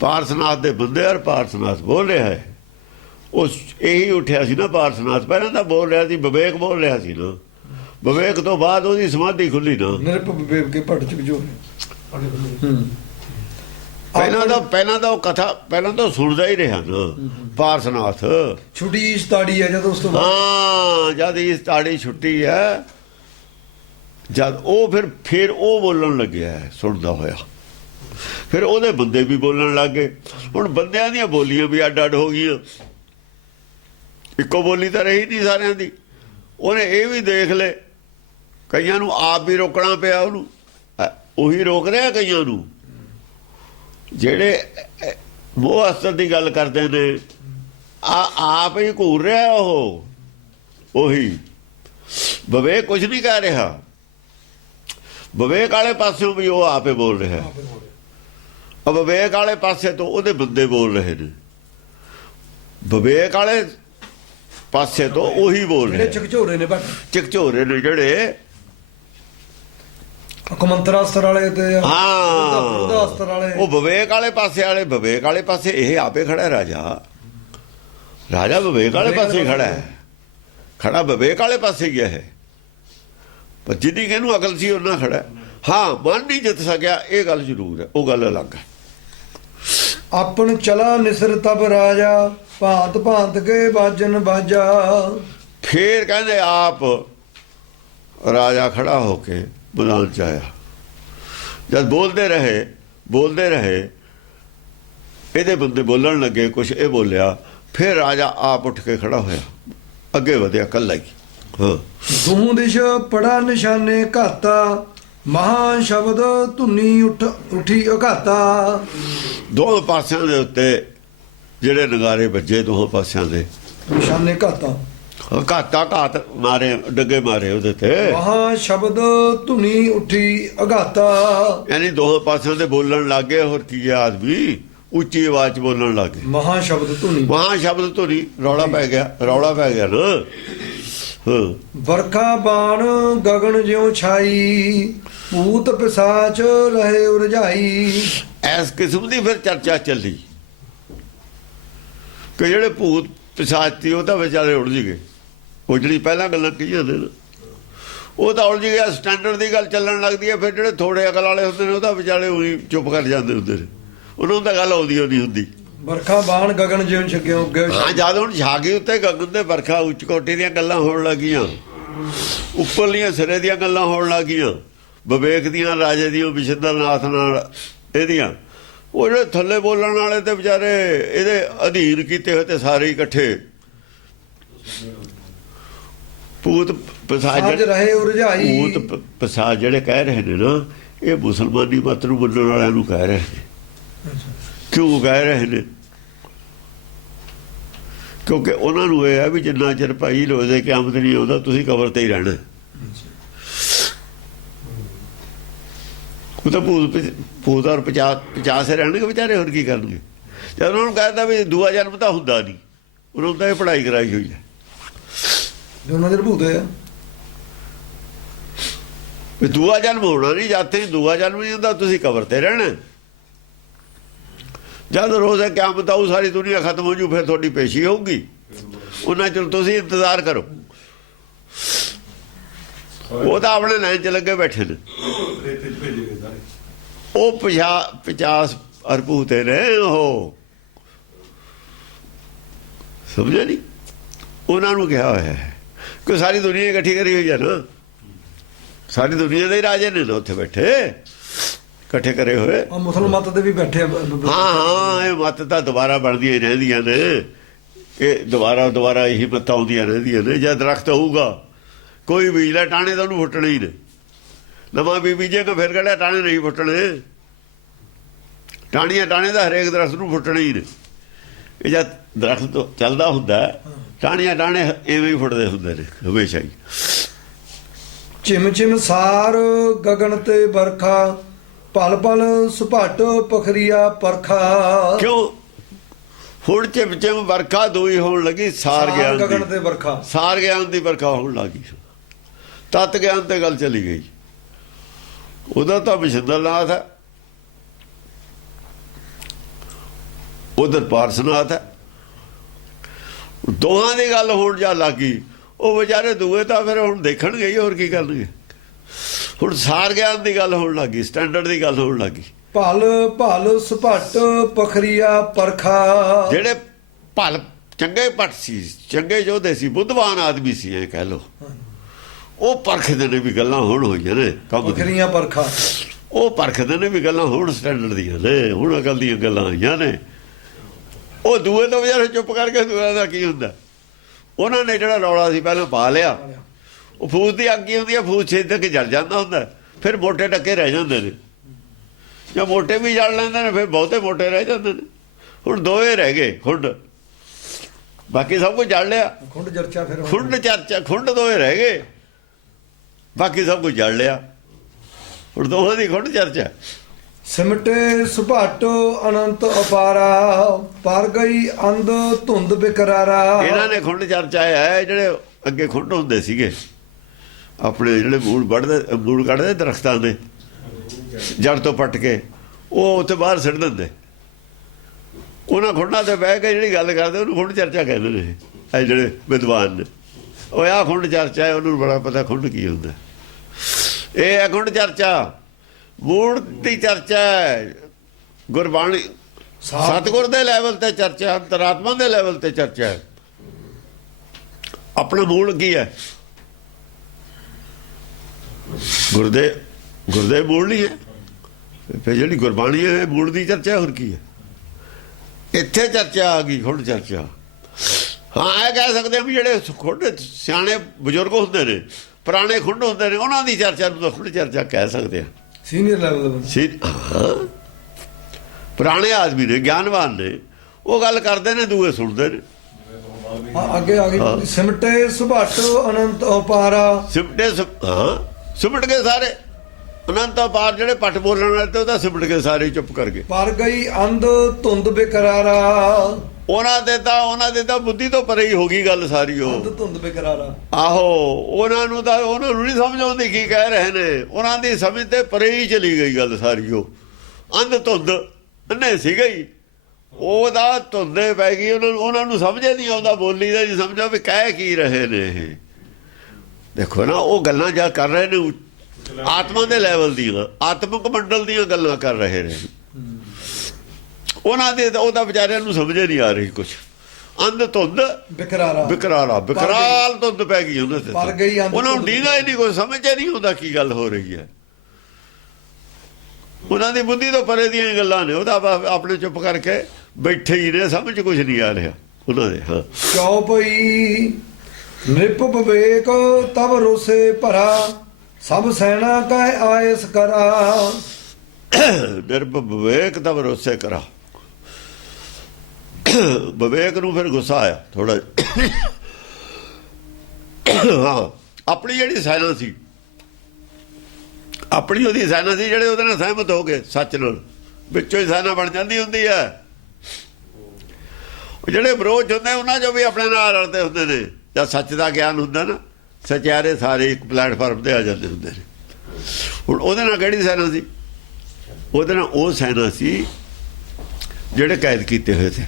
ਪਾਰਸਨਾਥ ਦੇ ਬੰਦੇ ਔਰ ਪਾਰਸਨਾਥ ਬੋਲ ਰਿਹਾ ਹੈ। ਉਹ ਇਹੀ ਉੱਠਿਆ ਸੀ ਨਾ ਪਾਰਸਨਾਥ। ਪਹਿਲਾਂ ਤਾਂ ਬੋਲ ਰਿਹਾ ਸੀ, ਵਿਵੇਕ ਬੋਲ ਰਿਹਾ ਸੀ ਨਾ। ਵਿਵੇਕ ਤੋਂ ਬਾਅਦ ਉਹਦੀ ਸਮਾਧੀ ਖੁੱਲੀ ਨਾ। ਨਿਰਭ ਵਿਵੇਕ ਕੇ ਭੱਟ ਚਕ ਝੋਰੇ। ਪਹਿਲਾਂ ਤਾਂ ਉਹ ਕਥਾ ਪਹਿਲਾਂ ਤਾਂ ਸੁਣਦਾ ਹੀ ਰਿਹਾ ਨਾ ਪਾਰਸਨਾਥ। ਛੁੱਟੀ ਇਸ ਤਾੜੀ ਹੈ ਜਦ, ਉਸ ਤੋਂ ਬਾਅਦ ਹਾਂ, ਜਦ ਇਸ ਤਾੜੀ ਛੁੱਟੀ ਹੈ, ਜਦ ਉਹ ਫਿਰ ਉਹ ਬੋਲਣ ਲੱਗਿਆ, ਸੁਣਦਾ ਹੋਇਆ। ਫਿਰ ਉਹਦੇ ਬੰਦੇ ਵੀ ਬੋਲਣ ਲੱਗ ਗਏ। ਹੁਣ ਬੰਦਿਆਂ ਦੀਆਂ ਬੋਲੀਆਂ ਵੀ ਅੱਡ ਅੱਡ ਹੋ ਗਈਆਂ, ਇੱਕੋ ਬੋਲੀ ਤਾਂ ਰਹੀ ਨਹੀਂ ਸਾਰਿਆਂ ਦੀ। ਉਹਨੇ ਇਹ ਵੀ ਦੇਖ ਲਏ, ਕਈਆਂ ਨੂੰ ਆਪ ਵੀ ਰੋਕਣਾ ਪਿਆ ਉਹਨੂੰ। ਉਹੀ ਰੋਕ ਰਿਹਾ ਕਈਆਂ ਨੂੰ ਜਿਹੜੇ ਮੋਹ ਅਸਰ ਦੀ ਗੱਲ ਕਰਦੇ ਨੇ। ਆਪ ਹੀ ਘੂਰ ਰਿਹਾ ਉਹੀ ਵਿਵੇਕ ਕੁਝ ਨਹੀਂ ਕਹਿ ਰਿਹਾ। ਵਿਵੇਕ ਵਾਲੇ ਪਾਸਿਓਂ ਵੀ ਉਹ ਆਪੇ ਬੋਲ ਰਿਹਾ, ਅਵਿਵੇਕ ਵਾਲੇ ਪਾਸੇ ਤੋਂ ਉਹਦੇ ਬੰਦੇ ਬੋਲ ਰਹੇ ਨੇ। ਵਿਵੇਕ ਵਾਲੇ ਪਾਸੇ ਤੋਂ ਉਹੀ ਬੋਲ ਰਹੇ, ਝਕਝੋਰੇ ਨੇ ਝਕਝੋਰੇ ਨੇ ਜਿਹੜੇ ਕਮੰਤਰ ਅਸਤਰ ਵਾਲੇ ਤੇ ਹਾਂ ਅਸਤਰ ਵਾਲੇ। ਉਹ ਵਿਵੇਕ ਵਾਲੇ ਪਾਸੇ ਵਾਲੇ, ਵਿਵੇਕ ਵਾਲੇ ਪਾਸੇ ਇਹ ਆਪੇ ਖੜਾ ਰਾਜਾ ਵਿਵੇਕ ਵਾਲੇ ਪਾਸੇ ਖੜਾ ਹੈ, ਖੜਾ ਵਿਵੇਕ ਵਾਲੇ ਪਾਸੇ ਗਿਆ ਹੈ। ਪਰ ਜਿੰਨੀ ਕਿ ਇਹਨੂੰ ਅਕਲ ਸੀ ਉਹਨਾਂ ਖੜਾ। ਹਾਂ ਮਨ ਨਹੀਂ ਜਿੱਤ ਸਕਿਆ, ਇਹ ਗੱਲ ਜ਼ਰੂਰ ਹੈ, ਉਹ ਗੱਲ ਅਲੱਗ ਹੈ। ਆਪਨ ਚਲਾ ਨਿਸਰ ਤਬ ਰਾਜਾ ਭਾਂਤ ਭਾਂਤ ਕੇ ਬਾਜਨ ਬਾਜਾ। ਫੇਰ ਕਹਿੰਦੇ ਆਪ ਰਾਜਾ ਖੜਾ ਹੋ ਕੇ ਮੈਦਾਨ ਚ ਆਇਆ। ਜਦ ਬੋਲਦੇ ਰਹੇ ਇਹਦੇ ਬੰਦੇ ਬੋਲਣ ਲੱਗੇ, ਕੁਛ ਇਹ ਬੋਲਿਆ, ਫਿਰ ਰਾਜਾ ਆਪ ਉੱਠ ਕੇ ਖੜਾ ਹੋਇਆ, ਅੱਗੇ ਵਧਿਆ ਇਕੱਲਾ ਹੀ। ਹਾਂ ਦੂਹ ਦਿਸ਼ ਪੜਾ ਨਿਸ਼ਾਨੇ ਘਾਤਾ ਮਹਾ ਸ਼ਬਦ ਧੁਨੀ ਉਠੀ ਅਘਾਤਾ। ਦੋਹਾਂ ਪਾਸਿਆਂ ਦੇ ਉੱਤੇ ਜਿਹੜੇ ਨਗਾਰੇ ਵੱਜੇ, ਦੋਹਾਂ ਪਾਸਿਆਂ ਦੇ ਨਿਸ਼ਾਨੇ ਘਾਤਾ, ਘਾਤ ਮਾਰੇ, ਡੱਗੇ ਮਾਰੇ ਉਹਦੇ ਤੇ। ਮਹਾ ਸ਼ਬਦ ਧੁਨੀ ਉਠੀ ਅਘਾਤਾ, ਯਾਨੀ ਦੋਹਾਂ ਪਾਸਿਆਂ ਤੇ ਬੋਲਣ ਲੱਗੇ। ਹੋਰ ਕੀ ਹੈ, ਆਦਮੀ ਉੱਚੀ ਆਵਾਜ਼ ਚ ਬੋਲਣ ਲੱਗੇ। ਮਹਾ ਸ਼ਬਦ ਧੁਨੀ ਰੌਲਾ ਪੈ ਗਿਆ ਨਾ। ਵਰਖਾ ਬਾਣ ਗਗਨ ਜਿਉ ਛਾਈ ਭੂਤ ਪਿਸਾਚ ਰਹੇ ਉਰਝਾਈ। ਇਸ ਕਿਸਮ ਦੀ ਫਿਰ ਚਰਚਾ ਚੱਲੀ ਕਿ ਜਿਹੜੇ ਭੂਤ ਪਿਸਾਚ ਸੀ ਉਹ ਤਾਂ ਵਿਚਾਰੇ ਉਲਝ ਗਏ। ਉਹ ਜਿਹੜੀ ਪਹਿਲਾਂ ਗੱਲਾਂ ਕਹੀਆਂ ਨੇ ਨਾ, ਉਹ ਤਾਂ ਉਲਝ ਗਿਆ। ਸਟੈਂਡਰਡ ਦੀ ਗੱਲ ਚੱਲਣ ਲੱਗਦੀ ਹੈ। ਫਿਰ ਜਿਹੜੇ ਥੋੜੇ ਅਕਲ ਵਾਲੇ ਹੁੰਦੇ ਨੇ ਉਹ ਤਾਂ ਵਿਚਾਰੇ ਉਹੀ ਚੁੱਪ ਕਰ ਜਾਂਦੇ ਹੁੰਦੇ ਨੇ, ਉਹਨਾਂ ਨੂੰ ਤਾਂ ਗੱਲ ਆਉਂਦੀ ਹੁੰਦੀ। ਵਰਖਾ ਬਾਣ ਗਗਨ ਜਿਉ ਛਕਿਓ। ਹਾਂ ਜਦ ਹੁਣ ਛਾ ਗਈ ਉੱਤੇ ਗਗਨ ਦੇ ਵਰਖਾ, ਉੱਚ ਕੋਟੀ ਦੀਆਂ ਗੱਲਾਂ ਹੋਣ ਲੱਗੀਆਂ, ਉੱਪਰਲੀਆਂ ਸਿਰੇ ਦੀਆਂ ਗੱਲਾਂ ਹੋਣ ਲੱਗੀਆਂ, ਵਿਵੇਕ ਦੀਆਂ, ਰਾਜੇ ਦੀਆਂ, ਵਿਸ਼ੇਂਦਰਨਾਥ ਨਾਲ ਇਹਦੀਆਂ। ਉਹ ਜਿਹੜੇ ਥੱਲੇ ਬੋਲਣ ਵਾਲੇ ਤੇ ਵਿਚਾਰੇ ਇਹਦੇ ਅਧੀਨ ਕੀਤੇ ਹੋਏ ਤੇ ਸਾਰੇ ਇਕੱਠੇ ਭੂਤ ਪਿਸਾਚ ਰਹੇ ਉਰਝਾਈ। ਭੂਤ ਪਿਸਾਚ ਜਿਹੜੇ ਕਹਿ ਰਹੇ ਨੇ ਨਾ, ਇਹ ਮੁਸਲਮਾਨੀ ਮਤ ਨੂੰ ਮੰਨਣ ਵਾਲਿਆਂ ਨੂੰ ਕਹਿ ਰਹੇ ਨੇ। ਕਿਉਂ ਕਹਿ ਰਹੇ ਨੇ? ਕਿਉਂਕਿ ਉਹਨਾਂ ਨੂੰ ਇਹ ਹੈ ਵੀ ਜਿੰਨਾ ਚਿਰ ਭਾਈ ਰੋਜ਼ੇ ਕਿਆਮਤ ਨਹੀਂ ਆਉਂਦਾ ਤੁਸੀਂ ਕਬਰ ਤੇ ਹੀ ਰਹਿਣਾ। ਉਹ ਤਾਂ ਭੂਤ ਔਰ 50 ਰਹਿਣਗੇ ਵਿਚਾਰੇ, ਹੋਰ ਕੀ ਕਰਨਗੇ? ਜਦ ਉਹਨਾਂ ਨੂੰ ਕਹਿੰਦਾ ਵੀ ਦੂਆ ਜਨਮ ਤਾਂ ਹੁੰਦਾ ਨਹੀਂ, ਉਹਨਾਂ ਨੂੰ ਤਾਂ ਇਹ ਪੜ੍ਹਾਈ ਕਰਾਈ ਹੋਈ ਹੈ। ਉਹਨਾਂ ਦੇ ਭੂਤ ਆ ਵੀ ਦੂਆ ਜਨਮ ਹੋਣਾ ਨਹੀਂ, ਜਦ ਤੱਕ ਦੂਆ ਜਨਮ ਨਹੀਂ ਹੁੰਦਾ ਤੁਸੀਂ ਕਬਰ ਤੇ ਰਹਿਣਾ। ਜਦ ਰੋਜ਼ੇ ਕਿਆਮਤ ਆਊ, ਸਾਰੀ ਦੁਨੀਆ ਖਤਮ ਹੋ ਜੂ, ਫਿਰ ਤੁਹਾਡੀ ਪੇਸ਼ੀ ਹੋਊਗੀ। ਉਹਨਾਂ ਚਿਰ ਤੁਸੀਂ ਇੰਤਜ਼ਾਰ ਕਰੋ। ਉਹ ਤਾਂ ਆਪਣੇ ਲਾਈਨ 'ਚ ਲੱਗੇ ਬੈਠੇ ਨੇ। ਉਹ 50 ਅਰਭੂਤੇ ਨੇ, ਉਹ ਸਮਝਿਆ ਨਹੀਂ? ਉਹਨਾਂ ਨੂੰ ਕਿਹਾ ਹੋਇਆ ਹੈ ਕਿ ਸਾਰੀ ਦੁਨੀਆ ਇਕੱਠੀ ਕਰੀ ਹੋਈ ਹੈ ਨਾ, ਸਾਰੀ ਦੁਨੀਆ ਦੇ ਰਾਜੇ ਨੇ ਨਾ ਉੱਥੇ ਬੈਠੇ, ਇਕੱਠੇ ਕਰੇ ਹੋਏ। ਮੁਸਲਮਾਨ ਮਤ ਦੇ ਵੀ ਬੈਠੇ। ਹਾਂ ਇਹ ਮਤ ਤਾਂ ਦੁਬਾਰਾ ਬਣਦੀਆਂ ਰਹਿੰਦੀਆਂ ਨੇ, ਇਹ ਦੁਬਾਰਾ ਇਹੀ ਮੱਤਾਂ ਆਉਂਦੀਆਂ ਰਹਿੰਦੀਆਂ ਨੇ। ਜਦ ਦਰਖਤ ਹੋਊਗਾ ਕੋਈ ਬੀਜਦਾ ਟਾਣੇ ਤਾਂ ਉਹਨੂੰ ਫੁੱਟਣੇ ਹੀ ਨੇ, ਨਵਾਂ ਬੀਜੇਗਾ ਫਿਰ ਕਿਹੜਾ ਟਾਣੇ ਨਹੀਂ ਫੁੱਟਣੇ। ਟਾਣੇ ਦਾ ਹਰੇਕ ਦਰਖਤ ਨੂੰ ਫੁੱਟਣੇ ਹੀ ਨੇ। ਇਹ ਜਦ ਦਰਖਤ ਚੱਲਦਾ ਹੁੰਦਾ ਟਾਣੇ ਐਵੇਂ ਹੀ ਫੁੱਟਦੇ ਹੁੰਦੇ ਨੇ ਹਮੇਸ਼ਾ ਹੀ। ਚਿਮ ਚਿਮ ਸਾਰ ਗਗਨ ਤੇ ਵਰਖਾ ਪਲ ਪਲ ਸੁਭਾਟ ਪਖਰੀਆ ਪਰਖਾ। ਕਿਉਂ ਹੁਣ ਚਿਮ ਚਿਮ ਵਰਖਾ ਦੋਈ ਹੋਣ ਲੱਗੀ, ਸਾਰ ਗਿਆਨ ਗਗਨ ਤੇ ਵਰਖਾ, ਸਾਰ ਗਿਆਨ ਦੀ ਵਰਖਾ ਹੋਣ ਲੱਗੀ। ਤਤ ਗਿਆਨ ਤੇ ਗੱਲ ਚਲੀ ਗਈ। ਉਹਦਾ ਤਾਂ ਵਿਸ਼ੇਂਦਰਨਾਥ ਹੈ, ਉਧਰ ਪਾਰਸਨਾਥ ਹੈ। ਦੋਹਾਂ ਦੀ ਗੱਲ ਹੋਣ ਜਾ ਲੱਗੀ। ਉਹ ਵਿਚਾਰੇ ਦੂਏ ਤਾਂ ਫਿਰ ਹੁਣ ਦੇਖਣਗੇ ਹੀ, ਹੋਰ ਕੀ ਕਰਨਗੇ। ਹੁਣ ਸਾਰ ਗਿਆਨ ਦੀ ਗੱਲ ਹੋਣ ਲੱਗੀ, ਸਟੈਂਡਰਡ ਦੀ ਗੱਲ ਹੋਣ ਲੱਗੀ। ਭਲ ਸੁਭਾਟ ਪਖਰੀਆ ਪਰਖਾ। ਜਿਹੜੇ ਭਲ ਚੰਗੇ ਪੱਟ ਸੀ, ਚੰਗੇ ਯੋਧੇ ਸੀ, ਬੁੱਧਵਾਨ ਆਦਮੀ ਸੀ, ਐ ਕਹਿ ਲੋ, ਉਹ ਪਰਖਦੇ ਨੇ ਵੀ ਗੱਲਾਂ ਹੁਣ ਹੋਈਆਂ ਨੇ ਪਖਰੀਆਂ ਪਰਖਾ। ਉਹ ਪਰਖਦੇ ਨੇ ਵੀ ਗੱਲਾਂ ਹੁਣ ਸਟੈਂਡਰਡ ਦੀਆਂ ਨੇ, ਹੁਣ ਅਕਲ ਦੀਆਂ ਗੱਲਾਂ ਆਈਆਂ ਨੇ। ਉਹ ਦੂਏ ਤੋਂ ਵਿਚਾਰੇ ਚੁੱਪ ਕਰਕੇ ਦੂਆਂ ਦਾ ਕੀ ਹੁੰਦਾ। ਉਹਨਾਂ ਨੇ ਜਿਹੜਾ ਰੌਲਾ ਸੀ ਪਹਿਲਾਂ ਪਾ ਲਿਆ। ਉਹ ਫੂਸ ਦੀ ਅੱਗ ਹੀ ਹੁੰਦੀ ਹੈ, ਫੂਸ ਛੇਦ ਕੇ ਜਲ ਜਾਂਦਾ ਹੁੰਦਾ, ਫਿਰ ਮੋਟੇ ਟੱਕੇ ਰਹਿ ਜਾਂਦੇ ਨੇ। ਜਾਂ ਮੋਟੇ ਵੀ ਜਲ ਲੈਂਦੇ ਨੇ, ਫਿਰ ਬਹੁਤੇ ਮੋਟੇ ਰਹਿ ਜਾਂਦੇ ਨੇ। ਹੁਣ ਦੋਏ ਰਹਿ ਗਏ ਖੁੰਡ, ਬਾਕੀ ਸਭ ਕੁਝ ਜਲ ਲਿਆ। ਖੁੰਡ ਚਰਚਾ ਫਿਰ ਖੁੰਡ ਚਰਚਾ, ਖੁੰਡ ਦੋਏ ਰਹਿ ਗਏ, ਬਾਕੀ ਸਭ ਕੁਝ ਜਲ ਲਿਆ। ਹੁਣ ਦੋਹਾਂ ਦੀ ਖੁੰਡ ਚਰਚਾ। ਸਿਮਟੇ ਸੁਭਾਟੋ ਅਨੰਤ ਅਪਾਰਾ, ਪਰ ਗਈ ਅੰਧ ਧੁੰਦ ਬਿਕਰਾਰਾ। ਇਹਨਾਂ ਨੇ ਖੁੰਡ ਚਰਚਾ ਹੈ। ਜਿਹੜੇ ਅੱਗੇ ਖੁੰਡ ਹੁੰਦੇ ਸੀਗੇ ਆਪਣੇ, ਜਿਹੜੇ ਮੂਲ ਕੱਢਦੇ ਦਰਖਤਾਂ ਦੇ ਜੜ ਤੋਂ ਪੱਟ ਕੇ, ਉਹ ਉੱਥੇ ਬਾਹਰ ਸਿੱਟ ਦਿੰਦੇ। ਉਹਨਾਂ ਖੁੰਡਾਂ ਤੇ ਬਹਿ ਕੇ ਜਿਹੜੀ ਗੱਲ ਕਰਦੇ ਉਹਨੂੰ ਖੁੰਡ ਚਰਚਾ ਕਹਿੰਦੇ ਨੇ ਇਹ ਜਿਹੜੇ ਵਿਦਵਾਨ ਨੇ। ਉਹ ਆਹ ਖੁੰਡ ਚਰਚਾ ਹੈ, ਉਹਨੂੰ ਬੜਾ ਪਤਾ ਖੁੰਡ ਕੀ ਹੁੰਦਾ। ਇਹ ਹੈ ਖੁੰਡ ਚਰਚਾ, ਮੂਲ ਦੀ ਚਰਚਾ ਹੈ। ਗੁਰਬਾਣੀ ਸਤਿਗੁਰ ਦੇ ਲੈਵਲ ਤੇ ਚਰਚਾ, ਅੰਤਰਾਤਮਾ ਦੇ ਲੈਵਲ ਤੇ ਚਰਚਾ ਹੈ। ਆਪਣਾ ਮੂਲ ਕੀ ਹੈ? ਗੁਰਦੇ ਮੂਲ ਨਹੀਂ ਹੈ। ਫਿਰ ਜਿਹੜੀ ਗੁਰਬਾਣੀ ਹੈ ਮੂਲ ਦੀ ਚਰਚਾ, ਹੋਰ ਕੀ ਹੈ? ਇੱਥੇ ਚਰਚਾ ਆ ਗਈ, ਖੁੰਡ ਚਰਚਾ। ਹਾਂ, ਇਹ ਕਹਿ ਸਕਦੇ ਹਾਂ ਵੀ ਜਿਹੜੇ ਖੁੰਡ ਸਿਆਣੇ ਬਜ਼ੁਰਗ ਹੁੰਦੇ ਨੇ, ਪੁਰਾਣੇ ਖੁੰਡ ਹੁੰਦੇ ਨੇ, ਉਹਨਾਂ ਦੀ ਚਰਚਾ ਨੂੰ ਤਾਂ ਖੁੰਡ ਚਰਚਾ ਕਹਿ ਸਕਦੇ ਹਾਂ। ਸੀਨੀਅਰ ਲੈਵਲ ਹਾਂ, ਪੁਰਾਣੇ ਆਦਮੀ ਨੇ, ਗਿਆਨਵਾਨ ਨੇ, ਉਹ ਗੱਲ ਕਰਦੇ ਨੇ, ਦੂਏ ਸੁਣਦੇ ਨੇ। ਅੱਗੇ ਆ ਗਈ ਸਿਮਟੇ ਸੁਭਾਟੋ ਅਨੰਤ ਅਪਾਰਾ। ਸਿਮਟੇ, ਹਾਂ, ਸਿਮਟ ਕੇ ਸਾਰੇ ਅਨੰਤ ਅਪਾਰ। ਜਿਹੜੇ ਪੱਟ ਬੋਲਣ ਵਾਲੇ ਤੇ ਉਹਦਾ ਸਿਮਟ ਕੇ ਸਾਰੇ ਚੁੱਪ ਕਰ ਗਏ। ਪਰ ਗਈ ਅੰਧ ਧੁੰਦ ਬਿਕਰਾਰਾ। ਉਹਨਾਂ ਦੇ ਤਾਂ ਬੁੱਧੀ ਤੋਂ ਪਰੇ ਹੀ ਹੋ ਗਈ ਗੱਲ ਸਾਰੀ। ਉਹ ਅੰਧ ਧੁੰਦ ਬਿਕਰਾਰਾ, ਆਹੋ, ਉਹਨਾਂ ਨੂੰ ਨਹੀਂ ਸਮਝ ਆਉਂਦੀ ਕੀ ਕਹਿ ਰਹੇ ਨੇ। ਉਹਨਾਂ ਦੀ ਸਮਝ ਤੇ ਪਰੇ ਹੀ ਚਲੀ ਗਈ ਗੱਲ ਸਾਰੀ। ਉਹ ਅੰਧ ਧੁੰਦ ਅੰਨੇ ਸੀਗਾ ਹੀ, ਉਹਦਾ ਧੁੰਦੇ ਪੈ ਗਈ। ਉਹਨਾਂ ਨੂੰ ਸਮਝ ਨਹੀਂ ਆਉਂਦਾ, ਬੋਲੀ ਦਾ ਨਹੀਂ ਸਮਝਾ ਵੀ ਕਹਿ ਕੀ ਰਹੇ ਨੇ ਇਹ। ਦੇਖੋ ਨਾ, ਉਹ ਗੱਲਾਂ ਜਾਂ ਕਰ ਰਹੇ ਨੇ ਆਤਮਾ ਦੇ ਲੈਵਲ ਦੀਆਂ, ਆਤਮਿਕ ਮੰਡਲ ਦੀਆਂ ਗੱਲਾਂ ਕਰ ਰਹੇ ਨੇ। ਉਹਨਾਂ ਦੇ ਉਹਦਾ ਵਿਚਾਰਿਆਂ ਨੂੰ ਸਮਝ ਨਹੀਂ ਆ ਰਹੀ ਕੁਛ। ਅੰਧ ਧੁੰਦ ਬਿਕਰਾਰਾ, ਬਿਕਰਾਲ ਧੁੰਦ ਪੈ ਗਈ ਉਹਨਾਂ ਤੇ। ਉਹਨਾਂ ਨੂੰ ਡੀਂਗਾ ਹੀ ਨਹੀਂ, ਕੋਈ ਸਮਝ ਨਹੀਂ ਆਉਂਦਾ ਕੀ ਗੱਲ ਹੋ ਰਹੀ ਹੈ। ਉਹਨਾਂ ਦੀ ਬੁੱਧੀ ਤੋਂ ਪਰੇ ਦੀਆਂ ਗੱਲਾਂ ਨੇ। ਉਹਦਾ ਆਪਣੇ ਚੁੱਪ ਕਰਕੇ ਬੈਠੇ ਹੀ ਨੇ, ਸਮਝ ਕੁਝ ਨਹੀਂ ਆ ਰਿਹਾ ਉਹਨਾਂ ਦੇ। ਹਾਂ, ਚੌਪਈ ਨਿਰਪ ਵਿਵੇਕ ਤਬ ਰੋਸੇ ਭਰਾ, ਸਭ ਸੈਨਾ ਕਹਿ ਆਇਸ ਕਰਾ। ਨਿਰਭ ਵਿਵੇਕ ਤਬ ਰੋਸੇ ਕਰਾ। ਵਿਵੇਕ ਨੂੰ ਫਿਰ ਗੁੱਸਾ ਆਇਆ ਥੋੜਾ। ਹਾਂ, ਆਪਣੀ ਜਿਹੜੀ ਸੈਨਾ ਸੀ, ਆਪਣੀ ਉਹਦੀ ਸੈਨਾ ਸੀ, ਜਿਹੜੇ ਉਹਦੇ ਨਾਲ ਸਹਿਮਤ ਹੋ ਗਏ ਸੱਚ ਨਾਲ, ਵਿੱਚੋਂ ਹੀ ਸੈਨਾ ਬਣ ਜਾਂਦੀ ਹੁੰਦੀ ਹੈ। ਜਿਹੜੇ ਵਿਰੋਧ ਹੁੰਦੇ ਉਹਨਾਂ ਚੋਂ ਵੀ ਆਪਣੇ ਨਾਲ ਰਲਦੇ ਹੁੰਦੇ ਨੇ। ਜਦ ਸੱਚ ਦਾ ਗਿਆਨ ਹੁੰਦਾ ਨਾ, ਸਚਿਆਰੇ ਸਾਰੇ ਇੱਕ ਪਲੇਟਫਾਰਮ ਤੇ ਆ ਜਾਂਦੇ ਹੁੰਦੇ ਨੇ। ਹੁਣ ਉਹਦੇ ਨਾਲ ਕਿਹੜੀ ਸੈਨਾ ਸੀ? ਉਹਦੇ ਨਾਲ ਉਹ ਸੈਨਾ ਸੀ ਜਿਹੜੇ ਕੈਦ ਕੀਤੇ ਹੋਏ ਸੀ,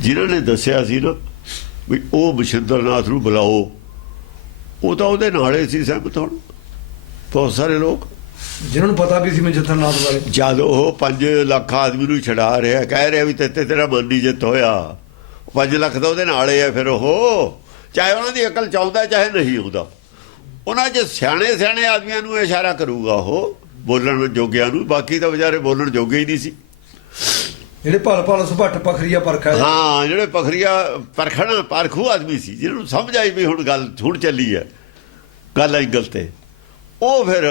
ਜਿਨ੍ਹਾਂ ਨੇ ਦੱਸਿਆ ਸੀ ਨਾ ਵੀ ਉਹ ਮਛਿੰਦਰਨਾਥ ਨੂੰ ਬੁਲਾਓ। ਉਹ ਤਾਂ ਉਹਦੇ ਨਾਲੇ ਸੀ ਸਹਿਮਤ। ਹੁਣ ਬਹੁਤ ਸਾਰੇ ਲੋਕ ਜਿਨ੍ਹਾਂ ਨੂੰ ਪਤਾ ਵੀ ਸੀ ਮਛਿੰਦਰਨਾਥ ਬਾਰੇ, ਜਦ ਉਹ 5 ਲੱਖ ਆਦਮੀ ਨੂੰ ਛਡਾ ਰਿਹਾ, ਕਹਿ ਰਿਹਾ ਵੀ ਤੇਰਾ ਮਨ ਨਹੀਂ ਜਿੱਤ ਹੋਇਆ, 5 ਲੱਖ ਤਾਂ ਉਹਦੇ ਨਾਲੇ ਆ। ਫਿਰ ਉਹ ਚਾਹੇ ਉਹਨਾਂ ਦੀ ਅਕਲ ਚਾਹੁੰਦਾ ਚਾਹੇ ਨਹੀਂ ਆਉਂਦਾ, ਉਹਨਾਂ 'ਚ ਸਿਆਣੇ ਆਦਮੀਆਂ ਨੂੰ ਇਸ਼ਾਰਾ ਕਰੂਗਾ ਉਹ ਬੋਲਣ ਜੋਗਿਆਂ ਨੂੰ। ਬਾਕੀ ਤਾਂ ਵਿਚਾਰੇ ਬੋਲਣ ਜੋਗੇ ਹੀ ਨਹੀਂ ਸੀ। ਜਿਹੜੇ ਭਲ ਸੁਭੱਟ ਪਖਰੀਆ ਪਰਖਾ। ਹਾਂ, ਜਿਹੜੇ ਪਰਖੂ ਆਦਮੀ ਸੀ, ਜਿਹਨਾਂ ਨੂੰ ਸਮਝ ਆਈ ਵੀ ਹੁਣ ਗੱਲ ਹੁਣ ਚੱਲੀ ਹੈ ਗੱਲ ਐਂਗਲ ਤੇ। ਉਹ ਫਿਰ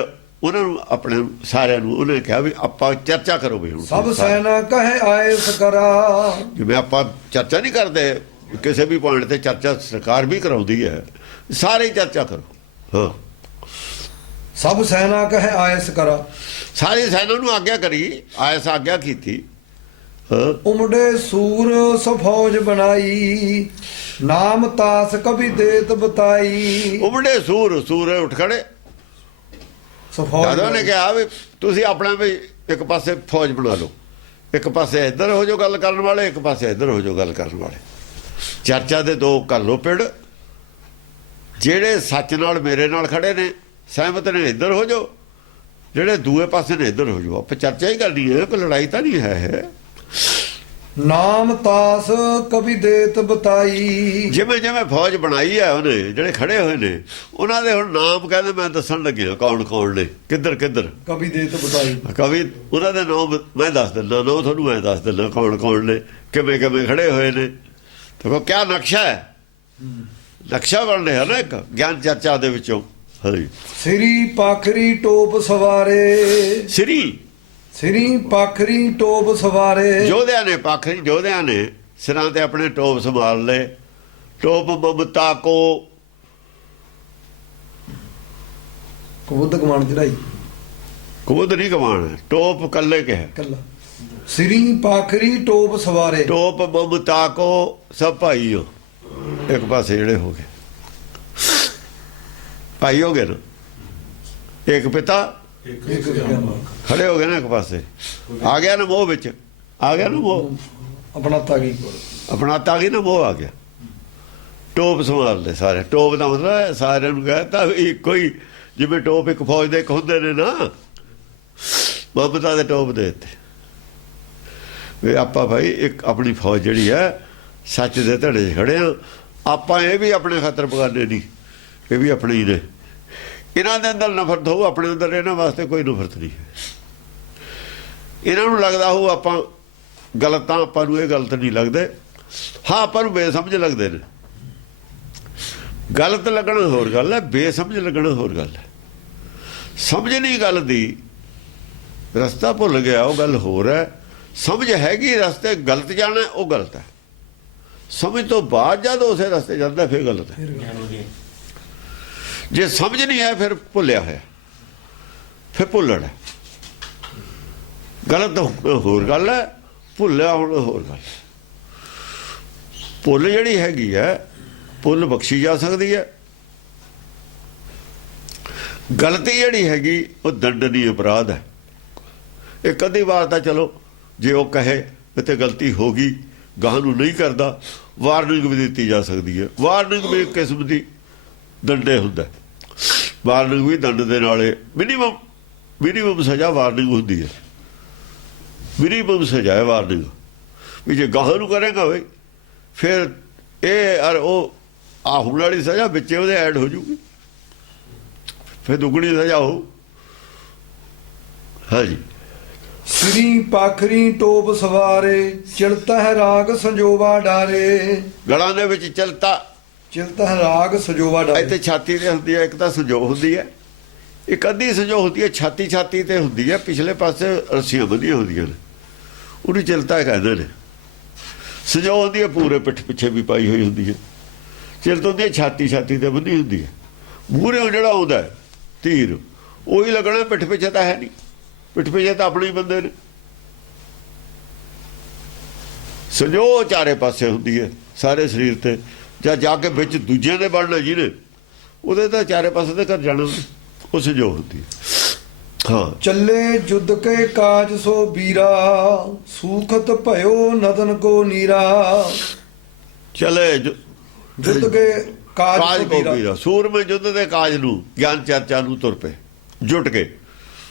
ਉਹਨਾਂ ਨੂੰ ਆਪਣੇ ਸਾਰਿਆਂ ਨੂੰ ਉਹਨੇ ਕਿਹਾ ਵੀ ਆਪਾਂ ਚਰਚਾ ਕਰੋ ਵੀ ਹੁਣ ਸਭ ਸੈਨਾ ਕਹੇ ਆਇਸ ਕਰਾ। ਜਿਵੇਂ ਆਪਾਂ ਚਰਚਾ ਨਹੀਂ ਕਰਦੇ ਕਿਸੇ ਵੀ ਪੁਆਇੰਟ ਤੇ, ਚਰਚਾ ਸਰਕਾਰ ਵੀ ਕਰਾਉਂਦੀ ਹੈ, ਸਾਰੇ ਚਰਚਾ ਕਰੋ। ਹਾਂ, ਸਭ ਸੈਨਾ ਕਹੇ ਆਇਸ ਕਰਾ। ਸਾਰੀ ਸੈਨਾ ਨੂੰ ਆਗਿਆ ਕਰੀ, ਆਇਸ ਆਗਿਆ ਕੀਤੀ। ਉਮੜੇ ਸੂਰ ਸੋ ਫੌਜ ਬਣਾਈ, ਨਾਮ ਤਾਸ ਕਭੀ ਦੇਤ ਬਤਾਈ। ਉਮੜੇ ਸੂਰ ਉੱਠ ਖੜੇ। ਦਾਦਾ ਨੇ ਕਿਹਾ ਵੀ ਤੁਸੀਂ ਆਪਣਾ ਵੀ ਇੱਕ ਪਾਸੇ ਫੌਜ ਬਣਾ ਲਓ, ਇੱਕ ਪਾਸੇ ਇੱਧਰ ਹੋ ਜਾਓ ਗੱਲ ਕਰਨ ਵਾਲੇ, ਇੱਕ ਪਾਸੇ ਇੱਧਰ ਹੋ ਜਾਓ ਗੱਲ ਕਰਨ ਵਾਲੇ। ਚਰਚਾ ਦੇ ਦੋ ਕਰ ਲਓ ਪਿੰਡ। ਜਿਹੜੇ ਸੱਚ ਨਾਲ ਮੇਰੇ ਨਾਲ ਖੜੇ ਨੇ, ਸਹਿਮਤ ਨੇ, ਇੱਧਰ ਹੋ ਜਾਓ। ਜਿਹੜੇ ਦੂਏ ਪਾਸੇ ਨੇ ਇੱਧਰ ਹੋ ਜਾਓ। ਆਪਾਂ ਚਰਚਾ ਹੀ ਕਰਨੀ ਹੈ, ਕੋਈ ਲੜਾਈ ਤਾਂ ਨਹੀਂ ਹੈ। ਨਾਮ ਤਾਸ ਕਭੀ ਦੇਤ ਬਤਾਈ। ਜਿਵੇਂ ਫੌਜ ਬਣਾਈ ਹੈ ਉਹਨੇ, ਜਿਹੜੇ ਖੜੇ ਹੋਏ ਨੇ ਉਹਨਾਂ ਦੇ ਹੁਣ ਨਾਮ ਕਹਿੰਦੇ ਮੈਂ ਦੱਸਣ ਲੱਗਿਆ ਕੌਣ ਨੇ, ਕਿੱਧਰ ਕਭੀ ਦੇਤ ਬਤਾਈ। ਕਵੀ ਉਹਨਾਂ ਦੇ ਨਾਮ ਮੈਂ ਦੱਸ ਦਿੰਦਾ, ਨਾਮ ਤੁਹਾਨੂੰ ਮੈਂ ਦੱਸ ਦਿੰਦਾ ਕੌਣ ਨੇ, ਕਿਵੇਂ ਖੜੇ ਹੋਏ ਨੇ। ਦੇਖੋ ਕਿਆ ਨਕਸ਼ਾ ਹੈ, ਨਕਸ਼ਾ ਬਣ ਰਿਹਾ ਨਾ ਇੱਕ ਗਿਆਨ ਚਰਚਾ ਦੇ ਵਿੱਚੋਂ। ਹਾਂਜੀ, ਸ੍ਰੀ ਪਾਖਰੀ ਟੋਪ ਸਵਾਰੇ। ਸ੍ਰੀ ਸ੍ਰੀ ਪਾਖਰੀ ਟੋਪ ਸਵਾਰੇ ਯੋਧਿਆਂ ਨੇ ਪਾਖਰੀ ਯੋਧਿਆਂ ਨੇ ਸਿਰਾਂ ਤੇ ਆਪਣੇ ਟੋਪ ਸੰਭਾਲ ਲਏ। ਟੋਪ ਮਮਤਾ ਕੋ ਕਬੁੱਧ ਕਮਾਨ ਚੜਾਈ ਕੁਦ ਨਹੀਂ ਕਮਾਣਾ, ਟੋਪ ਕੱਲੇ ਕਿਹਾ। ਕੱਲਾ ਸ੍ਰੀ ਪਾਖਰੀ ਟੋਪ ਸਵਾਰੇ ਟੋਪ ਮਮਤਾ ਕੋ ਸਭ ਭਾਈ ਹੋ ਇੱਕ ਪਾਸੇ ਜਿਹੜੇ ਹੋ ਗਏ ਭਾਈ ਹੋ ਗਏ ਨਾ, ਇੱਕ ਪਿਤਾ ਇੱਕ ਗਿਆਨ। ਖੜੇ ਹੋ ਗਏ ਨਾ ਇੱਕ ਪਾਸੇ। ਆ ਗਿਆ ਨਾ ਮੋਹ ਵਿੱਚ, ਆ ਗਿਆ ਨਾ ਮੋਹ ਆਪਣਾ ਤਾਗੀ ਆਪਣਾ ਤਾਂ ਗਈ ਨਾ ਮੋਹ ਆ ਗਿਆ। ਟੋਪ ਸੰਭਾਲ ਲੈ ਸਾਰੇ। ਟੋਪ ਦਾ ਮਤਲਬ ਹੈ ਸਾਰਿਆਂ ਨੂੰ ਕਹਿਤਾ ਵੀ ਕੋਈ ਜਿਵੇਂ ਟੋਪ ਇੱਕ ਫੌਜ ਦੇ ਇੱਕ ਹੁੰਦੇ ਨੇ ਨਾ, ਮਮਤਾ ਦੇ ਟੋਪ ਦੇ ਦਿੱਤੇ ਵੀ ਆਪਾਂ ਭਾਈ ਇੱਕ ਆਪਣੀ ਫੌਜ ਜਿਹੜੀ ਹੈ ਸੱਚ ਦੇ ਧੜੇ 'ਚ ਖੜੇ ਆ। ਆਪਾਂ ਇਹ ਵੀ ਆਪਣੇ ਖਾਤਰ ਬਗਾਨੇ ਨਹੀਂ, ਇਹ ਵੀ ਆਪਣੇ ਹੀ ਨੇ। ਇਹਨਾਂ ਦੇ ਅੰਦਰ ਨਫ਼ਰਤ ਹੋਊ, ਆਪਣੇ ਅੰਦਰ ਇਹਨਾਂ ਵਾਸਤੇ ਕੋਈ ਨਫ਼ਰਤ ਨਹੀਂ ਹੈ। ਇਹਨਾਂ ਨੂੰ ਲੱਗਦਾ ਹੋਊ ਆਪਾਂ ਗਲਤ ਤਾਂ ਆਪਾਂ ਨੂੰ ਇਹ ਗਲਤ ਨਹੀਂ ਲੱਗਦੇ। ਹਾਂ ਆਪਾਂ ਨੂੰ ਬੇਸਮਝ ਲੱਗਦੇ ਨੇ। ਗਲਤ ਲੱਗਣਾ ਹੋਰ ਗੱਲ ਹੈ, ਬੇਸਮਝ ਲੱਗਣਾ ਹੋਰ ਗੱਲ ਹੈ। ਸਮਝ ਨਹੀਂ ਗੱਲ ਦੀ, ਰਸਤਾ ਭੁੱਲ ਗਿਆ ਉਹ ਗੱਲ ਹੋਰ ਹੈ। ਸਮਝ ਹੈਗੀ ਰਸਤੇ ਗਲਤ ਜਾਣਾ ਉਹ ਗਲਤ ਹੈ। ਸਮਝ ਤੋਂ ਬਾਅਦ ਜਦ ਉਸੇ ਰਸਤੇ ਜਾਂਦਾ ਫਿਰ ਗਲਤ ਹੈ। ਜੇ ਸਮਝ ਨਹੀਂ ਹੈ ਫਿਰ ਭੁੱਲਿਆ ਹੋਇਆ, ਫਿਰ ਭੁੱਲਣ ਹੈ। ਗਲਤ ਹੋਰ ਗੱਲ ਹੈ, ਭੁੱਲਿਆ ਹੁਣ ਹੋਰ ਗੱਲ। ਭੁੱਲ ਜਿਹੜੀ ਹੈਗੀ ਹੈ ਭੁੱਲ ਬਖਸ਼ੀ ਜਾ ਸਕਦੀ ਹੈ। ਗਲਤੀ ਜਿਹੜੀ ਹੈਗੀ ਉਹ ਦੰਡਨੀ ਅਪਰਾਧ ਹੈ। ਇੱਕ ਅੱਧੀ ਵਾਰ ਤਾਂ ਚਲੋ ਜੇ ਉਹ ਕਹੇ ਇੱਥੇ ਗਲਤੀ ਹੋ ਗਈ ਗਾਹ ਨੂੰ ਨਹੀਂ ਕਰਦਾ, ਵਾਰਨਿੰਗ ਵੀ ਦਿੱਤੀ ਜਾ ਸਕਦੀ ਹੈ। ਵਾਰਨਿੰਗ ਵੀ ਇੱਕ ਕਿਸਮ ਦੀ ਦੰਡੇ ਹੁੰਦਾ। ਵਾਰਨਿੰਗ ਵੀ ਦੰਡ ਦੇ ਨਾਲੇ ਮਿਨੀਮਮ ਸਜ਼ਾ ਵਾਰਨਿੰਗ ਹੁੰਦੀ ਹੈ। ਮਿਨੀਮਮ ਸਜ਼ਾ ਹੈ ਵਾਰਨਿੰਗ ਵੀ ਜੇ ਗਾਹ ਨੂੰ ਕਰੇਗਾ ਬਈ ਫਿਰ ਇਹ ਔਰ ਉਹ ਹੁਣ ਵਾਲੀ ਸਜ਼ਾ ਵਿੱਚ ਉਹਦੇ ਐਡ ਹੋ ਜੂਗੀ, ਫਿਰ ਦੁੱਗਣੀ ਸਜ਼ਾ ਹੋ। ਹਾਂਜੀ। ਸ੍ਰੀ ਪਾਖਰੀ ਟੋਪ ਸਵਾਰੇ ਚਿਲਤਾ ਹੈ ਰਾਗ ਸੰਜੋਵਾ ਡਾਰੇ ਗਲਾਂ ਦੇ ਵਿੱਚ ਚਲਤਾ ਚਿਲਤਾ ਹੈ ਰਾਗ ਸੰਜੋਵਾ ਡਾਰੇ। ਇੱਥੇ ਛਾਤੀ ਤੇ ਹੁੰਦੀ ਹੈ, ਇੱਕ ਤਾਂ ਸੰਜੋ ਹੁੰਦੀ ਹੈ, ਇੱਕ ਅੱਧੀ ਸੰਜੋ ਹੁੰਦੀ ਹੈ ਛਾਤੀ ਤੇ ਹੁੰਦੀ ਹੈ, ਪਿਛਲੇ ਪਾਸੇ ਰੱਸੀਆਂ ਬੰਨੀਆਂ ਹੁੰਦੀਆਂ ਨੇ, ਉਹਨੂੰ ਚਿਲਤਾ ਕਹਿੰਦੇ ਨੇ। ਸੰਜੋ ਹੁੰਦੀ ਹੈ ਪੂਰੇ ਪਿੱਠ ਪਿੱਛੇ ਵੀ ਪਾਈ ਹੋਈ ਹੁੰਦੀ ਹੈ। ਚਿਲਤ ਹੁੰਦੀ ਹੈ ਛਾਤੀ ਤੇ ਬੰਨੀ ਹੁੰਦੀ ਹੈ। ਮੂਹਰੇ ਜਿਹੜਾ ਆਉਂਦਾ ਤੀਰ ਉਹੀ ਲੱਗਣਾ, ਪਿੱਠ ਪਿੱਛੇ ਤਾਂ ਹੈ ਨਹੀਂ। ਪਿੱਠ ਪਿੱਛੇ ਤਾਂ ਆਪਣੇ ਹੀ ਬੰਦੇ ਨੇ। ਸੰਜੋ ਚਾਰੇ ਪਾਸੇ ਹੁੰਦੀ ਹੈ ਸਾਰੇ ਸਰੀਰ ਤੇ। ਜਾਂ ਜਾ ਕੇ ਵਿੱਚ ਦੂਜਿਆਂ ਦੇ ਬਣਨਾ ਜਿਹਨੇ ਉਹਦੇ ਤਾਂ ਚਾਰੇ ਪਾਸੇ ਤੇ ਕਰ ਜਾਣਾ, ਉਹ ਸੰਜੋ ਹੁੰਦੀ ਹੈ। ਹਾਂ। ਚੱਲੇ ਜੁਦ ਕੇ ਕਾਜ ਸੋ ਵੀਰਾ ਸੂਖਤ ਭਇਓ ਨਦਨ ਕੋ ਨੀਰਾ। ਚਲੇ ਜੁਦ ਕੇ ਕਾਜ ਕਾਜ ਸੋ ਕੋ ਵੀਰਾ ਵੀਰਾ, ਸੂਰਮੇ ਯੁੱਧ ਦੇ ਕਾਜ ਨੂੰ ਗਿਆਨ ਚਰਚਾ ਨੂੰ ਤੁਰ ਪਏ ਜੁਟ ਕੇ।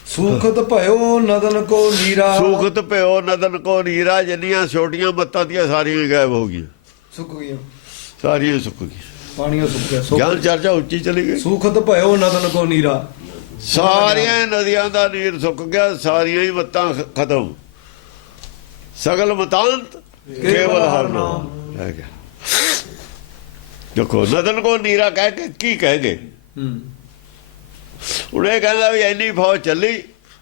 ਸੂਖਤ ਭਇਓ ਨਦਨ ਕੋ ਨੀਰਾ। ਸੂਖਤ ਭਇਓ ਨਦਨ ਕੋ ਨੀਰਾ। ਜਿੰਨੀਆਂ ਛੋਟੀਆਂ ਮੱਤਾਂ ਦੀਆਂ ਸਾਰੀਆਂ ਗਾਇਬ ਹੋ ਗਈਆਂ, ਸੁੱਕ ਗਈਆਂ, ਸਾਰੀਆਂ ਸੁੱਕ ਗਈਆਂ। ਪਾਣੀਆਂ ਸੁੱਕ ਗਿਆ। ਗਿਆਨ ਚਰਚਾ ਉੱਚੀ ਚਲੀ ਗਈ। ਸੂਖਤ ਭਇਓ ਨਦਨ ਕੋ ਨੀਰਾ। ਸਾਰੀਆਂ ਨਦੀਆਂ ਦਾ ਨੀਰ ਸੁੱਕ ਗਿਆ, ਸਾਰੀਆਂ ਹੀ ਮੱਤਾਂ ਖਤਮ। ਸਗਲ ਮਤਾਂਤ ਕੇਵਲ ਹਰ ਨਾਮ ਰਹਿ ਗਿਆ। ਦੇਖੋ ਨਦਨ ਕੋ ਨੀਰਾ ਕਹਿ ਕੇ ਕੀ ਕਹੇਗੇ। ਹੁਣ ਇਹ ਕਹਿੰਦਾ ਵੀ ਇੰਨੀ ਫੌਜ ਚੱਲੀ,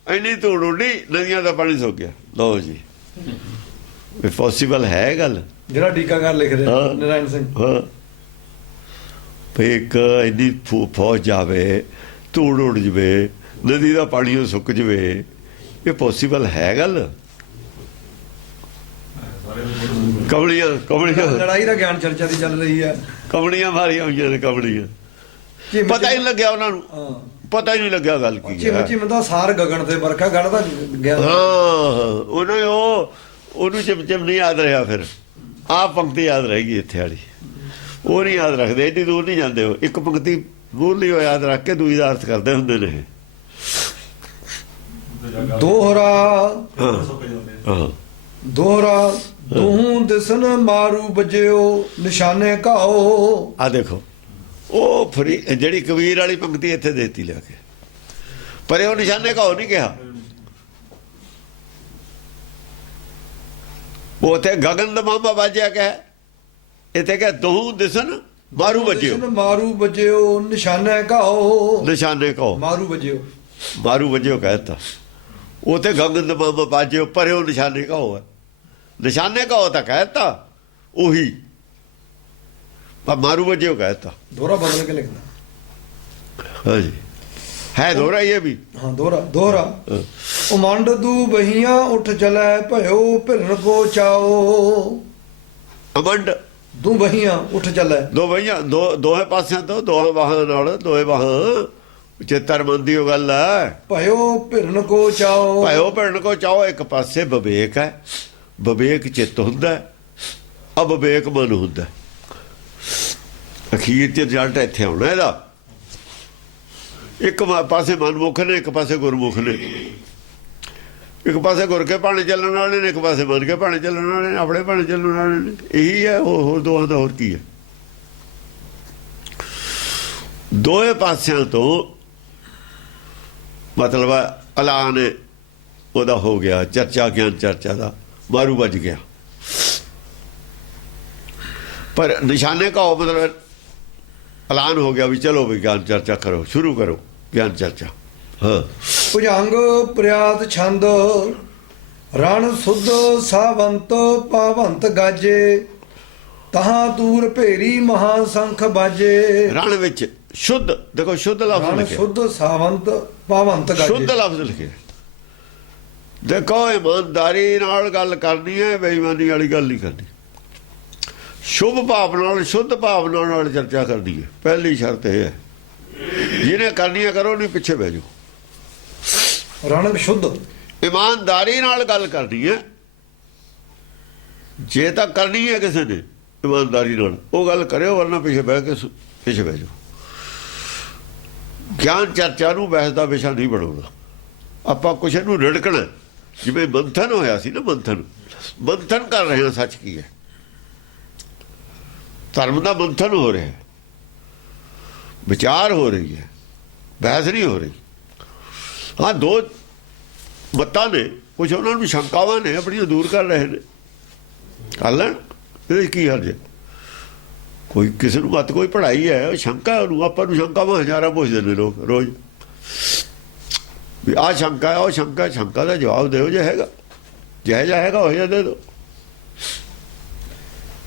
ਇੰਨੀ ਧੂੜ ਉੱਡੀ, ਨਦੀਆਂ ਦਾ ਪਾਣੀ ਸੁੱਕ ਗਿਆ। ਲਓ ਜੀ, ਇਹ ਪੋਸੀਬਲ ਹੈ ਗੱਲ? ਜਿਹੜਾ ਟੀਕਾਕਾਰ ਲਿਖ ਰਿਹਾ ਨਰਾਇਣ ਸਿੰਘ। ਹਾਂ, ਵੀ ਇੱਕ ਇੰਨੀ ਫੌਜ ਜਾਵੇ, ਧੂੜ ਉੱਡ ਜਵੇ, ਨਦੀ ਦਾ ਪਾਣੀ ਸੁੱਕ ਜਵੇ, ਇਹ ਪੋਸੀਬਲ ਹੈ ਗੱਲ? ਕਮਲੀਆਂ ਲੜਾਈ ਦਾ ਗਿਆਨ ਚਰਚਾ ਦੀ ਚੱਲ ਰਹੀ ਹੈ। ਕਮਲੀਆਂ ਮਾਰੀਆਂ ਹੋਈਆਂ ਨੇ, ਕਮਲੀਆਂ। ਪਤਾ ਹੀ ਨਹੀਂ ਲੱਗਿਆ ਉਹਨਾਂ ਨੂੰ, ਪਤਾ ਹੀ ਨਹੀਂ ਲੱਗਿਆ ਗੱਲ ਕੀ ਹੈ। ਜਿਵੇਂ ਤਾਂ ਸਾਰ ਗਗਨ ਤੇ ਵਰਖਾ ਗੜਦਾ ਗਿਆ। ਹਾਂ, ਉਹਨੂੰ ਚਿਮ ਨਹੀਂ ਯਾਦ ਰਿਹਾ। ਫਿਰ ਆਹ ਪੰਕਤੀ ਯਾਦ ਰਹੇਗੀ ਇੱਥੇ ਵਾਲੀ, ਉਹ ਨਹੀਂ ਯਾਦ ਰੱਖਦੇ, ਐਡੀ ਦੂਰ ਨਹੀਂ ਜਾਂਦੇ। ਉਹ ਇੱਕ ਪੰਕਤੀ ਮੂਰਲੀ ਉਹ ਯਾਦ ਰੱਖ ਕੇ ਦੂਜੀ ਦਾ ਅਰਥ ਕਰਦੇ ਹੁੰਦੇ ਨੇ। ਦੋਹਰਾ ਹਾਂ, ਦੋਹਰਾ ਤੂੰ ਦਿਸਨ ਮਾਰੂ ਬਜਿਓ ਨਿਸ਼ਾਨੇ ਘਾਓ। ਆ ਦੇਖੋ ਉਹ ਫਰੀ ਜਿਹੜੀ ਕਬੀਰ ਵਾਲੀ ਪੰਕਤੀ ਇੱਥੇ ਦੇਤੀ ਲਿਆ ਕੇ, ਪਰ ਉਹ ਨਿਸ਼ਾਨੇ ਘਾਓ ਨਹੀਂ ਕਿਹਾ। ਉਹ ਉੱਥੇ ਗਗਨ ਦਾ ਮਾਮਾ ਵਾਜਿਆ ਕਹਿ, ਇੱਥੇ ਕਹਿ ਤੂੰ ਦਿਸਨ ਮਾਰੂ ਬਜਿਓ। ਮਾਰੂ ਬਜਿਓ ਨਿਸ਼ਾਨੇ ਘਾਓ। ਨਿਸ਼ਾਨੇ ਘਾਓ, ਮਾਰੂ ਬਜਿਓ, ਮਾਰੂ ਵਜਿਓ ਕਹਿਤਾ। ਉਹ ਤੇ ਗਗਨ ਦਮਾਮ ਬਾਜੇ ਪਰੇ ਉਹ ਨਿਸ਼ਾਨੇ ਕਹੋ ਹੈ। ਨਿਸ਼ਾਨੇ ਕਹੋ ਤਾਂ ਕਹਿਤਾ ਉਹੀ, ਪਰ ਮਾਰੂ ਵਜੇ ਉਹ ਕਹਿਤਾ। दोहरा बदल के लिखना। ਹਾਂਜੀ ਹੈ ਦੋਹਰਾ ਇਹ ਵੀ। हाँ दोहरा दोहरा। उमंड दू बहिया उठ चलै भयो भिरन को चाओ। ਅਮੰਡ दू बहिया उठ चलै। ਦੋ ਬਈਆਂ ਦੋਹੇ ਪਾਸਿਆਂ ਤੋਂ ਦੋਹਾਂ ਬਾਹਾਂ ਨਾਲ ਦੋਹੇ ਬਾਹਾਂ ਚੇਤਰਮੰਦੀ ਉਹ ਗੱਲ ਹੈ। भयो भिरन को चाओ। ਭਾਇਓ ਭਿੜਨ ਕੋ ਚਾਹੋ, ਇੱਕ ਪਾਸੇ ਵਿਵੇਕ ਹੈ, ਵਿਵੇਕ ਚਿੱਤ ਹੁੰਦਾ, ਅਵਿਵੇਕ ਮਨ ਹੁੰਦਾ। ਅਖੀਰ ਚ ਰਿਜ਼ਲਟ ਇੱਥੇ ਆਉਣਾ ਇਹਦਾ। ਇੱਕ ਪਾਸੇ ਮਨਮੁਖ ਨੇ, ਇੱਕ ਪਾਸੇ ਗੁਰਮੁਖ ਨੇ। ਇੱਕ ਪਾਸੇ ਗੁਰ ਕੇ ਭਾਣੇ ਚੱਲਣ ਵਾਲੇ ਨੇ, ਇੱਕ ਪਾਸੇ ਮਨ ਕੇ ਭਾਣੇ ਚੱਲਣ ਵਾਲੇ ਨੇ, ਆਪਣੇ ਭਾਣੇ ਚੱਲਣ ਵਾਲੇ ਨੇ। ਇਹੀ ਹੈ, ਹੋਰ ਦੋਹਾਂ ਦਾ ਹੋਰ ਕੀ ਹੈ। ਦੋਏ ਪਾਸਿਆਂ ਤੋਂ ਮਤਲਬ ਅਲਾ ਨੇ ਉਹਦਾ ਹੋ ਗਿਆ ਚਰਚਾ, ਗਿਆਨ ਚਰਚਾ ਦਾ ਮਾਰੂ ਵੱਜ ਗਿਆ। ਪਰ ਨਿਸ਼ਾਨੇ ਕਾ ਮਤਲਬ ਐਲਾਨ ਹੋ ਗਿਆ ਵੀ ਚਲੋ ਵੀ ਗਿਆਨ ਚਰਚਾ ਕਰੋ, ਸ਼ੁਰੂ ਕਰੋ ਗਿਆਨ ਚਰਚਾ। ਹਾਂ ਭੁਜੰਗ ਪ੍ਰਿਆਤ ਛੰਦ ਰਣ ਸੁਧ ਸਾਵੰਤ ਪਾਵੰਤ ਗਾਜੇ ਤਹਾਂ ਦੂਰ ਭੇਰੀ ਮਹਾ ਸੰਖ ਬਾਜੇ। ਰਣ ਵਿੱਚ ਸ਼ੁੱਧ, ਦੇਖੋ ਸ਼ੁੱਧ ਲਫ਼ਜ਼ ਰਣ ਲਿਖਿਆ, ਸੁਧ ਸਾਵੰਤ ਪਾਵੰਤ ਸ਼ੁੱਧ ਗਾਜੇ। ਲਫ਼ਜ਼ ਲਿਖਿਆ। ਦੇਖੋ ਇਮਾਨਦਾਰੀ ਨਾਲ ਗੱਲ ਕਰਨੀ ਹੈ, ਬੇਈਮਾਨੀ ਵਾਲੀ ਗੱਲ ਨਹੀਂ ਕਰਨੀ। ਸ਼ੁਭ ਭਾਵ ਨਾਲ, ਸ਼ੁੱਧ ਭਾਵਨਾ ਨਾਲ ਚਰਚਾ ਕਰਨੀ ਹੈ। ਪਹਿਲੀ ਸ਼ਰਤ ਇਹ ਹੈ, ਜਿਹਨੇ ਕਰਨੀ ਹੈ ਕਰੋ, ਨਹੀਂ ਪਿੱਛੇ ਬਹਿ ਜਾਓ। ਰਣ ਸ਼ੁੱਧ ਇਮਾਨਦਾਰੀ ਨਾਲ ਗੱਲ ਕਰਨੀ ਹੈ। ਜੇ ਤਾਂ ਕਰਨੀ ਹੈ ਕਿਸੇ ਨੇ ਇਮਾਨਦਾਰੀ ਨਾਲ, ਉਹ ਗੱਲ ਕਰਿਓ, ਵਰਨਾ ਪਿੱਛੇ ਬਹਿ ਕੇ ਪਿੱਛੇ ਬਹਿ ਜਾਓ। ਗਿਆਨ ਚਰਚਾ ਨੂੰ ਬਹਿਸ ਦਾ ਵਿਸ਼ਾ ਨਹੀਂ ਬਣਾਉਣਾ। ਆਪਾਂ ਕੁਛ ਇਹਨੂੰ ਰਿੜਕਣਾ, ਜਿਵੇਂ ਮੰਥਨ ਹੋਇਆ ਸੀ ਨਾ, ਮੰਥਨ ਕਰ ਰਹੇ ਹਾਂ। ਸੱਚ ਕੀ ਹੈ? ਧਰਮ ਦਾ ਮੰਥਨ ਹੋ ਰਿਹਾ, ਵਿਚਾਰ ਹੋ ਰਹੀ ਹੈ, ਬਹਿਸ ਨਹੀਂ ਹੋ ਰਹੀ। ਹਾਂ ਦੋ ਮਤਾਂ ਨੇ, ਕੁਛ ਉਹਨਾਂ ਨੂੰ ਸ਼ੰਕਾਵਾਂ ਨੇ, ਆਪਣੀਆਂ ਦੂਰ ਕਰ ਰਹੇ ਨੇ, ਕਰ ਲੈਣ, ਇਹਦੇ ਕੀ ਹਰਜ ਹੈ? ਕੋਈ ਕਿਸੇ ਨੂੰ ਮਤ ਕੋਈ ਪੜ੍ਹਾਈ ਹੈ, ਸ਼ੰਕਾ ਉਹਨੂੰ, ਆਪਾਂ ਨੂੰ ਸ਼ੰਕਾਵਾਂ ਹਜ਼ਾਰਾਂ ਪੁੱਛਦੇ ਨੇ ਲੋਕ ਰੋਜ਼ ਵੀ ਆਹ ਸ਼ੰਕਾ ਹੈ, ਉਹ ਸ਼ੰਕਾ। ਸ਼ੰਕਾ ਦਾ ਜਵਾਬ ਦਿਓ ਜੇ ਹੈਗਾ, ਜਿਹੋ ਜਿਹਾ ਹੈਗਾ ਉਹ ਜਿਹਾ ਦੇ ਦਿਓ।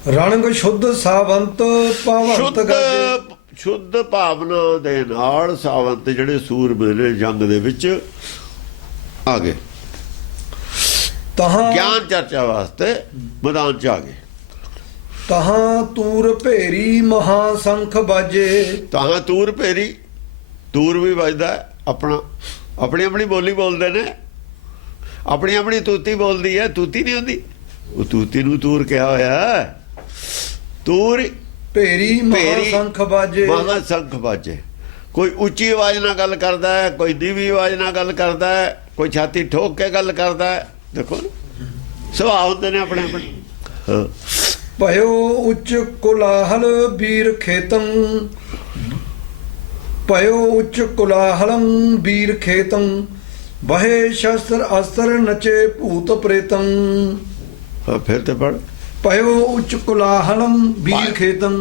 ਰਣਗ ਸ਼ੁੱਧ ਸਾਵੰਤ ਪਾਵੰਤ ਗਾਜੇ। ਸ਼ੁੱਧ ਭਾਵਨਾ ਦੇ ਨਾਲ ਸਾਵੰਤ ਜਿਹੜੇ ਸੂਰਮੇ ਨੇ ਜੰਗ ਦੇ ਵਿੱਚ ਆ ਗਏ, ਤਹਾਂ ਗਿਆਨ ਚਰਚਾ ਵਾਸਤੇ ਮੈਦਾਨ 'ਚ ਆ ਗਏ। ਤਹਾਂ ਤੂਰ ਭੇਰੀ ਮਹਾ ਸੰਖ ਬਾਜੇ। ਤਾਂ ਤੂਰ ਭੇਰੀ, ਤੂਰ ਵੀ ਵੱਜਦਾ ਆਪਣਾ, ਆਪਣੀ ਆਪਣੀ ਬੋਲੀ ਬੋਲਦੇ ਨੇ, ਆਪਣੀ ਆਪਣੀ ਤੂਤੀ ਬੋਲਦੀ ਹੈ। ਤੂਤੀ ਨਹੀਂ ਹੁੰਦੀ, ਉਹ ਤੂਤੀ ਨੂੰ ਤੂਰ ਕਿਹਾ ਹੋਇਆ। ਤੂਰ ਭੇਰੀ ਮਹਾ ਸੰਖ ਬਾਜੇ। ਮਹਾ ਸੰਖ ਬਾਜੇ। ਕੋਈ ਉੱਚੀ ਆਵਾਜ਼ ਨਾਲ ਗੱਲ ਕਰਦਾ ਹੈ, ਕੋਈ ਨੀਵੀਂ ਆਵਾਜ਼ ਨਾਲ ਗੱਲ ਕਰਦਾ ਹੈ, ਕੋਈ ਛਾਤੀ ਠੋਕ ਕੇ ਗੱਲ ਕਰਦਾ ਹੈ। ਦੇਖੋ ਸੁਭਾਅ ਹੁੰਦੇ ਨੇ ਆਪਣੇ ਆਪਣੇ। ਹਾਂ ਭਇਓ ਉੱਚ ਕੁਲਾਹਲ ਵੀਰ ਖੇਤੰ। ਭਇਓ ਉੱਚ ਕੁਲਾਹਲੰ ਵੀਰ ਖੇਤੰ। ਬਹੇ ਸ਼ਸਤਰ ਅਸਤਰ ਨਚੇ ਭੂਤ ਪ੍ਰੇਤੰ। ਫਿਰ ਤੇ ਪੜ। ਭਇਓ ਉੱਚ ਕੁਲਾਹਲੰ ਵੀਰ ਖੇਤੰ।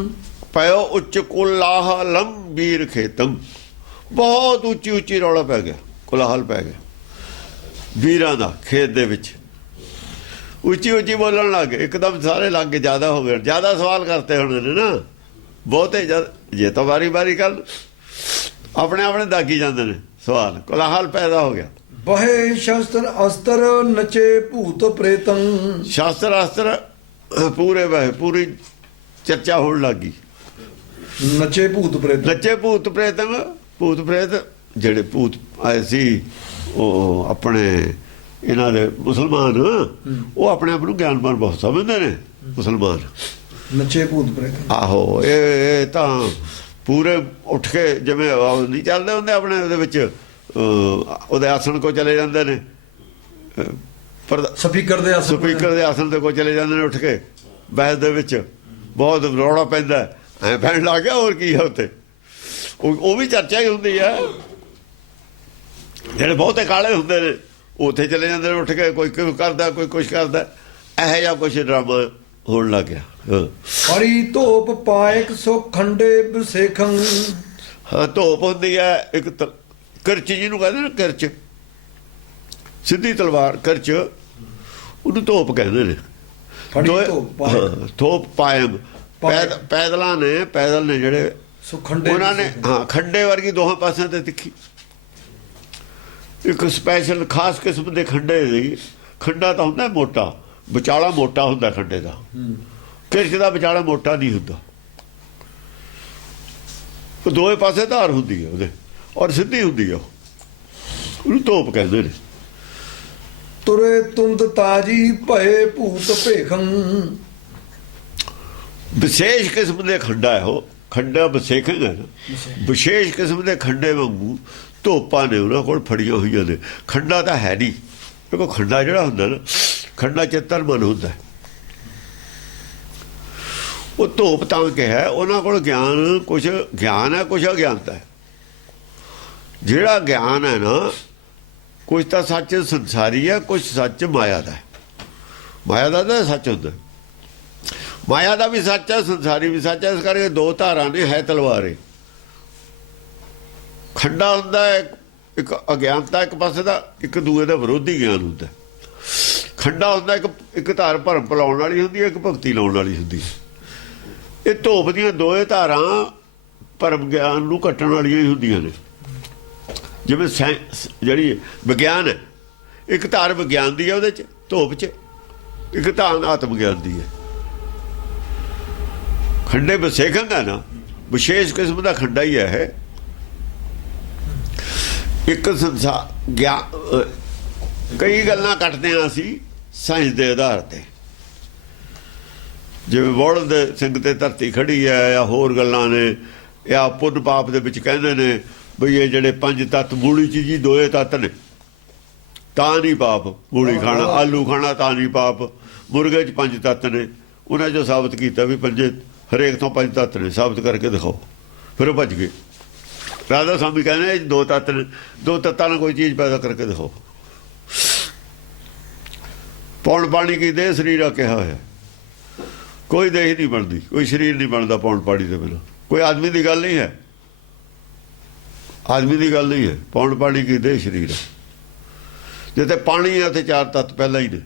ਪਇਓ ਉੱਚ ਕੁਲਾਹਲੰ ਵੀਰ ਖੇਤੰ। ਬਹੁਤ ਉੱਚੀ ਉੱਚੀ ਰੌਲਾ ਪੈ ਗਿਆ, ਕੁਲਾਹਲ ਪੈ ਗਿਆ ਵੀਰਾਂ ਦਾ ਖੇਤ ਦੇ ਵਿੱਚ। ਉੱਚੀ ਉੱਚੀ ਬੋਲਣ ਲੱਗ ਗਏ, ਇੱਕਦਮ ਸਾਰੇ ਲੱਗ ਕੇ ਜ਼ਿਆਦਾ ਹੋ ਗਏ, ਜ਼ਿਆਦਾ ਸਵਾਲ ਕਰਤੇ ਹੋਣੇ ਨੇ ਨਾ ਬਹੁਤੇ। ਜੇ ਤਾਂ ਵਾਰੀ ਵਾਰੀ ਕਰ ਆਪਣੇ ਆਪਣੇ ਦਾਗੀ ਜਾਂਦੇ ਨੇ ਸਵਾਲ, ਕੋਲਾਹਲ ਪੈਦਾ ਹੋ ਗਿਆ। ਬਹੇ ਸ਼ਸਤਰ ਅਸਤਰ ਨਚੇ ਭੂਤ ਪ੍ਰੇਤੰ। ਸ਼ਾਸਤਰ ਅਸਤਰ ਪੂਰੇ ਵਹਿ, ਪੂਰੀ ਚਰਚਾ ਹੋਣ ਲੱਗ ਗਈ। ਨਚੇ ਭੂਤ ਪ੍ਰੇਤ। ਨੱਚੇ ਭੂਤ ਪ੍ਰੇਤੰ। ਭੂਤ ਪ੍ਰੇਤ ਜਿਹੜੇ ਭੂਤ ਆਏ ਸੀ, ਉਹ ਆਪਣੇ ਇਹਨਾਂ ਦੇ ਮੁਸਲਮਾਨ, ਉਹ ਆਪਣੇ ਆਪ ਨੂੰ ਗਿਆਨਵਾਨ ਬਹੁਤ ਸਮਝਦੇ ਨੇ ਮੁਸਲਮਾਨ। ਨਚੇ ਭੂਤ ਪ੍ਰੇਤ। ਆਹੋ ਇਹ ਤਾਂ ਪੂਰੇ ਉੱਠ ਕੇ ਜਿਵੇਂ ਨਹੀਂ ਚੱਲਦੇ ਹੁੰਦੇ ਆਪਣੇ ਉਹਦੇ ਵਿੱਚ, ਉਹਦੇ ਆਸਣ ਕੋ ਚਲੇ ਜਾਂਦੇ ਨੇ, ਪਰ ਸਪੀਕਰ ਦੇ ਆਸਣ, ਸਪੀਕਰ ਦੇ ਆਸਣ ਤੇ ਕੋ ਚਲੇ ਜਾਂਦੇ ਨੇ ਉੱਠ ਕੇ। ਬਹਿਸ ਦੇ ਵਿੱਚ ਬਹੁਤ ਰੌਲਾ ਪੈਂਦਾ, ਐਂ ਪੈਣ ਲੱਗ ਗਿਆ। ਹੋਰ ਕੀ ਹੈ ਉੱਥੇ? ਉਹ ਵੀ ਚਰਚਾ ਹੀ ਹੁੰਦੀ ਹੈ। ਜਿਹੜੇ ਬਹੁਤੇ ਕਾਲੇ ਹੁੰਦੇ ਨੇ ਉੱਥੇ ਚਲੇ ਜਾਂਦੇ ਨੇ ਉੱਠ ਕੇ, ਕੋਈ ਕੁਛ ਕਰਦਾ, ਕੋਈ ਕੁਛ ਕਰਦਾ। ਇਹੋ ਜਿਹਾ ਕੁਛ ਡਰਾਮਾ ਹੋਣ ਲੱਗ ਗਿਆ। ਹਰੀ ਧੋਪ ਪਾਇਕ ਸੋ ਖੰਡੇ ਬਸੇਖੰ। ਹਾਂ ਧੋਪ ਹੁੰਦੀ ਹੈ ਇੱਕ ਕਿਰਚ, ਜਿਹਨੂੰ ਕਹਿੰਦੇ ਨਾ ਕਿਰਚ, ਸਿੱਧੀ ਤਲਵਾਰ ਕਰਚ ਉਹਨੂੰ ਧੋਪ ਕਹਿੰਦੇ ਨੇ। ਫੜੀ ਦੋਏ- ਧੋਪ ਪਾਇਮ। ਹਾਂ, ਧੋਪ ਪਾਇਮ। ਪੈਦਲਾਂ ਨੇ, ਪੈਦਲ ਨੇ ਜਿਹੜੇ ਸੁਖੰਡੇ ਉਹਨਾਂ ਨੇ, ਹਾਂ, ਖੰਡੇ ਵਰਗੀ ਦੋਹਾਂ ਪਾਸਿਆਂ ਤੇ ਤਿੱਖੀ। ਇੱਕ ਸਪੈਸ਼ਲ ਖਾਸ ਕਿਸਮ ਦੇ ਖੰਡੇ ਦੀ। ਖੰਡਾ ਤਾਂ ਹੁੰਦਾ ਮੋਟਾ, ਵਿਚਾਲਾ ਮੋਟਾ ਹੁੰਦਾ ਖੰਡੇ ਦਾ। ਕਿਰਚ ਦਾ ਵਿਚਾਲਾ ਮੋਟਾ ਨਹੀਂ ਹੁੰਦਾ, ਉਹ ਦੋਵੇਂ ਪਾਸੇ ਧਾਰ ਹੁੰਦੀ ਹੈ ਉਹਦੇ, ਔਰ ਸਿੱਧੀ ਹੁੰਦੀ ਹੈ। ਉਹਨੂੰ ਧੋਪ ਕਹਿੰਦੇ ਨੇ। ਤੁਰੇ ਤੁੰਦ ਤਾਜੀ ਭਏ ਭੂਤ ਭੇਖੰ। ਵਿਸ਼ੇਸ਼ ਕਿਸਮ ਦੇ ਖੰਡਾ ਹੈ ਉਹ। ਖੰਡਾ ਵਿਸ਼ੇਖਣ ਹੈ ਨਾ, ਵਿਸ਼ੇਸ਼ ਕਿਸਮ ਦੇ ਖੰਡੇ ਵਾਂਗੂ ਧੋਪਾਂ ਨੇ ਉਹਨਾਂ ਕੋਲ ਫੜੀਆਂ ਹੋਈਆਂ ਨੇ। ਖੰਡਾ ਤਾਂ ਹੈ ਨਹੀਂ, ਕਿਉਂਕਿ ਖੰਡਾ ਜਿਹੜਾ ਹੁੰਦਾ ਨਾ, ਖੰਡਾ ਚੇਤਨ ਮਨ ਹੁੰਦਾ। ਉਹ ਧੋਪ ਤਾਂ ਕਿਹਾ ਉਹਨਾਂ ਕੋਲ ਗਿਆਨ, ਕੁਛ ਗਿਆਨ ਹੈ, ਕੁਛ ਅਗਿਆਨਤਾ ਹੈ। ਜਿਹੜਾ ਗਿਆਨ ਹੈ ਨਾ, ਕੁਛ ਤਾਂ ਸੱਚ ਸੰਸਾਰੀ ਹੈ, ਕੁਛ ਸੱਚ ਮਾਇਆ ਦਾ ਹੈ। ਮਾਇਆ ਦਾ ਤਾਂ ਸੱਚ ਹੁੰਦਾ, ਮਾਇਆ ਦਾ ਵੀ ਸੱਚ ਹੈ, ਸੰਸਾਰੀ ਵੀ ਸੱਚ ਹੈ। ਇਸ ਕਰਕੇ ਦੋ ਧਾਰਾਂ ਨੇ, ਹੈ ਤਲਵਾਰੇ। ਖੰਡਾ ਹੁੰਦਾ ਹੈ ਇੱਕ ਅਗਿਆਨਤਾ ਇੱਕ ਪਾਸੇ ਦਾ, ਇੱਕ ਦੂਏ ਦਾ ਵਿਰੋਧੀ ਗਿਆਨ ਹੁੰਦਾ। ਖੰਡਾ ਹੁੰਦਾ ਇੱਕ ਧਾਰ ਭਰਮ ਭੁਲਾਉਣ ਵਾਲੀ ਹੁੰਦੀ ਹੈ, ਇੱਕ ਭਗਤੀ ਲਾਉਣ ਵਾਲੀ ਹੁੰਦੀ ਹੈ। ਇਹ ਧੋਪ ਦੀਆਂ ਦੋਏ ਧਾਰਾਂ ਭਰਮ ਗਿਆਨ ਨੂੰ ਕੱਟਣ ਵਾਲੀਆਂ ਹੀ ਹੁੰਦੀਆਂ ਨੇ। ਜਿਵੇਂ ਜਿਹੜੀ ਵਿਗਿਆਨ ਹੈ, ਇੱਕ ਧਾਰ ਵਿਗਿਆਨ ਦੀ ਹੈ ਉਹਦੇ 'ਚ, ਧੋਪ 'ਚ, ਇੱਕ ਧਾਰ ਆਤਮ ਗਿਆਨ ਦੀ ਹੈ। ਖੰਡੇ ਵਿਸ਼ੇਖਣ ਹੈ ਨਾ, ਵਿਸ਼ੇਸ਼ ਕਿਸਮ ਦਾ ਖੰਡਾ ਹੀ ਹੈ। ਇੱਕ ਸੰਸਾਰ ਕਈ ਗੱਲਾਂ ਕੱਟਦੇ ਹਾਂ ਅਸੀਂ ਸਾਇੰਸ ਦੇ ਆਧਾਰ ਤੇ, ਜਿਵੇਂ ਬੋਲ ਦੇ ਸਿੰਘ ਤੇ ਧਰਤੀ ਖੜੀ ਹੈ, ਜਾਂ ਹੋਰ ਗੱਲਾਂ ਨੇ, ਜਾਂ ਪੁੰਨ ਪਾਪ ਦੇ ਵਿੱਚ ਕਹਿੰਦੇ ਨੇ ਬਈ ਇਹ ਜਿਹੜੇ ਪੰਜ ਤੱਤ, ਮੂਲੀ 'ਚ ਜੀ ਦੋਏ ਤੱਤ ਨੇ, ਤਾਂ ਨਹੀਂ ਪਾਪ। ਮੂਲੀ ਖਾਣਾ, ਆਲੂ ਖਾਣਾ ਤਾਂ ਨਹੀਂ ਪਾਪ। ਮੁਰਗੇ 'ਚ ਪੰਜ ਤੱਤ ਨੇ, ਉਹਨਾਂ 'ਚੋਂ ਸਾਬਤ ਕੀਤਾ ਵੀ ਪੰਜੇ, ਹਰੇਕ ਤੋਂ ਪੰਜ ਤੱਤ ਨੇ, ਸਾਬਤ ਕਰਕੇ ਦਿਖਾਓ। ਫਿਰ ਉਹ ਭੱਜ ਗਏ। ਰਾਧਾ ਸਵਾਮੀ ਕਹਿੰਦੇ ਇਹ ਦੋ ਤੱਤ ਨੇ, ਦੋ ਤੱਤਾਂ ਨਾਲ ਕੋਈ ਚੀਜ਼ ਪੈਦਾ ਕਰਕੇ ਦਿਖਾਓ। ਪੌਣ ਪਾਣੀ ਕੀ ਦੇਹ ਸਰੀਰ ਆ ਕਿਹਾ ਹੋਇਆ, ਕੋਈ ਦੇਹ ਨਹੀਂ ਬਣਦੀ, ਕੋਈ ਸਰੀਰ ਨਹੀਂ ਬਣਦਾ ਪੌਣ ਪਾਣੀ ਦੇ ਬਿਨਾਂ। ਕੋਈ ਆਦਮੀ ਦੀ ਗੱਲ ਨਹੀਂ ਹੈ, ਆਦਮੀ ਦੀ ਗੱਲ ਨਹੀਂ ਹੈ। ਪੌਣ ਪਾਣੀ ਕੀ ਦੇਹ ਸਰੀਰ ਹੈ। ਜਿੱਥੇ ਪਾਣੀ ਹੈ ਉੱਥੇ ਚਾਰ ਤੱਤ ਪਹਿਲਾਂ ਹੀ ਨੇ।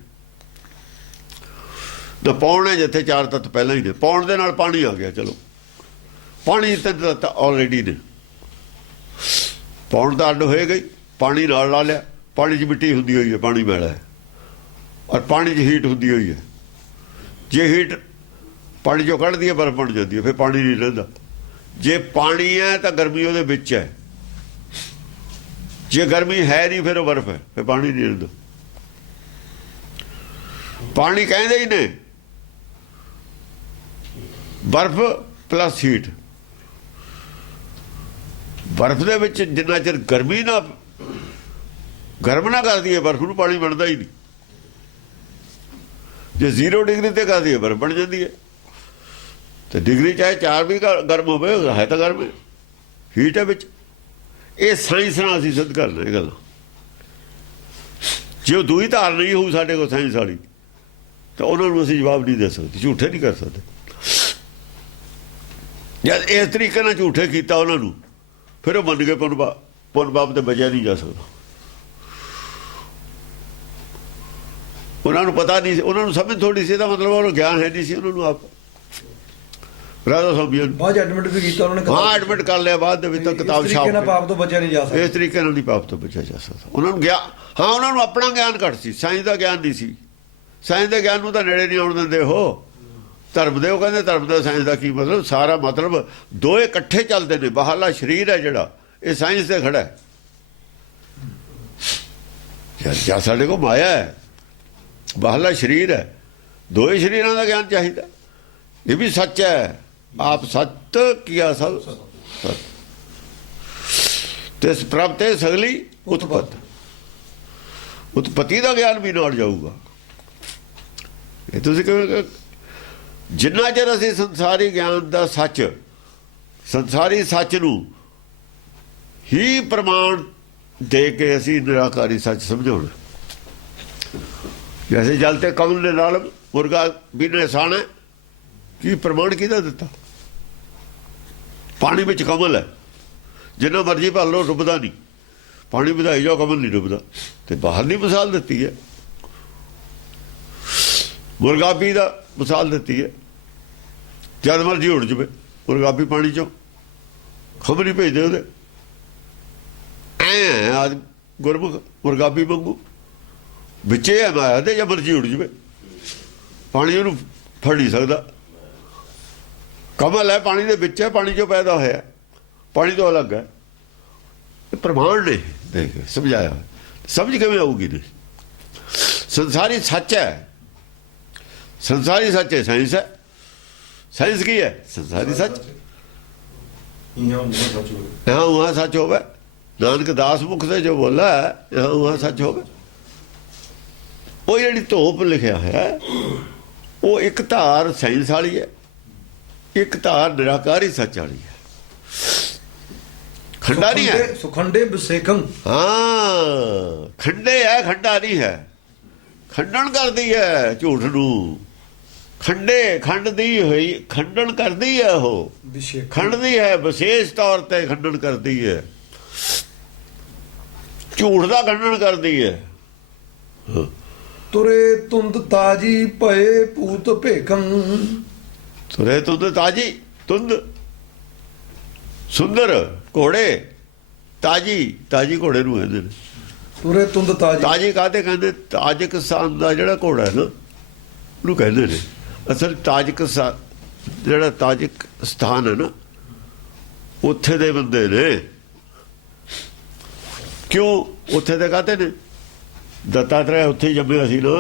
ਨਾ ਪੌਣ ਹੈ ਜਿੱਥੇ ਚਾਰ ਤੱਤ ਪਹਿਲਾਂ ਹੀ ਨੇ। ਪੌਣ ਦੇ ਨਾਲ ਪਾਣੀ ਆ ਗਿਆ, ਚਲੋ ਪਾਣੀ ਤੇ ਤੱਤ ਆਲਰੇਡੀ ਨੇ। ਪੌਣ ਦਾ ਅੱਡ ਹੋਏ ਗਈ, ਪਾਣੀ ਨਾਲ ਲਾ ਲਿਆ। ਪਾਣੀ 'ਚ ਮਿੱਟੀ ਹੁੰਦੀ ਹੋਈ ਹੈ, ਪਾਣੀ ਮੈਲਾ ਹੈ, ਔਰ ਪਾਣੀ 'ਚ ਹੀਟ ਹੁੰਦੀ ਹੋਈ ਹੈ। ਜੇ ਹੀਟ ਪਾਣੀ 'ਚੋਂ ਕੱਢਦੀ ਹੈ, ਬਰਫ਼ ਬਣ ਜਾਂਦੀ ਹੈ, ਫਿਰ ਪਾਣੀ ਨਹੀਂ ਰਹਿੰਦਾ। ਜੇ ਪਾਣੀ ਹੈ ਤਾਂ ਗਰਮੀ ਉਹਦੇ ਵਿੱਚ ਹੈ, ਜੇ ਗਰਮੀ ਹੈ ਨਹੀਂ ਫਿਰ ਉਹ ਬਰਫ਼ ਹੈ, ਫਿਰ ਪਾਣੀ ਨਹੀਂ ਰਹਿੰਦਾ। ਪਾਣੀ ਕਹਿੰਦੇ ਹੀ ਨੇ ਬਰਫ਼ ਪਲੱਸ ਹੀਟ। ਬਰਫ਼ ਦੇ ਵਿੱਚ ਜਿੰਨਾ ਚਿਰ ਗਰਮੀ ਨਾ, ਗਰਮ ਨਾ ਕਰਦੀ ਹੈ ਬਰਫ਼ ਨੂੰ, ਪਾਣੀ ਬਣਦਾ ਹੀ ਨਹੀਂ। ਜੇ 0 ਡਿਗਰੀ ਤੇ ਕਰਦੀ ਹੈ ਬਰਫ਼ ਬਣ ਜਾਂਦੀ ਹੈ। ਤੇ ਡਿਗਰੀ ਚਾਹੇ 4 ਵੀ ਗਰਮ ਹੋਵੇ, ਹੈ ਤਾਂ ਗਰਮ ਹੈ, ਹੀਟ ਹੈ ਵਿੱਚ। ਇਹ ਸਾਇੰਸ ਨਾਲ ਅਸੀਂ ਸਿੱਧ ਕਰਨਾ ਇਹ ਗੱਲ। ਜੇ ਉਹ ਦੂਈ ਧਾਰ ਨਹੀਂ ਹੋਊ ਸਾਡੇ ਕੋਲ ਸਾਇੰਸ ਵਾਲੀ, ਤਾਂ ਉਹਨਾਂ ਨੂੰ ਅਸੀਂ ਜਵਾਬ ਨਹੀਂ ਦੇ ਸਕਦੇ, ਝੂਠੇ ਨਹੀਂ ਕਰ ਸਕਦੇ। ਜਦ ਇਸ ਤਰੀਕੇ ਨਾਲ ਝੂਠੇ ਕੀਤਾ ਉਹਨਾਂ ਨੂੰ, ਫਿਰ ਉਹ ਮੰਨ ਗਏ ਪੁੰਨ ਪਾਪ ਤੇ ਬਚਿਆ ਨਹੀਂ ਜਾ ਸਕਦਾ। ਉਹਨਾਂ ਨੂੰ ਪਤਾ ਨਹੀਂ ਸੀ, ਉਹਨਾਂ ਨੂੰ ਸਮਝ ਥੋੜੀ ਸੀ, ਇਹਦਾ ਮਤਲਬ ਉਹਨਾਂ ਨੂੰ ਗਿਆਨ ਹੈ ਨਹੀਂ ਸੀ ਉਹਨਾਂ ਨੂੰ। ਆਪ ਰਾਧਾ ਸਵਾਮੀ ਬਾਅਦ ਐਡਮਿਟ ਵੀ ਕੀਤਾ ਉਹਨਾਂ ਨੇ। ਹਾਂ, ਐਡਮਿਟ ਕਰ ਲਿਆ ਬਾਅਦ ਦੇ ਵਿੱਚ, ਤਾਂ ਕਿਤਾਬ ਛਾਪ ਕੇ। ਪਾਪ ਤੋਂ ਬਚਿਆ ਨਹੀਂ ਜਾ ਸਕਦਾ, ਇਸ ਤਰੀਕੇ ਨਾਲ ਨਹੀਂ ਪਾਪ ਤੋਂ ਬਚਿਆ ਜਾ ਸਕਦਾ। ਉਹਨਾਂ ਨੂੰ ਹਾਂ, ਉਹਨਾਂ ਨੂੰ ਆਪਣਾ ਗਿਆਨ ਘੱਟ ਸੀ, ਸਾਇੰਸ ਦਾ ਗਿਆਨ ਨਹੀਂ ਸੀ। ਸਾਇੰਸ ਦੇ ਗਿਆਨ ਨੂੰ ਤਾਂ ਨੇੜੇ ਨਹੀਂ ਆਉਣ ਦਿੰਦੇ ਉਹ। ਧਰਮ ਦੇ ਉਹ ਕਹਿੰਦੇ ਧਰਮ ਦਾ ਸਾਇੰਸ ਦਾ ਕੀ ਮਤਲਬ? ਸਾਰਾ ਮਤਲਬ ਦੋਏ ਇਕੱਠੇ ਚੱਲਦੇ ਨੇ। ਬਾਹਰਲਾ ਸਰੀਰ ਹੈ ਜਿਹੜਾ, ਇਹ ਸਾਇੰਸ ਤੇ ਖੜਾ ਹੈ। ਜਾਂ ਸਾਡੇ ਕੋਲ ਮਾਇਆ ਹੈ, ਬਾਹਰਲਾ ਸਰੀਰ ਹੈ, ਦੋਏ ਸਰੀਰਾਂ ਦਾ ਗਿਆਨ ਚਾਹੀਦਾ। ਇਹ ਵੀ ਸੱਚ ਹੈ, ਆਪ ਸਤ ਕੀਆ ਸਭ ਸਤ, ਤੇ ਪ੍ਰਭ ਤੇ ਸਗਲੀ ਉਤਪਤੀ ਦਾ ਗਿਆਨ ਵੀ ਨਾਲ ਜਾਊਗਾ। ਇਹ ਤੁਸੀਂ ਕਿਵੇਂ, ਜਿੰਨਾ ਚਿਰ ਅਸੀਂ ਸੰਸਾਰੀ ਗਿਆਨ ਦਾ ਸੱਚ, ਸੰਸਾਰੀ ਸੱਚ ਨੂੰ ਹੀ ਪ੍ਰਮਾਣ ਦੇ ਕੇ ਅਸੀਂ ਨਿਰਾਕਾਰੀ ਸੱਚ ਸਮਝਾਉਣਾ। ਜੈਸੇ ਜਲ ਤੇ ਕਮਲ ਦੇ ਨਾਲ ਮੁਰਗਾ ਵੀ ਨਿਸ਼ਾਨ ਹੈ, ਕੀ ਪ੍ਰਮਾਣ ਕਿਹਦਾ ਦਿੱਤਾ? ਪਾਣੀ ਵਿੱਚ ਕਮਲ ਹੈ, ਜਿੰਨਾ ਮਰਜੀ ਭਰ ਲਓ ਡੁੱਬਦਾ ਨਹੀਂ। ਪਾਣੀ ਵਧਾਈ ਜਾਓ ਕਮਲ ਨਹੀਂ ਡੁੱਬਦਾ। ਤੇ ਬਾਹਰ ਦੀ ਮਿਸਾਲ ਦਿੱਤੀ ਹੈ, ਮੁਰਗਾਬੀ ਦਾ ਮਿਸਾਲ ਦਿੱਤੀ ਹੈ। ਜਦ ਮਰਜੀ ਉੱਡ ਜਵੇ ਮੁਰਗਾਬੀ ਪਾਣੀ ਚੋਂ, ਖਬਰ ਨਹੀਂ ਭੇਜਦੇ ਉਹਦੇ। ਐ ਅੱਜ ਗੁਰਮੁਖ ਮੁਰਗਾਬੀ ਵਾਂਗੂ ਵਿੱਚੇ ਹੈ ਮਾਇਆ ਤੇ, ਜਾਂ ਮਰਜੀ ਉੱਡ ਜਵੇ ਪਾਣੀ ਉਹਨੂੰ ਫੜ ਨਹੀਂ ਸਕਦਾ। ਕਮਲ ਹੈ ਪਾਣੀ ਦੇ ਵਿੱਚ ਹੈ, ਪਾਣੀ ਚੋਂ ਪੈਦਾ ਹੋਇਆ, ਪਾਣੀ ਤੋਂ ਅਲੱਗ ਹੈ। ਇਹ ਪ੍ਰਮਾਣ ਨੇ ਦੇਖ ਸਮਝਾਇਆ, ਸਮਝ ਕਿਵੇਂ ਆਊਗੀ ਨਹੀਂ। ਸੰਸਾਰੀ ਸੱਚ ਹੈ, ਸੰਸਾਰੀ ਸੱਚ ਹੈ, ਸਾਇੰਸ ਹੈ। ਸਾਇੰਸ ਕੀ ਹੈ? ਸੰਸਾਰੀ ਸੱਚ। यहाँ वहाँ सच होवे, नानक दास मुख से जो बोला है यहाँ वहाँ सच होवे। वो जी धोप लिखा है वो एक धार साइंस वाली है, एक धार निराकारी सच वाली है। खंडा नहीं है, सुखंडे विसेखम। हाँ खंडे है, खंडा नहीं है। खंडन कर दी है झूठ नू, खंडे खंड दी हुई खंडन कर दी है। वो खंडदी है, विशेष तौर पर खंडन करती है, झूठ का खंडन करती है। तुरे तुंद ताजी भये पूत भेखम। तुरे तुंद ताजी, तुंद सुंदर घोड़े, ताजी ताजी घोड़े नूं कहंदे ने। तुरे तुंद ताजी, ताजी काहते कहंदे? ताजिकिस्तान दा जिहड़ा घोड़ा है ना ਉਹਨੂੰ ਕਹਿੰਦੇ ਨੇ। ਅਸਲ ਤਾਜਿਕਿਸਤਾਨ ਜਿਹੜਾ ਤਾਜਿਕ ਸਥਾਨ ਹੈ ਨਾ ਉੱਥੇ ਦੇ ਬੰਦੇ ਨੇ। ਕਿਉਂ ਉੱਥੇ ਦੇ ਕਾਹਤੇ ਨੇ? ਦੱਤਾਤਰੇय ਉੱਥੇ ਹੀ ਜੰਮਿਆ ਸੀ ਨਾ,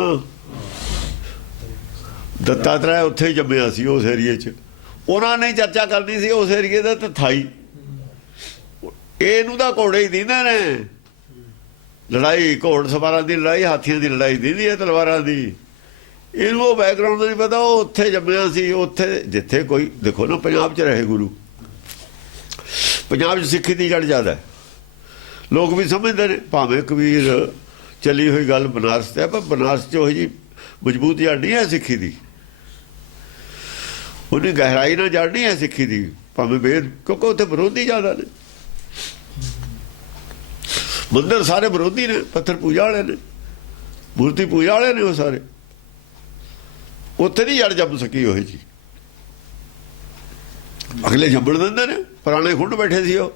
ਦੱਤਾਤਰੇय ਉੱਥੇ ਹੀ ਜੰਮਿਆ ਸੀ ਉਸ ਏਰੀਏ 'ਚ। ਉਹਨਾਂ ਨੇ ਚਰਚਾ ਕਰਨੀ ਸੀ ਉਸ ਏਰੀਏ ਦਾ, ਤਾਂ ਥਾਈ ਇਹਨੂੰ ਤਾਂ ਘੋੜੇ ਹੀ ਦਿੰਦੇ ਨੇ। ਲੜਾਈ ਘੋੜ ਸਵਾਰਾਂ ਦੀ ਲੜਾਈ, ਹਾਥੀਆਂ ਦੀ ਲੜਾਈ ਦਿੰਦੀ ਹੈ, ਤਲਵਾਰਾਂ ਦੀ। ਇਹਨੂੰ ਉਹ ਬੈਕਗਰਾਉਂਡ ਨਹੀਂ ਪਤਾ, ਉਹ ਉੱਥੇ ਜੰਮਿਆ ਸੀ। ਉੱਥੇ ਜਿੱਥੇ ਕੋਈ ਦੇਖੋ ਨਾ, ਪੰਜਾਬ 'ਚ ਰਹੇ ਗੁਰੂ, ਪੰਜਾਬ 'ਚ ਸਿੱਖੀ ਦੀ ਜੜ ਜ਼ਿਆਦਾ ਹੈ। ਲੋਕ ਵੀ ਸਮਝਦੇ ਨੇ, ਭਾਵੇਂ ਕਬੀਰ ਚੱਲੀ ਹੋਈ ਗੱਲ ਬਨਾਰਸ ਤੇ, ਪਰ ਬਨਾਰਸ 'ਚ ਉਹੀ ਜੀ ਮਜ਼ਬੂਤ ਜੜ ਨਹੀਂ ਹੈ ਸਿੱਖੀ ਦੀ, ਉਹਦੀ ਗਹਿਰਾਈ ਨਾਲ ਜੜ ਨਹੀਂ ਹੈ ਸਿੱਖੀ ਦੀ, ਭਾਵੇਂ ਵੇਦ, ਕਿਉਂਕਿ ਉੱਥੇ ਵਿਰੋਧੀ ਜ਼ਿਆਦਾ ਨੇ। ਮੰਦਰ ਸਾਰੇ ਵਿਰੋਧੀ ਨੇ, ਪੱਥਰ ਪੂਜਾ ਵਾਲੇ ਨੇ, ਮੂਰਤੀ ਪੂਜਾ ਵਾਲੇ ਨੇ, ਉਹ ਸਾਰੇ। ਉੱਥੇ ਨਹੀਂ ਜੜ ਜੰਮ ਸਕੀ ਉਹੀ ਜੀ। ਅਗਲੇ ਜੰਮਣ ਦਿੰਦੇ ਨੇ, ਪੁਰਾਣੇ ਖੁੰਡ ਬੈਠੇ ਸੀ। ਉਹ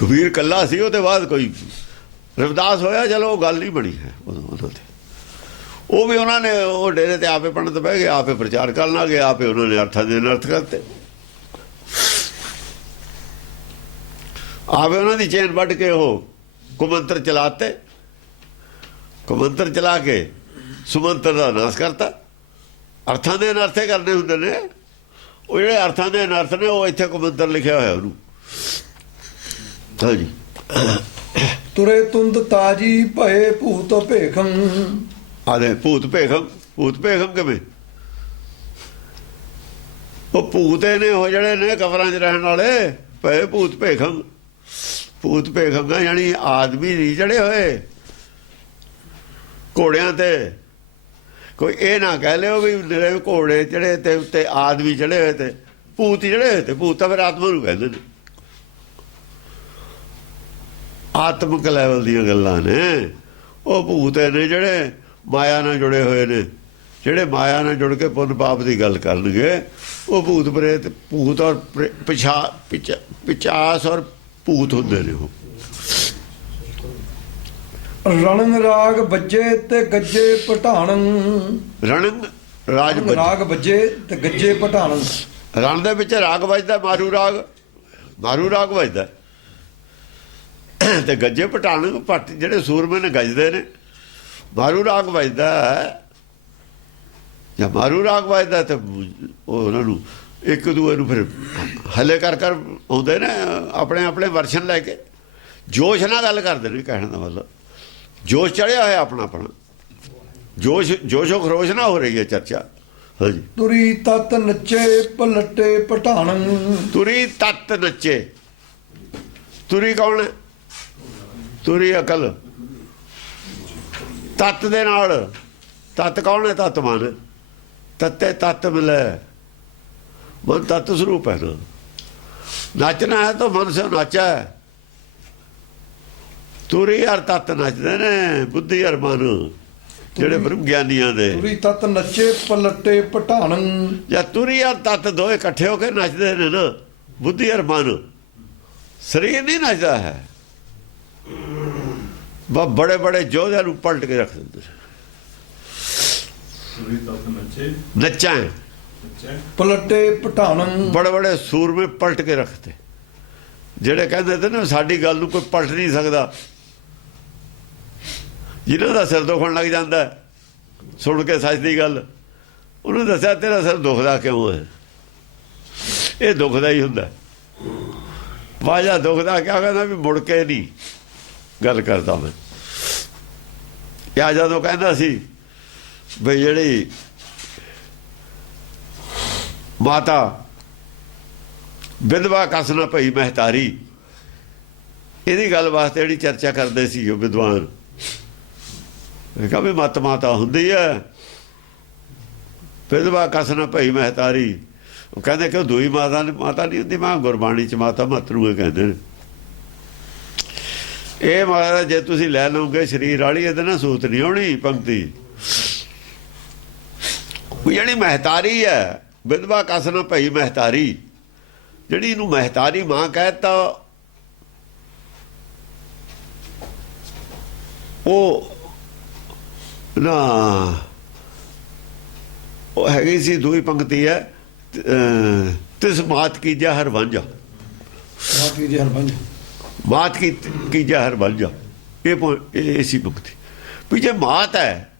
ਕਬੀਰ ਕੱਲਾ ਸੀ, ਉਹਦੇ ਬਾਅਦ ਕੋਈ ਰਵਿਦਾਸ ਹੋਇਆ, ਚਲੋ ਉਹ ਗੱਲ ਨਹੀਂ ਬਣੀ ਹੈ ਉਹਨਾਂ ਤੇ। ਉਹ ਵੀ ਉਹਨਾਂ ਨੇ ਉਹ ਡੇਰੇ ਤੇ ਆਪੇ ਪੰਡਤ ਬਹਿ ਗਏ, ਆਪੇ ਪ੍ਰਚਾਰ ਕਰਨ ਆ ਗਏ, ਆਪੇ ਉਹਨਾਂ ਨੇ ਅਰਥਾਂ ਦੇ ਅਨਰਥ ਕਰਤੇ, ਆਪੇ ਉਹਨਾਂ ਦੀ ਚੇਨ ਵੱਢ ਕੇ ਉਹ ਕੁਮੰਤਰ ਚਲਾਤੇ, ਕੁਮੰਤਰ ਚਲਾ ਕੇ ਸੁਮੰਤਰ ਦਾ ਨਾਸ਼ ਕਰਤਾ। ਅਰਥਾਂ ਦੇ ਅਨਰਥੇ ਕਰਨੇ ਹੁੰਦੇ ਨੇ, ਉਹ ਜਿਹੜੇ ਅਰਥਾਂ ਦੇ ਅਨਰਥ ਨੇ ਉਹ ਇੱਥੇ ਕੁਮੰਤਰ ਲਿਖਿਆ ਹੋਇਆ ਉਹਨੂੰ। ਹਾਂਜੀ, ਤੁਰੇ ਤੁੰਦ ਤਾਜੀ ਭਏ ਭੂਤ ਭੇਖਮ। ਆਦੇ ਭੂਤ ਭੇਖਮ, ਭੂਤ ਭੇਖਮ ਕਿਵੇਂ? ਉਹ ਭੂਤੇ ਨੇ ਉਹ ਜਿਹੜੇ ਨੇ ਕਬਰਾਂ 'ਚ ਰਹਿਣ ਵਾਲੇ, ਭਏ ਭੂਤ ਭੇਖਮ। ਭੂਤ ਭੇਖਮ ਦਾ ਯਾਨੀ ਆਦਮੀ ਨਹੀਂ ਚੜੇ ਹੋਏ ਘੋੜਿਆਂ ਤੇ। ਕੋਈ ਇਹ ਨਾ ਕਹਿ ਲਿਓ ਵੀ ਨਿਰੇ ਘੋੜੇ ਚੜੇ ਤੇ ਉੱਤੇ ਆਦਮੀ ਚੜੇ ਹੋਏ ਤੇ ਭੂਤ ਚੜੇ ਹੋਏ ਤੇ। ਭੂਤ ਤਾਂ ਫਿਰ ਆਤਮਾ ਨੂੰ ਕਹਿੰਦੇ ਨੇ, ਆਤਮਿਕ ਲੈਵਲ ਦੀਆਂ ਗੱਲਾਂ ਨੇ। ਉਹ ਭੂਤ ਨੇ ਜਿਹੜੇ ਮਾਇਆ ਨਾਲ ਜੁੜੇ ਹੋਏ ਨੇ, ਜਿਹੜੇ ਮਾਇਆ ਨਾਲ ਜੁੜ ਕੇ ਪੁੰਨ ਪਾਪ ਦੀ ਗੱਲ ਕਰਨਗੇ, ਉਹ ਭੂਤ ਪ੍ਰੇਤ। ਭੂਤ ਔਰ ਪਿਚਾਸ ਔਰ ਭੂਤ ਹੁੰਦੇ ਨੇ ਉਹ। ਰਣੰਗ ਰਾਗ ਵੱਜੇ ਤੇ ਗੱਜੇ ਪਠਾਣੰ। ਰਣੰਗ ਰਾਗ ਵੱਜੇ ਤੇ ਗੱਜੇ ਪਠਾਣੰ। ਰਣ ਦੇ ਵਿੱਚ ਰਾਗ ਵੱਜਦਾ, ਮਾਰੂ ਰਾਗ, ਮਾਰੂ ਰਾਗ ਵੱਜਦਾ ਤੇ ਗੱਜੇ ਪਠਾਣੰ। ਭੱਟ ਜਿਹੜੇ ਸੂਰਮੇ ਨੇ ਗੱਜਦੇ ਨੇ, ਮਾਰੂ ਰਾਗ ਵੱਜਦਾ। ਜਾਂ ਮਾਰੂ ਰਾਗ ਵੱਜਦਾ ਤੇ ਉਹ ਉਹਨਾਂ ਨੂੰ ਇੱਕ ਦੂਏ ਨੂੰ ਫਿਰ ਹੱਲੇ ਕਰ ਕਰ ਆਉਂਦੇ ਨੇ, ਆਪਣੇ ਆਪਣੇ ਵਰਸ਼ਨ ਲੈ ਕੇ ਜੋਸ਼ ਨਾਲ ਗੱਲ ਕਰਦੇ ਨੇ। ਕਹਿਣ ਦਾ ਮਤਲਬ ਜੋਸ਼ ਚੜਿਆ ਹੋਇਆ ਆਪਣਾ ਆਪਣਾ, ਜੋਸ਼ੋ ਖਰੋਸ਼ ਨਾ ਹੋ ਰਹੀ ਹੈ ਚਰਚਾ। ਹਾਂਜੀ, ਤੁਰੀ ਤਤ ਨੱਚੇ ਪਲਟੇ ਪਠਾਣੰ। ਤੁਰੀ ਤਤ ਨੱਚੇ। ਤੁਰੀ ਕੌਣ ਹੈ? ਤੁਰੀ ਅਕਲ। ਤਤ ਦੇ ਨਾਲ, ਤਤ ਕੌਣ ਹੈ? ਤਤ ਮਨ। ਤਤੇ ਤਤ ਮਿਲੇ, ਮਨ ਤਤ ਸਰੂਪ ਹੈ ਨਾ। नाचना है तो मन से नाचा है, ਤੁਰੀ ਹਰ ਤਤ ਨੱਚਦੇ ਨੇ, ਬੁੱਧੀ ਹਰ ਮਨ, ਜਿਹੜੇ ਬ੍ਰਹਮ ਗਿਆਨੀਆਂ ਦੇ। ਤੁਰੀ ਤਤ ਨੱਚੇ ਪਲਟੇ ਪਠਾਨੰ। ਜਾਂ ਤੁਰੀ ਹਰ ਤਤ ਦੋਏ ਇਕੱਠੇ ਹੋ ਕੇ ਨੱਚਦੇ ਨੇ ਨਾ, ਬੁੱਧੀ ਹਰ ਮਨ। ਸਰੀਰ ਨਹੀਂ ਨੱਚਦਾ ਹੈ, ਬੜੇ ਬੜੇ ਯੋਧਿਆਂ ਨੂੰ ਪਲਟ ਕੇ ਰੱਖ ਦਿੰਦੇ ਨੱਚਾਂ, ਪਲਟੇ ਪਠਾਨੰ। ਬੜੇ ਬੜੇ ਸੂਰਮੇ ਪਲਟ ਕੇ ਰੱਖਦੇ, ਜਿਹੜੇ ਕਹਿੰਦੇ ਤੇ ਨਾ ਸਾਡੀ ਗੱਲ ਨੂੰ ਕੋਈ ਪਲਟ ਨਹੀਂ ਸਕਦਾ। ਜਿਹਨਾਂ ਦਾ ਸਿਰ ਦੁਖਣ ਲੱਗ ਜਾਂਦਾ ਸੁਣ ਕੇ ਸੱਚ ਦੀ ਗੱਲ, ਉਹਨੂੰ ਦੱਸਿਆ ਤੇਰਾ ਸਿਰ ਦੁਖਦਾ ਕਿਉਂ ਹੈ? ਇਹ ਦੁਖਦਾ ਹੀ ਹੁੰਦਾ। ਵਾਜਾ ਦੁਖਦਾ ਕਿਆ? ਕਹਿੰਦਾ ਵੀ ਮੁੜ ਕੇ ਨਹੀਂ ਗੱਲ ਕਰਦਾ ਮੈਂ। ਜਾਂ ਜਦੋਂ ਕਹਿੰਦਾ ਸੀ ਬਈ ਜਿਹੜੀ ਮਾਤਾ ਵਿਧਵਾ ਕਸ ਨਾ ਭਈ ਮਹਿਤਾਰੀ, ਇਹਦੀ ਗੱਲ ਵਾਸਤੇ ਜਿਹੜੀ ਚਰਚਾ ਕਰਦੇ ਸੀ ਉਹ ਵਿਦਵਾਨ, ਕਹਾ ਵੀ ਮਤ ਮਾਤਾ ਹੁੰਦੀ ਹੈ, ਵਿਧਵਾ ਕਸ ਨਾ ਭਈ ਮਹਿਤਾਰੀ। ਉਹ ਕਹਿੰਦੇ ਕਿ ਉਹ ਦੂਈ ਮਾਤਾ ਨਹੀਂ ਹੁੰਦੀ। ਮੈਂ ਗੁਰਬਾਣੀ ਚ ਮਾਤਾ ਮਤ ਨੂੰ ਇਹ ਕਹਿੰਦੇ ਨੇ। ਇਹ ਮਹਾਰਾਜ ਜੇ ਤੁਸੀਂ ਲੈ ਲਓਗੇ ਸਰੀਰ ਵਾਲੀ, ਇਹਦੇ ਨਾਲ ਸੂਤ ਨਹੀਂ ਆਉਣੀ ਪੰਕਤੀ। ਜਿਹੜੀ ਮਹਿਤਾਰੀ ਹੈ, ਵਿਧਵਾ ਕਸ ਨਾ ਭਈ ਮਹਿਤਾਰੀ, ਜਿਹੜੀ ਇਹਨੂੰ ਮਹਿਤਾਰੀ ਮਾਂ ਕਹਿਤਾ, ਉਹ ਨਾ ਉਹ ਹੈਗੀ ਸੀ ਦੂਈ ਪੰਕਤੀ ਹੈ, ਤਿਸ ਮਾਤ ਕੀਜਾ ਹਰ ਵਾਂਝਾ। ਮਾਤ ਕੀਜਾ ਹਰ ਵਾਂਝਾ, ਇਹ ਸੀ ਪੰਕਤੀ। ਵੀ ਜੇ ਮਾਤ ਹੈ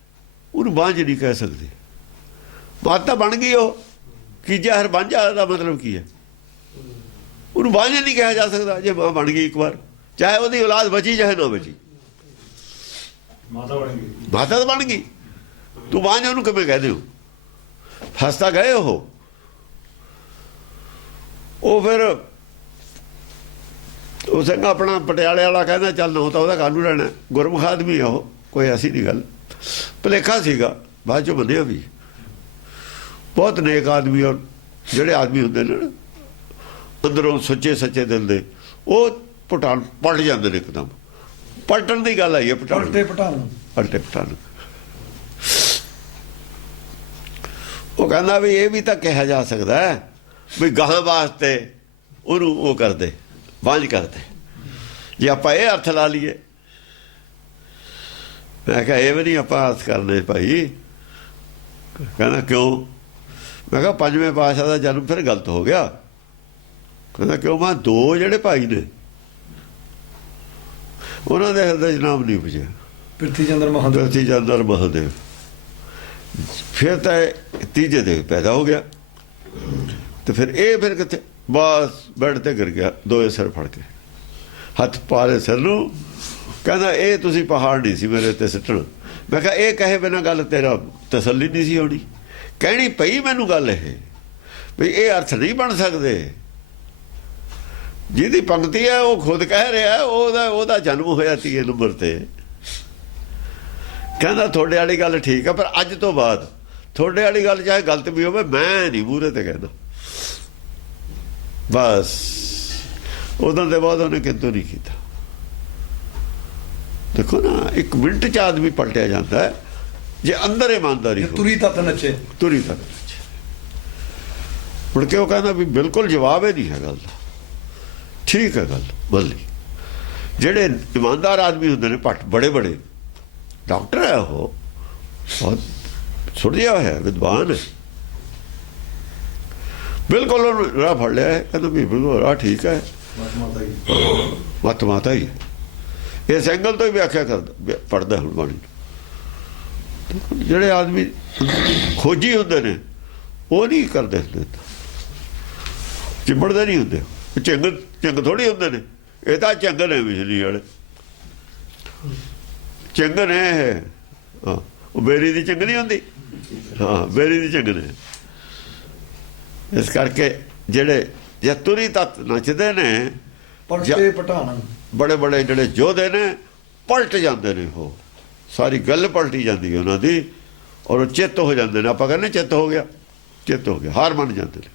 ਉਹਨੂੰ ਵਾਂਝ ਨਹੀਂ ਕਹਿ ਸਕਦੇ। ਮਾਤ ਤਾਂ ਬਣ ਗਈ, ਉਹ ਕੀਜਾ ਹਰ ਵਾਂਝਾ ਦਾ ਮਤਲਬ ਕੀ ਹੈ? ਉਹਨੂੰ ਵਾਂਝ ਨਹੀਂ ਕਿਹਾ ਜਾ ਸਕਦਾ। ਜੇ ਮਾਂ ਬਣ ਗਈ ਇੱਕ ਵਾਰ, ਚਾਹੇ ਉਹਦੀ ਔਲਾਦ ਬਚੀ ਚਾਹੇ ਨਾ ਬਚੀ, ਮਾਤਾ ਬਣ ਗਈ। ਮਾਤਾ ਤਾਂ ਬਣ ਗਈ, ਤੂੰ ਵਾਂਝ ਉਹਨੂੰ ਕਿਵੇਂ ਕਹਿ ਦਿਓ? ਫਸਤਾ ਗਏ ਉਹ ਫਿਰ ਉਹ ਸਿੰਘ ਆਪਣਾ ਪਟਿਆਲੇ ਵਾਲਾ ਕਹਿੰਦਾ ਚੱਲ ਨਾ ਤਾਂ ਉਹਦਾ ਕਾਨੂੰਨ ਰਹਿਣਾ। ਗੁਰਮੁਖ ਆਦਮੀ ਆ ਉਹ, ਕੋਈ ਐਸੀ ਨਹੀਂ ਗੱਲ। ਭੁਲੇਖਾ ਸੀਗਾ, ਬਾਅਦ ਚੋਂ ਬੰਦਿਆ ਵੀ ਬਹੁਤ ਨੇਕ ਆਦਮੀ। ਔਰ ਜਿਹੜੇ ਆਦਮੀ ਹੁੰਦੇ ਨੇ ਨਾ ਅੰਦਰੋਂ ਸੱਚੇ ਦਿਲ ਦੇ, ਉਹ ਪਲਟ ਜਾਂਦੇ ਨੇ ਇੱਕਦਮ। ਪਲਟਣ ਦੀ ਗੱਲ ਆਈ ਹੈ, ਪਲਟੇ ਪਟਾਨ। ਉਹ ਕਹਿੰਦਾ ਵੀ ਇਹ ਵੀ ਤਾਂ ਕਿਹਾ ਜਾ ਸਕਦਾ ਹੈ ਵੀ ਗਾਹਾਂ ਵਾਸਤੇ ਉਹਨੂੰ ਉਹ ਕਰਦੇ, ਵਾਂਝ ਕਰਦੇ। ਜੇ ਆਪਾਂ ਇਹ ਅਰਥ ਲਾ ਲਈਏ, ਮੈਂ ਕਿਹਾ ਇਹ ਵੀ ਨਹੀਂ ਆਪਾਂ ਅਰਥ ਕਰਨੇ ਭਾਈ। ਕਹਿੰਦਾ ਕਿਉਂ? ਮੈਂ ਕਿਹਾ ਪੰਜਵੇਂ ਪਾਤਸ਼ਾਹ ਦਾ ਜਨਮ ਫਿਰ ਗਲਤ ਹੋ ਗਿਆ। ਕਹਿੰਦਾ ਕਿਉਂ? ਮੈਂ ਦੋ ਜਿਹੜੇ ਭਾਈ ਨੇ ਉਹਨਾਂ ਦੇ ਹਿਰਦੇ 'ਚ ਨਾਮ ਨਹੀਂ ਪੁੱਜਿਆ, ਪ੍ਰਿਥੀ ਚੰਦਰ ਮਹਾਦੇਵ। ਫਿਰ ਤਾਂ ਤੀਜੇ ਦੇ ਪੈਦਾ ਹੋ ਗਿਆ, ਤੇ ਫਿਰ ਕਿੱਥੇ? ਬਸ ਬੈੱਡ ਤੇ ਗਿਰ ਗਿਆ, ਦੋਏ ਸਿਰ ਫੜ ਕੇ ਹੱਥ ਪਾਲੇ ਸਿਰ ਨੂੰ। ਕਹਿੰਦਾ ਇਹ ਤੁਸੀਂ ਪਹਾੜ ਨਹੀਂ ਸੀ ਮੇਰੇ ਉੱਤੇ ਸਿੱਟਣ। ਮੈਂ ਕਿਹਾ ਇਹ ਕਹੇ ਬਿਨਾਂ ਗੱਲ ਤੇਰਾ ਤਸੱਲੀ ਨਹੀਂ ਸੀ ਹੋਣੀ। ਕਹਿਣੀ ਪਈ ਮੈਨੂੰ ਗੱਲ ਇਹ ਵੀ ਇਹ ਅਰਥ ਨਹੀਂ ਬਣ ਸਕਦੇ। ਜਿਹਦੀ ਪੰਕਤੀ ਹੈ ਉਹ ਖੁਦ ਕਹਿ ਰਿਹਾ, ਉਹਦਾ ਜਨਮ ਹੋਇਆ 3 ਨੰਬਰ ਤੇ। ਕਹਿੰਦਾ ਤੁਹਾਡੇ ਵਾਲੀ ਗੱਲ ਠੀਕ ਹੈ, ਪਰ ਅੱਜ ਤੋਂ ਬਾਅਦ ਤੁਹਾਡੇ ਵਾਲੀ ਗੱਲ ਚਾਹੇ ਗਲਤ ਵੀ ਹੋਵੇ, ਮੈਂ ਨਹੀਂ ਮੂਹਰੇ ਤੇ ਕਹਿੰਦਾ। ਬਸ ਉਦੋਂ ਦੇ ਬਾਅਦ ਉਹਨੇ ਕਿੰਤੂ ਨਹੀਂ ਕੀਤਾ। ਦੇਖੋ ਨਾ, 1 ਮਿੰਟ 'ਚ ਆਦਮੀ ਪਲਟਿਆ ਜਾਂਦਾ ਹੈ ਜੇ ਅੰਦਰ ਇਮਾਨਦਾਰੀ ਹੋ। ਤੁਰੀ ਤੱਕ ਨੱਚੇ। ਮੁੜ ਕੇ ਉਹ ਕਹਿੰਦਾ ਵੀ ਬਿਲਕੁਲ ਜਵਾਬ ਹੀ ਨਹੀਂ ਹੈ ਗੱਲ ਦਾ। ਠੀਕ ਹੈ ਗੱਲ ਬੋਲੀ। ਜਿਹੜੇ ਇਮਾਨਦਾਰ ਆਦਮੀ ਹੁੰਦੇ ਨੇ, ਭੱਟ ਬੜੇ ਡਾਕਟਰ ਹੈ, ਉਹ ਬਹੁਤ ਸੁਣਿਆ ਹੋਇਆ ਵਿਦਵਾਨ ਹੈ, ਬਿਲਕੁਲ ਉਹਨੂੰ ਰਾਹ ਫੜ ਲਿਆ ਹੈ। ਕਹਿੰਦਾ ਵੀ ਬਿਲਕੁਲ ਰਾਹ ਠੀਕ ਹੈ, ਮਤ ਮਾਤਾ ਹੀ ਹੈ। ਇਸ ਐਂਗਲ ਤੋਂ ਹੀ ਵਿਆਖਿਆ ਕਰਦਾ ਪੜ੍ਹਦਾ ਹੁਣ ਬਾਣੀ। ਜਿਹੜੇ ਆਦਮੀ ਖੋਜੀ ਹੁੰਦੇ ਨੇ ਉਹ ਨਹੀਂ ਕਰਦੇ ਹੁੰਦੇ, ਚਿੰਬੜਦੇ ਨਹੀਂ ਹੁੰਦੇ। ਚੰਗ ਥੋੜੀ ਹੁੰਦੇ ਨੇ, ਇਹ ਤਾਂ ਚੰਗ ਨੇ ਬਿਜਲੀ ਵਾਲੇ। ਚੰਗ ਨੇ ਇਹ, ਉਹ ਬੇਰੀ ਦੀ ਚੰਗ ਨਹੀਂ ਹੁੰਦੀ। ਹਾਂ, ਬੇਰੀ ਦੀ ਚੰਗ ਨੇ। ਇਸ ਕਰਕੇ ਜਿਹੜੇ ਜੇ ਤੁਰੀ ਤੱਤ ਨੱਚਦੇ ਨੇ, ਪਲਟੇ ਪਟਾਨ, ਬੜੇ ਜਿਹੜੇ ਯੋਧੇ ਨੇ ਪਲਟ ਜਾਂਦੇ ਨੇ। ਉਹ ਸਾਰੀ ਗੱਲ ਪਲਟੀ ਜਾਂਦੀ ਹੈ ਉਹਨਾਂ ਦੀ, ਔਰ ਉਹ ਚਿੱਤ ਹੋ ਜਾਂਦੇ ਨੇ। ਆਪਾਂ ਕਹਿੰਦੇ ਚਿੱਤ ਹੋ ਗਿਆ, ਹਾਰ ਮੰਨ ਜਾਂਦੇ ਨੇ।